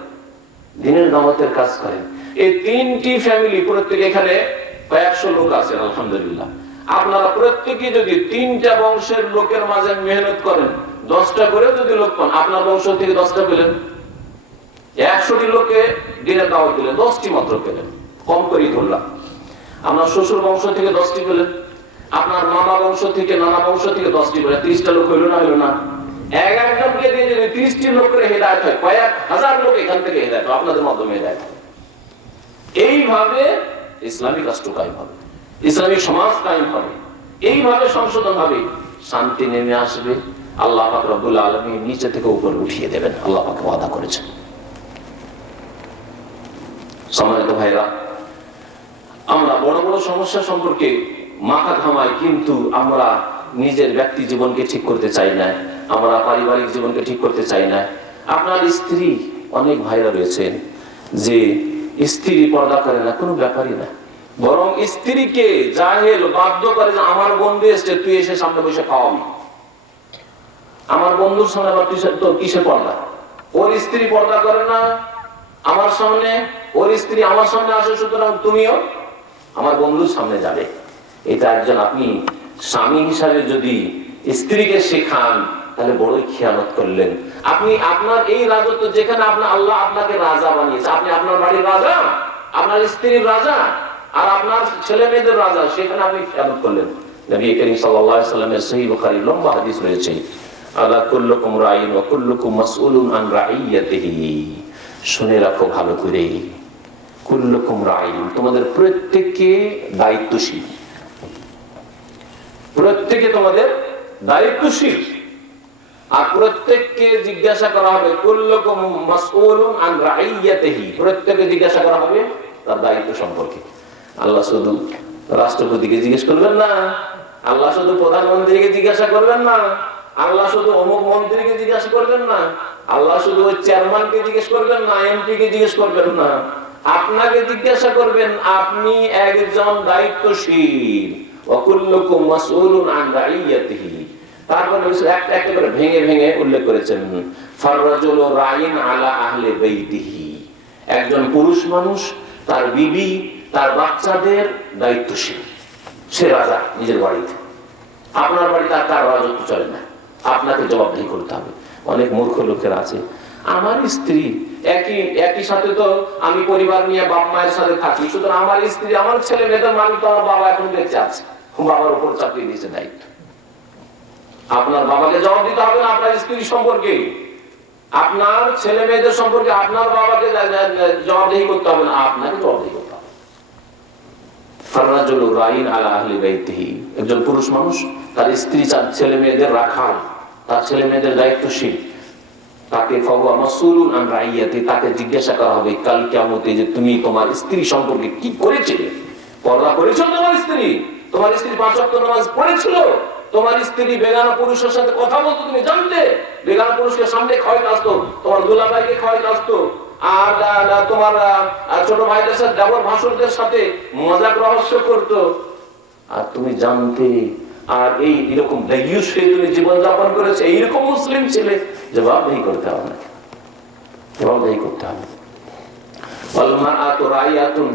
দিনের দাওয়াতের কাজ করেন। এই 3টি ফ্যামিলি, প্রত্যেকে এখানে কয়েকশো লোক আছেন আলহামদুলিল্লাহ। আপনারা প্রত্যেকে যদি 3টা বংশের লোকের মাঝে মেহনত করেন, 10টা করে যদি লোক পান, আপনার বংশ থেকে 10টা পেলেন, 100টি লোকে দিনের দাওয়াত দিলেন, 10টি মাত্র পেলেন, কম করেই ধরলাম। আপনার শ্বশুর বংশ থেকে 10টি পেলেন, আপনার মামা বংশ থেকে, নানা বংশ থেকে 10টি পেলেন, 30টা লোক হইল না? হইল না? একজনকে দিয়ে যদি 30টি লোকের হেদায়েত হয়, কয়েক হাজার লোক এখান থেকে হেদায়েত হয়, আপনাদের মাধ্যমে হেদায়েত হয়। এইভাবে ইসলামিক রাষ্ট্র কায়েম হবে, ইসলামিক সমাজ কায়েম হবে, এইভাবে সংশোধন হবে, শান্তি নেমে আসবে। আল্লাহ পাক রব্বুল আলামিন নিচে থেকে উপরে উঠিয়ে দেবেন, আল্লাহ পাক ওয়াদা করেছেন। সম্মানিত ভাইরা, আমরা বড় বড় সমস্যা সম্পর্কে মাথা ঘামাই, কিন্তু আমরা নিজের ব্যক্তি জীবনকে ঠিক করতে চাই না, আমরা পারিবারিক জীবনকে ঠিক করতে চাই না। আপনার স্ত্রী, অনেক ভাইরা রয়েছেন যে স্ত্রী পর্দা করে না, কোনো ব্যাপারই না, বরং স্ত্রীকে জাহেল বাধ্য করে যে আমার বন্ধু এসছে, তুই এসে সামনে বসে খাওয়াবি। আমার বন্ধুর সামনে আবার তোর কিসের পর্দা? ওর স্ত্রী পর্দা করে না আমার সামনে, ওর স্ত্রী আমার সামনে আসে, সুতরাং তুমিও আমার বন্ধুর সামনে যাবে। এটা একজন আপনি স্বামী হিসাবে যদি স্ত্রীকে শেখান, তাহলে বড়ই খেয়ানত করলেন। আপনি আপনার এই রাজত্ব যেখানে আপনার আল্লাহ আপনাকে রাজা বানিয়েছে, আপনি আপনার বাড়ির রাজা, আপনার স্ত্রীর রাজা, আর আপনার ছেলে মেয়েদের রাজা, সেখানে আপনি খেয়ানত করলেন। নবী করিম সাল্লাল্লাহু আলাইহি ওয়াসাল্লামের সহিহ বুখারী লম্বা হাদিস রয়েছে, আলা কুল্লুকুম রাঈন ওয়া কুল্লুকুম মাসউলুন আন রাঈয়াতিহি। শুনে রাখো ভালো করে, কুল্লুকুম রাঈন, তোমাদের প্রত্যেককে দায়িত্বশীল, প্রত্যেকে তোমাদের দায়িত্বশীল, আর প্রত্যেককে জিজ্ঞাসা করা হবে, কুল্লুকুম মাসউলুন আন রাঈয়াতিহি, প্রত্যেককে জিজ্ঞাসা করা হবে তার দায়িত্ব সম্পর্কে। আল্লাহ শুধু রাষ্ট্রপতিকে জিজ্ঞেস করবেন না, আল্লাহ শুধু প্রধানমন্ত্রীকে জিজ্ঞাসা করবেন না, আল্লাহ শুধু অমুক মন্ত্রীকে জিজ্ঞাসা করবেন না, আল্লাহ শুধু ওই চেয়ারম্যানকে জিজ্ঞেস করবেন না, এমপি কে জিজ্ঞেস করবেন না, আপনাকে জিজ্ঞাসা করবেন, আপনি একজন দায়িত্বশীল। ওয়াকুল্লুকুম মাসউলুন আন রাঈয়াতিহি। তারপরে একটা একটা করে ভেঙে ভেঙে উল্লেখ করেছেন, ফাররাজুলু রাঈন আলা আহলি বাইতিহি, একজন পুরুষ মানুষ তার বিবি, তার বাচ্চাদের দায়িত্বশীল, সে রাজা নিজের বাড়িতে। আপনার বাড়িতে আর তার রাজত্ব চলে না, আপনাকে জবাবদিহি করতে হবে। অনেক মূর্খ লোকেরা আছে, আমার স্ত্রী একই সাথে তো আমি পরিবার নিয়ে বাপ মায়ের সাথে থাকি, সুতরাং আমার স্ত্রী, আমার ছেলে মেয়েদের মালিক তো আমার বাবা এখন বেঁচে আছে, বাবার উপর চাপিয়ে দিয়েছে দায়িত্ব। আপনার বাবাকে জবাব দিতে হবে না আপনার স্ত্রী সম্পর্কে, আপনার ছেলে মেয়েদের সম্পর্কে আপনার বাবাকে জবাবদিহি করতে হবে না, আপনাকে জবাবদিহি করতে হবে। ফাররাজুলু রাঈন আলা আহলি বাইতিহি, একজন পুরুষ মানুষ তার স্ত্রী, তার ছেলে মেয়েদের রাখাল, তার ছেলে মেয়েদের দায়িত্বশীল, তাকে ফাহুয়া মাসউলুন আন রাঈয়াতি, তাকে জিজ্ঞাসা করা হবে কাল কিয়ামতে যে তুমি তোমার স্ত্রী সম্পর্কে কি করেছিলে। পর্দা করেছিল তোমার স্ত্রী? তোমার স্ত্রী 5 ওয়াক্ত নামাজ পড়েছিল? তোমার স্ত্রী বেগানা পুরুষের সাথে কথা বলতো, তুমি জানতে? বেগানা পুরুষকে সামনে খাওয়াইতে আসতো, তোমার দুলাভাইকে খাওয়াইতে আসতো, আর তোমার ছোট ভাইদের সাথে, দেবর ভাসুরদের সাথে মজাক রহস্য করতো, আর তুমি জানতে? আর এইরকম দায়ুস হয়ে তুমি জীবনযাপন করেছে, এইরকম মুসলিম ছেলে, জবাবদিহি করতে হবে না, জবাবদিহি করতে হবে। ওয়াল মারআতু রাইয়াতুন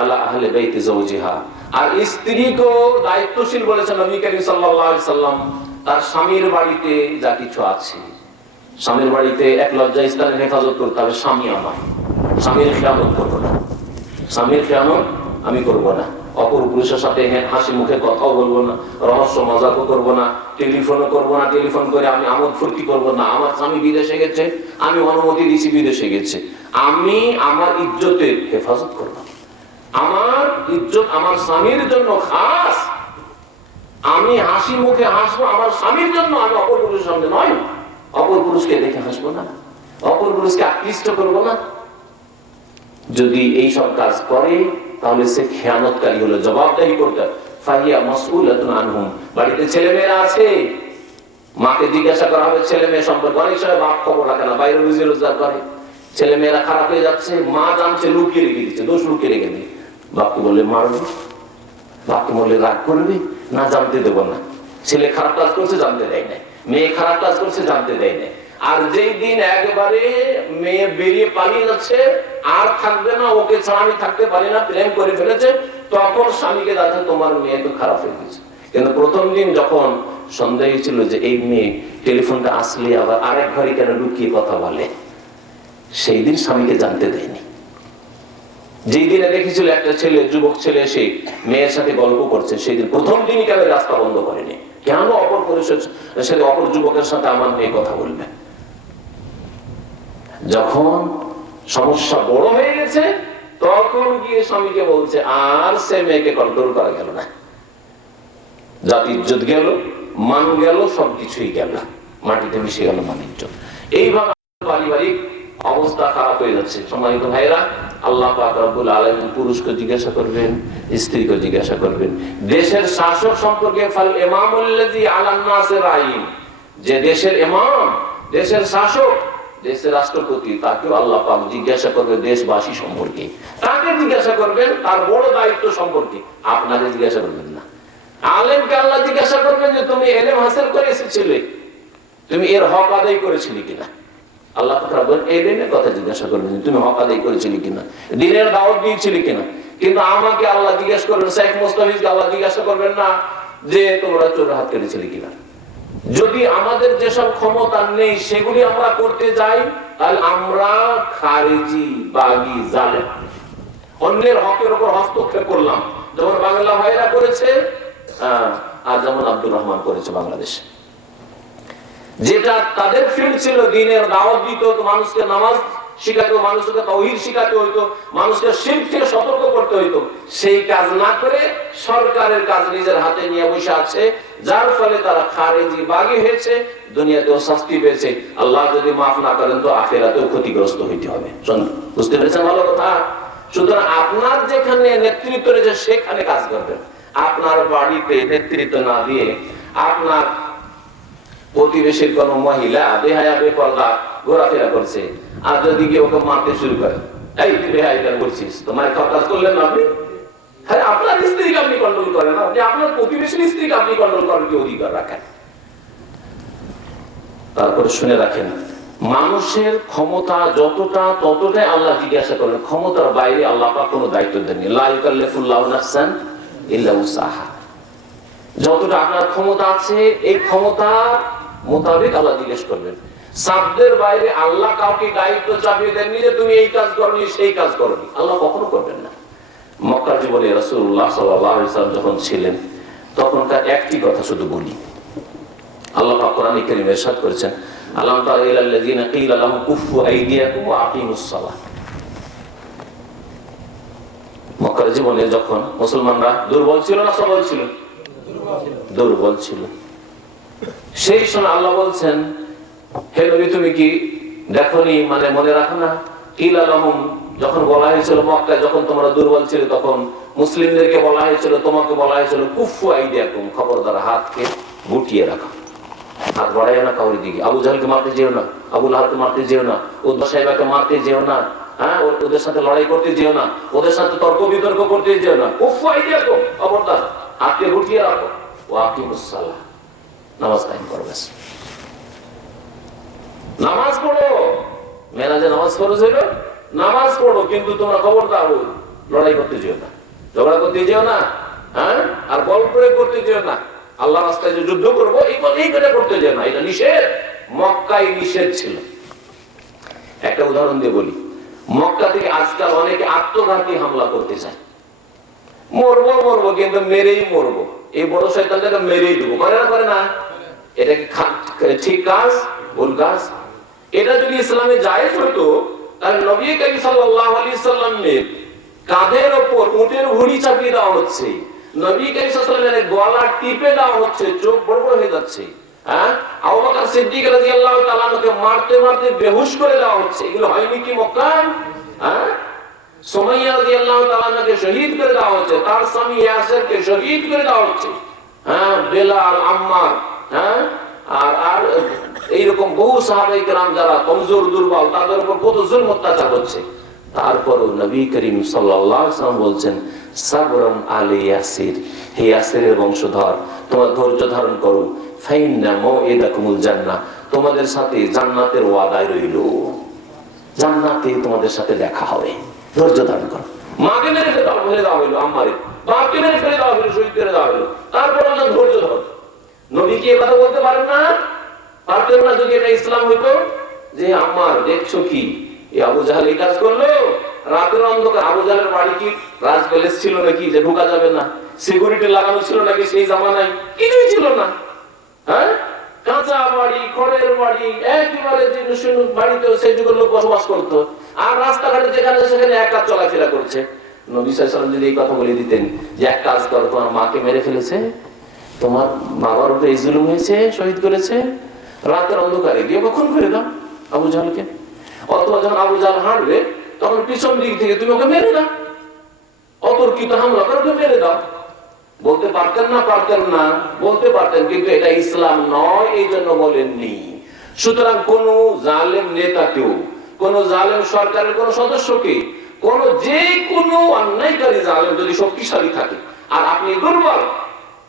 আলা আহলি বাইতি যাওজিহা, আর স্ত্রীকেও দায়িত্বশীল বলেছেন নবী করিম সাল্লাল্লাহু আলাইহি সাল্লাম। তার স্বামীর বাড়িতে যা কিছু আছে, স্বামীর বাড়িতে এক লজ্জা স্থানের হেফাজত করতে হবে। স্বামী আমার, স্বামীর খেয়ানত করবো না, স্বামীর খেয়ানত আমি করবো না, অপর পুরুষের সাথে হাসি মুখে কথাও বলবো না, রহস্য মজাকও করবো না, টেলিফোনও করবো না, টেলিফোন করে আমি আমোদ ফুর্তি করবো না। আমার স্বামী বিদেশে গেছে, আমি অনুমতি দিয়েছি বিদেশে গেছে, আমি আমার ইজ্জতের হেফাজত করবো। আমার ইজ্জত আমার স্বামীর জন্য খাস, আমি হাসি মুখে হাসবো আমার স্বামীর জন্য, আমি অপর পুরুষের সামনে নয়। অপর পুরুষকে দেখে হাসবো না, অপর পুরুষকে আকৃষ্ট করবো না। যদি এই সব কাজ করে তাহলে সে খেয়ানতকারী হলো, জবাবদাহি করতে। ফাহিয়া মাসউলাতুন আনহুম, বাড়িতে ছেলে মেয়েরা আছে, মাকে জিজ্ঞাসা করা হবে ছেলে মেয়ে সম্পর্কে। অনেক সময় বাপ খবর রাখে না, বাইরে রুজি রোজগার করে, ছেলে মেয়েরা খারাপ হয়ে যাচ্ছে, মা জানছে, লুকিয়ে রেখে দিচ্ছে, দোষ লুকিয়ে রেখে দিই। বাপকে বললে মারবে, বাপকে বললে রাগ করবে, না জানতে দেবো না। ছেলে খারাপ কাজ করছে জানতে দেয় না, মেয়ে খারাপ কাজ করছে জানতে দেয় না। আর যেই দিন একবারে মেয়ে বেরিয়ে পালিয়ে যাচ্ছে, আর থাকবে না, ওকে ছাড়া আমি থাকতে পারি না, প্রেম করে ফেলেছে, তখন স্বামীকে যাচ্ছে তোমার মেয়ে তো খারাপ হয়ে গেছে। কিন্তু প্রথম দিন যখন সন্দেহ ছিল যে এই মেয়ে টেলিফোনটা আসলে আবার আরেক ঘরে কেন লুকিয়ে কথা বলে, সেই দিন স্বামীকে জানতে দেয়নি। যেই দিনে দেখেছিল একটা ছেলে, যুবক ছেলে এসে মেয়ের সাথে গল্প করছে, সেই দিন প্রথম দিনই কেন রাস্তা বন্ধ করেনি, কেন অপর পুরুষের সাথে, অপর যুবকের সাথে আমার মেয়ে কথা বলবে। যখন সমস্যা বড় হয়ে গেছে, তখন গিয়ে স্বামীকে বলছে, আর সে মেয়েকে কন্ট্রোল করা গেল না, জাতি ইজ্জত গেল, মান গেল, সবকিছুই গেল, মাটিতে মিশে গেল মান ইজ্জত। এইভাবে পারিবারিক অবস্থা খারাপ হয়ে যাচ্ছে। সম্মানিত ভাইরা, আল্লাহ পাক রব্বুল আলামিন পুরুষকে জিজ্ঞাসা করবেন, স্ত্রীকে জিজ্ঞাসা করবেন। দেশের শাসক সম্পর্কে ফাল ইমামুল্লাযী আলান নাসির আইন, যে দেশের ইমাম, দেশের শাসক, দেশের রাষ্ট্রপতি, তাকেও আল্লাহ পাক জিজ্ঞাসা করবে দেশবাসী সম্পর্কে। তাকে জিজ্ঞাসা করবেন তার বড় দায়িত্ব সম্পর্কে, আপনাকে জিজ্ঞাসা করবেন না। আলেমকে আল্লাহ জিজ্ঞাসা করবেন যে তুমি ইলম হাসিল করে এসেছিলে, তুমি এর হক আদায় করেছিলে কিনা। আল্লাহ পাক এই দিনের কথা জিজ্ঞাসা করবেন, তুমি হক আদায় করেছিলে কিনা, দ্বীনের দাওয়াত দিয়েছিলে কিনা। কিন্তু আমাকে আল্লাহ জিজ্ঞাসা করবেন, শেখ মুস্তাফিজকে আল্লাহ জিজ্ঞাসা করবেন না যে তোমরা চোর হাত কেটেছিলে কিনা। যদি আমাদের যেসব ক্ষমতা নেই সেগুলি আমরা করতে যাই, তাহলে আমরা খারিজি, বাগী, জালেম, অন্যের হকের উপর হস্তক্ষেপ করলাম, যেমন বাংলা ভাইরা করেছে, আর যেমন আব্দুর রহমান করেছে বাংলাদেশে। যেটা তাদের ফিল্ড ছিল, দ্বীনের দাওয়াত দিত, মানুষকে নামাজ শিখাতো, মানুষকে তাওহীদ শিখাতে হইতো, মানুষকে শিরক থেকে সতর্ক করতে হইতো, সেই কাজ না করে সরকারের কাজ নিজের হাতে নিয়ে বসে আছে, যার ফলে তারা খারেজি, বাগী হয়েছে, দুনিয়াতেও শাস্তি পেয়েছে। আল্লাহ যদি মাফ না করেন তো আখিরাতেও ক্ষতিগ্রস্ত হইতে হবে। বুঝতে পেরেছেন ভালো কথা? সুতরাং আপনার যেখানে নেতৃত্ব রয়েছে সেখানে কাজ করবেন। আপনার বাড়িতে নেতৃত্ব না দিয়ে আপনার প্রতিবেশীর কোন মহিলা বেহায়া বেপরদা ঘোরাফেরা করছে, আর যদি কেউ ওকে মারতে শুরু করে, এই তুই বেহায়া করছিস, তোমার কাজ করলেন না আপনি? হ্যাঁ, আপনার স্ত্রীকে আপনি কন্ট্রোল করেন, আপনি আপনার প্রতিবেশীর স্ত্রীকে আপনি কন্ট্রোল করার কি অধিকার রাখেন? তারপরে শুনে রাখেন, মানুষের ক্ষমতা যতটা ততটাই আল্লাহ জিজ্ঞাসা করেন, ক্ষমতার বাইরে আল্লাহ পাক কোনো দায়িত্ব দেননি। লা ইউকাল্লিফুল্লাহু নাফসান ইল্লা উসআহা। যতটা আপনার ক্ষমতা আছে এই ক্ষমতা মোতাবেক আল্লাহ জিজ্ঞেস করবেন। সাধ্যের বাইরে আল্লাহ কাউকে দায়িত্ব চাপিয়ে দেননি যে তুমি এই কাজ করনি, সেই কাজ করনি, আল্লাহ কখনো করবেন না। মক্কার জীবনে রাসূলুল্লাহ সাল্লাল্লাহু আলাইহি ওয়াসাল্লাম যখন ছিলেন তখনকার একটি কথা শুধু বলি, আল্লাহ পাক কোরআনে কারীমে ইরশাদ করেছেন, আলাম তারা ইলাল্লাযিনা ক্বিলা লাহুম কুফু আইদিয়াকুম ওয়া আকিমুস সালাহ। মক্কার জীবনে যখন মুসলমানরা দুর্বল ছিল না সবল ছিল? দুর্বল ছিল। সেই সময় আল্লাহ বলছেন, হে নবী তুমি কি দেখনি, মানে মনে রাখো না, ক্বিলা লাহুম, যখন বলা হয়েছিল মক্কায় যখন তোমরা দুর্বল ছিলে তখন মুসলিমদেরকে বলা হয়েছিল, তোমাকে বলা হয়েছিল কুফু আইদিয়াকুম, খবরদার হাতকে গুটিয়ে রাখো, হাত বাড়াইও না কাউরি দিকে। আবু জাহলকে মারতে যেও না, আবু লাহাবকে মারতে যেও না, উতবা সাহেবাকে মারতে যেও না, হ্যাঁ ওদের সাথে লড়াই করতে যেও না, ওদের সাথে তর্ক বিতর্ক করতে যেও না, কুফু আইদিয়াকুম, খবরদার হাতকে গুটিয়ে রাখো, ওয়া আকিমুস সালাহ, নামাজ কায়েম করো। ব্যাস, নামাজ পড়ো, মেরাজে নামাজ ফরজ হইল, নামাজ পড়ো, কিন্তু তোমরা খবরদার লড়াই করতে যেও না, ঝগড়া করতে যেও না, হ্যাঁ আর বল প্রয়োগ করতে যেও না, আল্লাহ রাস্তায় যে যুদ্ধ করবো এই কথা করতে যেও না, এটা নিষেধ। মক্কায় নিষেধ ছিল। একটা উদাহরণ দিয়ে বলি, মক্কা থেকে আজকাল অনেকে আত্মঘাতী হামলা করতে চায়, মরবো কিন্তু মেরেই মরবো, এই বড় শয়তানটাকে মেরেই দেবো, করে না করে না? এটা কি ঠিক কাজ? ভুল কাজ? এটা যদি ইসলামে জায়েজ হতো তাহলে নবী করিম সাল্লাল্লাহু আলাইহি সাল্লামের কাঁধের ওপর উটের ভুঁড়ি চাপিয়ে দেওয়া হচ্ছে, নবী করিম সাল্লাল্লাহু আলাইহি সাল্লামের গলা টিপে দেওয়া হচ্ছে, চোখ বড় বড় হয়ে যাচ্ছে, হ্যাঁ আবু বকর সিদ্দিক রাদিয়াল্লাহু তাআলা আনহুকে মারতে মারতে বেহুশ করে দেওয়া হচ্ছে, এগুলো হয়নি কি মক্কায়? হ্যাঁ সুমাইয়া রাদিয়াল্লাহু তাআলা আনহাকে শহীদ করে দেওয়া হচ্ছে, তার স্বামী ইয়াসিরকে শহীদ করে দেওয়া হচ্ছে, হ্যাঁ বেলাল, আম্মার, হ্যাঁ আর এইরকম বহু সাহাবায়ে কেরাম যারা কমজোর দুর্বল তাদের উপর কত জুলম অত্যাচার হচ্ছে। তারপরও নবী করিম সাল্লাল্লাহু আলাইহি ওয়াসাল্লাম বলছেন, সাবরান আলী ইয়াসির, হে ইয়াসিরের বংশধর তোমরা ধৈর্য ধারণ করো, ফাইন্না মাউইদাকুমুল জান্নাহ, তোমাদের সাথে জান্নাতের ওয়াদাই রইল, জান্নাতে তোমাদের সাথে দেখা হবে, ধৈর্য ধারণ করো। মাকে মেরে ফেলে দেওয়া হইলো, আম্মারে বাপকে মেরে ফেলে দেওয়া হইলো, শহীদ করে দেওয়া হইলো, তারপর ধৈর্য ধরো। নবী কি কথা বলতে পারেন না? পারতেন না? যদি এটা ইসলাম হইতো যে আম্মার দেখছো কি আবু জাহেল এই কাজ করলো, রাতের অন্ধকার, আবু জাহেলের বাড়ি কি রাজ প্যালেস ছিল নাকি যে ঢোকা যাবে না, সিকিউরিটি লাগানো ছিল নাকি সেই জামানায়? কিছুই ছিল না, হ্যাঁ কাঁচা বাড়ি, খড়ের বাড়ি, একেবারে বাড়িতে সেই যুগের লোক বসবাস করতো, আর রাস্তাঘাটে যেখানে সেখানে একা চলাফেরা করছে। নবী সাল্লাল্লাহু আলাইহি ওয়াসাল্লাম যদি এই কথা বলে দিতেন যে এক কাজ করো, তোমার মাকে মেরে ফেলেছে, তোমার বাবার উপরে এই জুলুম হয়েছে, শহীদ করেছে, রাতের অন্ধকারে গিয়ে কখন ফিরে দাও আবু জাহলকে। অথবা যখন আবু জাহল হাঁটবে তখন পিছন দিক থেকে তুমি ওকে মেরে দাও, অতর্কিত হামলা করে ওকে মেরে দাও। বলতে পারতেন না? পারতেন না? বলতে পারতেন, কিন্তু এটা ইসলাম নয়, এই জন্য বলেননি। সুতরাং কোন জালেম নেতাকেও, কোন জালেম সরকারের কোন সদস্যকে, কোন যে কোনো অন্যায়কারী জালেম যদি শক্তিশালী থাকে আর আপনি দুর্বল,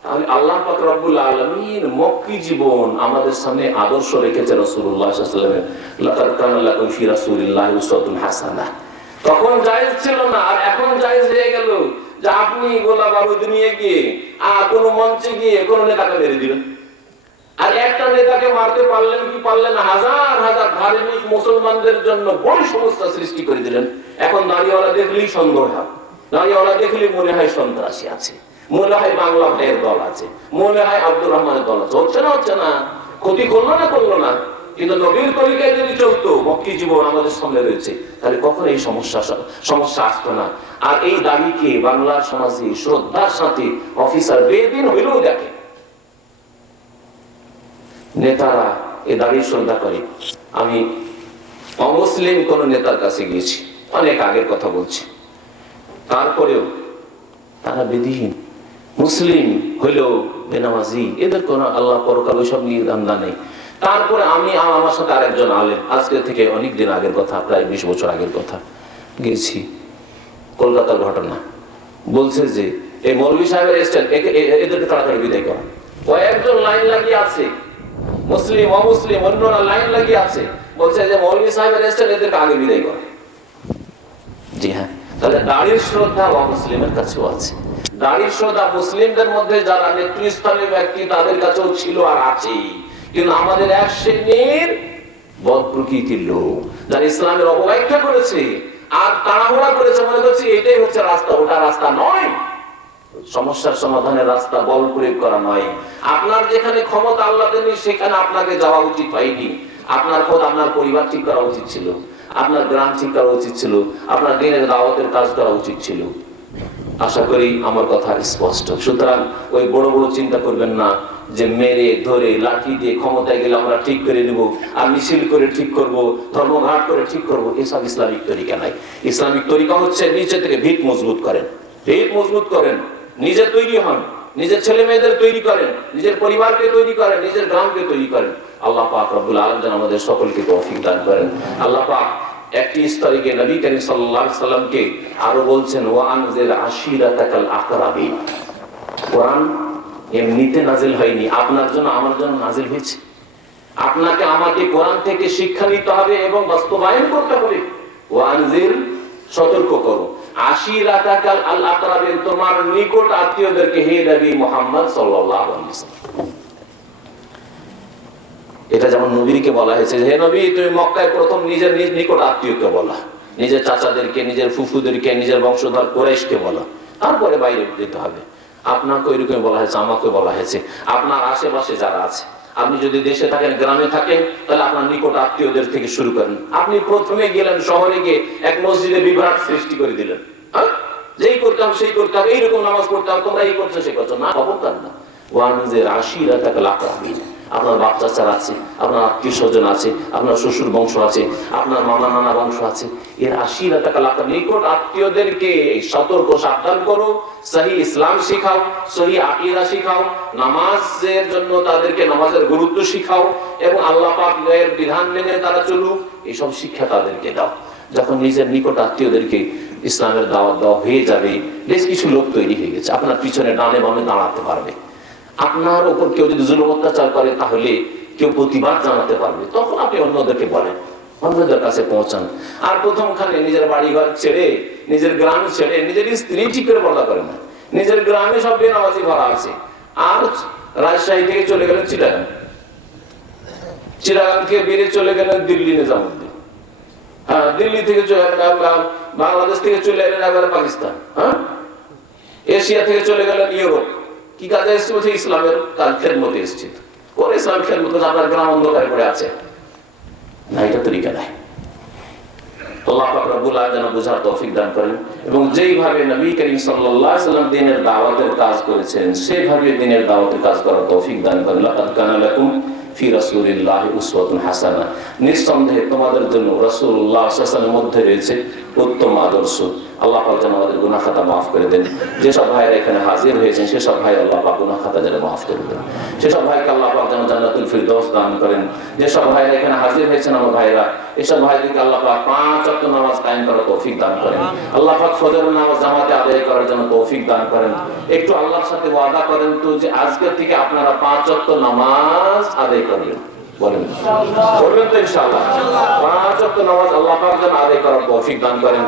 তাহলে আল্লাহ পাক রব্বুল আলামিন মক্কি জীবন আমাদের সামনে আদর্শ রেখেছে। রাসূলুল্লাহ সাল্লাল্লাহু আলাইহি ওয়াসাল্লাম লাকাদ কানা লাকুম ফি রাসূলিল্লাহি উসওয়াতুন হাসানাহ। তখন জায়েজ ছিল না, আর এখন জায়েজ হয়ে গেল যে আপনি গোলা বারুদ নিয়ে গিয়ে কোন মঞ্চে গিয়ে কোন নেতাকে মেরে দিলেন। আর একটা নেতাকে মারতে পারলেন কি পারলেন, হাজার হাজার ধার্মিক মুসলমানদের জন্য বড় সমস্যা সৃষ্টি করে দিলেন। এখন দাড়িওয়ালা দেখলেই সন্দেহ হয়, দাড়িওয়ালা দেখলেই মনে হয় সন্ত্রাসী আছে, মনে হয় বাংলা ভাইয়ের দল আছে, মনে হয় আব্দুর রহমানের দল আছে। হচ্ছে না? হচ্ছে না? ক্ষতি করলো না? করলো না? কিন্তু নবীর তরিকায় যদি চলতো, মক্কি জীবন আমাদের সামনে রয়েছে, তাহলে কখনো এই সমস্যা আসতো না। আর এই দাবিকে বাংলার সমাজে শ্রদ্ধার সাথে অফিসার বেদিন হইলেও দেখে, নেতারা এই দাবির শ্রদ্ধা করে। আমি অমুসলিম কোন নেতার কাছে গিয়েছি, অনেক আগের কথা বলছি, তারপরেও তারা বিধিহীন, মুসলিম হইলেও বেনামাজি, এদের কোন আল্লাহ পরকাল ওইসব নিয়ে ধান্দা নেই। তারপরে আমি আমার সাথে আরেকজন আলেম, আজকে থেকে অনেক দিন আগের কথা, প্রায় 20 বছর আগের কথা, গেছি, কলকাতার ঘটনা। বলছে যে এই মৌলভী সাহেবের এসছেন, এদেরকে তাড়াতাড়ি বিদায় করা। কয়েকজন লাইন লাগিয়ে আছে, মুসলিম অমুসলিম অন্যরা লাইন লাগিয়ে আছে, বলছে যে মৌলভী সাহেবের এসছেন, এদেরকে আগে বিদায় করা। জি হ্যাঁ, তাহলে দাড়ির শ্রদ্ধা অমুসলিমের কাছেও আছে। দাড়ির শ্রদ্ধা মুসলিমদের মধ্যে যারা নেতৃস্থানীয় ব্যক্তি তাদের কাছেও ছিল আর আছেই, কিন্তু আমাদের এক শ্রেণীর বদ প্রকৃতির লোক যারা ইসলামের অবব্যাখ্যা করেছে আর তাড়াহুড়া করেছে, মনে করছে এটাই হচ্ছে রাস্তা, ওটা রাস্তা নয়। সমস্যার সমাধানের রাস্তা বল প্রয়োগ করা নয়। আপনার যেখানে ক্ষমতা আল্লাহ দেননি সেখানে আপনাকে যাওয়া উচিত হয়নি। আপনার খোদ আপনার পরিবার ঠিক করা উচিত ছিল, আপনার গ্রাম ঠিক করা উচিত ছিল, আপনার দিনের দাওয়াতের কাজ করা উচিত ছিল। আশা করি আমার কথা স্পষ্ট। সুতরাং ওই বড় বড় চিন্তা করবেন না যে মেরে ধরে লাঠি দিয়ে ক্ষমতায় গেলে আমরা ঠিক করে নেব, আর মিছিল করে ঠিক করব, ধর্মঘাট করে ঠিক করব, এসব ইসলামিক তরিকা নাই। ইসলামিক তরিকা হচ্ছে নিচে থেকে ভিত মজবুত করেন, ভিত মজবুত করেন, নিজে তৈরি হন, নিজের ছেলে মেয়েদের তৈরি করেন, নিজের পরিবারকে তৈরি করেন, নিজের গ্রামকে তৈরি করেন। আল্লাহ পাক রব্বুল আলামিন আমাদের সকলকে তৌফিক দান করেন। আল্লাহ পাক একটি স্তরে গিয়ে নবী করিম সাল্লাল্লাহু আলাইহি সাল্লামকে আরো বলছেন, ওয়া আনজির আশিরাতাকাল আকরাবিন। কোরআন এমনিতে নাজিল হয়নি, আপনার জন্য আমার জন্য নাজিল হয়েছে। আপনাকে আমাকে কোরআন থেকে শিক্ষা নিতে হবে এবং বাস্তবায়ন করতে হবে। ওয়া আনজির, সতর্ক করো, আশিরাতাকাল আল আকরাবিন, তোমার নিকট আত্মীয়দেরকে, হে নবী মুহাম্মদ সাল্লাল্লাহু আলাইহি ওয়াসাল্লাম। এটা যেমন নবীকে বলা হয়েছে, হে নবী তুমি মক্কায় প্রথম নিজের নিকট আত্মীয়কে বলা, নিজের চাচাদেরকে, নিজের ফুফুদেরকে, নিজের বংশধর কুরাইশকে বলা, তারপরে বাইরে দিতে হবে। আপনাকে ওইরকম বলা হয়েছে, আমাকে বলা হয়েছে। আপনার আশেপাশে যারা আছে, আপনি যদি দেশে থাকেন, গ্রামে থাকেন, তাহলে আপনার নিকট আত্মীয়দের থেকে শুরু করেন। আপনি প্রথমে গেলেন শহরে, গিয়ে এক মসজিদে বিভ্রাট সৃষ্টি করে দিলেন, যেই করতাম সেই করতাম, এইরকম নামাজ পড়তাম, তোমরা এই করছো সেই করছো না, খবরদার না। ওয়ানজির আশিরাতাকাল আকরাবিন, আপনার বাপ চাচার আছে, আপনার আত্মীয় স্বজন আছে, আপনার শ্বশুর বংশ আছে, আপনার মামা নানা বংশ আছে, এর আশিরাতাকাল আকরাবিন, নিকট আত্মীয়দেরকে সতর্ক সাবধান করো, সহি ইসলাম শিখাও, সহি আকীদা শিখাও, নামাজের জন্য তাদেরকে নামাজের গুরুত্ব শিখাও, এবং আল্লাহ পাক এর বিধান মেনে তারা চলুক, এইসব শিক্ষা তাদেরকে দাও। যখন নিজের নিকট আত্মীয়দেরকে ইসলামের দাওয়াত দেওয়া হয়ে যাবে, বেশ কিছু লোক তৈরি হয়ে গেছে, আপনার পিছনে ডানে বামে দাঁড়াতে পারবে। আপনার উপর কেউ যদি জুলুম অত্যাচার করে, তাহলে কেউ প্রতিবাদ জানাতে পারবে, তখন আপনি অন্যদেরকে বলেন, অন্যদের কাছে পৌঁছান। আর প্রথমখানে নিজের বাড়ি ঘর ছেড়ে, নিজের গ্রাম ছেড়ে, নিজের স্ত্রী ঠিক করে পর্দা করে না, নিজের গ্রামে সব বেনামাজি ভরা আছে, আর রাজশাহী থেকে চলে গেলেন চিটাগাং, চিটাগাং থেকে বেরিয়ে চলে গেলেন দিল্লি নিজামুদ্দিন, দিল্লি থেকে বাংলাদেশ থেকে চলে এলেন একবারে পাকিস্তান, এশিয়া থেকে চলে গেলেন ইউরোপ। কি কাজে এসছে? বলছে ইসলামের খেদমতে এসছে। কোন ইসলাম খেদমত? আপনার গ্রাম অন্ধকারে পড়ে আছে না, এটা তরিকা নাই। আল্লাহ পাক রব্বুল আলামিন যেন বুঝার তৌফিক দান করেন, এবং যেইভাবে নবী করিম সাল্লাল্লাহু আলাইহি ওয়াসাল্লাম দ্বীনের দাওয়াতের কাজ করেছেন, সেভাবে দ্বীনের দাওয়াতের কাজ করার তৌফিক দান করেন। লাকাদ কানা লাকুম ফি রাসূলিল্লাহি উসওয়াতুন হাসানাহ, নিঃসন্দেহে তোমাদের জন্য রাসূলুল্লাহ সাল্লাল্লাহু আলাইহি ওয়াসাল্লামের মধ্যে রয়েছে উত্তম আদর্শ। আল্লাহ পাক যেন আমাদের গুনাহ খাতা মাফ করে দেন। যেসব ভাইরা এখানে হাজির হয়েছেন সেসব ভাই আল্লাহ পাক গুনাহ খাতা যেন মাফ করে দেন। সেসব ভাইকে আল্লাহ পাক যেন জান্নাতুল ফিরদৌস দান করেন। যেসব ভাইরা এখানে হাজির হয়েছেন আমার ভাইরা, এসব ভাইদেরকে আল্লাহ পাক 5 ওয়াক্ত নামাজ কায়েম করার তৌফিক দান করেন। আল্লাহ পাক ফজরের নামাজ জামাতে আদায় করার জন্য তৌফিক দান করেন। একটু আল্লাহর সাথে ওয়াদা করেন তো যে আজকে থেকে আপনারা 5 ওয়াক্ত নামাজ আদায় করবেন। বলেন করবেন তো ইনশাআল্লাহ। 5 ওয়াক্ত নামাজ আল্লাহ পাক যেন আদায় করার তৌফিক দান করেন।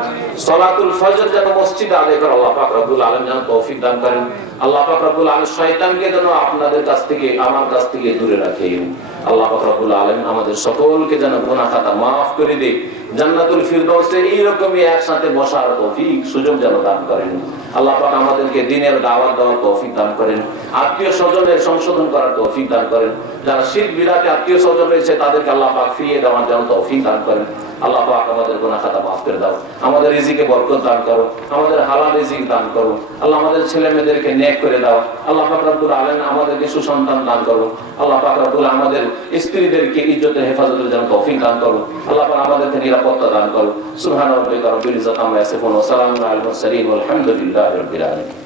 সালাতুল ফজর যেন মসজিদে আদায় করার আল্লাহ পাক রব্বুল আলামিন যেন তৌফিক দান করেন। আল্লাহ পাক রব্বুল আলামিন শয়তানকে যেন আপনাদের কাছ থেকে আমার কাছ থেকে দূরে রাখেন। আল্লাহ পাক রব্বুল আলামিন আমাদের সকলকে যেন গুনাহ খাতা মাফ করে দেয়। জান্নাতুল ফিরদৌসে এইরকমই একসাথে বসার তৌফিক সুযোগ যেন দান করেন। আল্লাহ পাক আমাদেরকে দ্বীনের দাওয়াত দেওয়ার তৌফিক দান করেন। আত্মীয় স্বজনের সংশোধন করার তৌফিক দান করেন। যারা শিরক বিদআতে আত্মীয় স্বজন রয়েছে তাদেরকে আল্লাহ পাক ফিরিয়ে দেওয়ার জন্য তৌফিক দান করেন। আল্লাহ পাক আমাদের গুনাহ খাতা মাফ করে দাও। আমাদের রিজিকে বরকত দান করো, আমাদের হালাল রিজিক দান করো। আল্লাহ আমাদের ছেলে মেয়েদেরকে নেক করে দাও। আল্লাহ পাক রব্বুল আলামিন আমাদেরকে সুসন্তান দান করো। আল্লাহ পাক রব্বুল আমাদের স্ত্রীদেরকে ইজ্জতের হেফাজতের জন্য তৌফিক দান করো। আল্লাহ পাক আমাদেরকে নিরাপত্তা দান করো। সুবহান রাব্বিকা রাব্বিল ইজ্জাতি আম্মা ইয়াসিফুন ওয়া সালামুন আলাল মুরসালিন ওয়াল হামদুলিল্লাহি রাব্বিল আলামিন।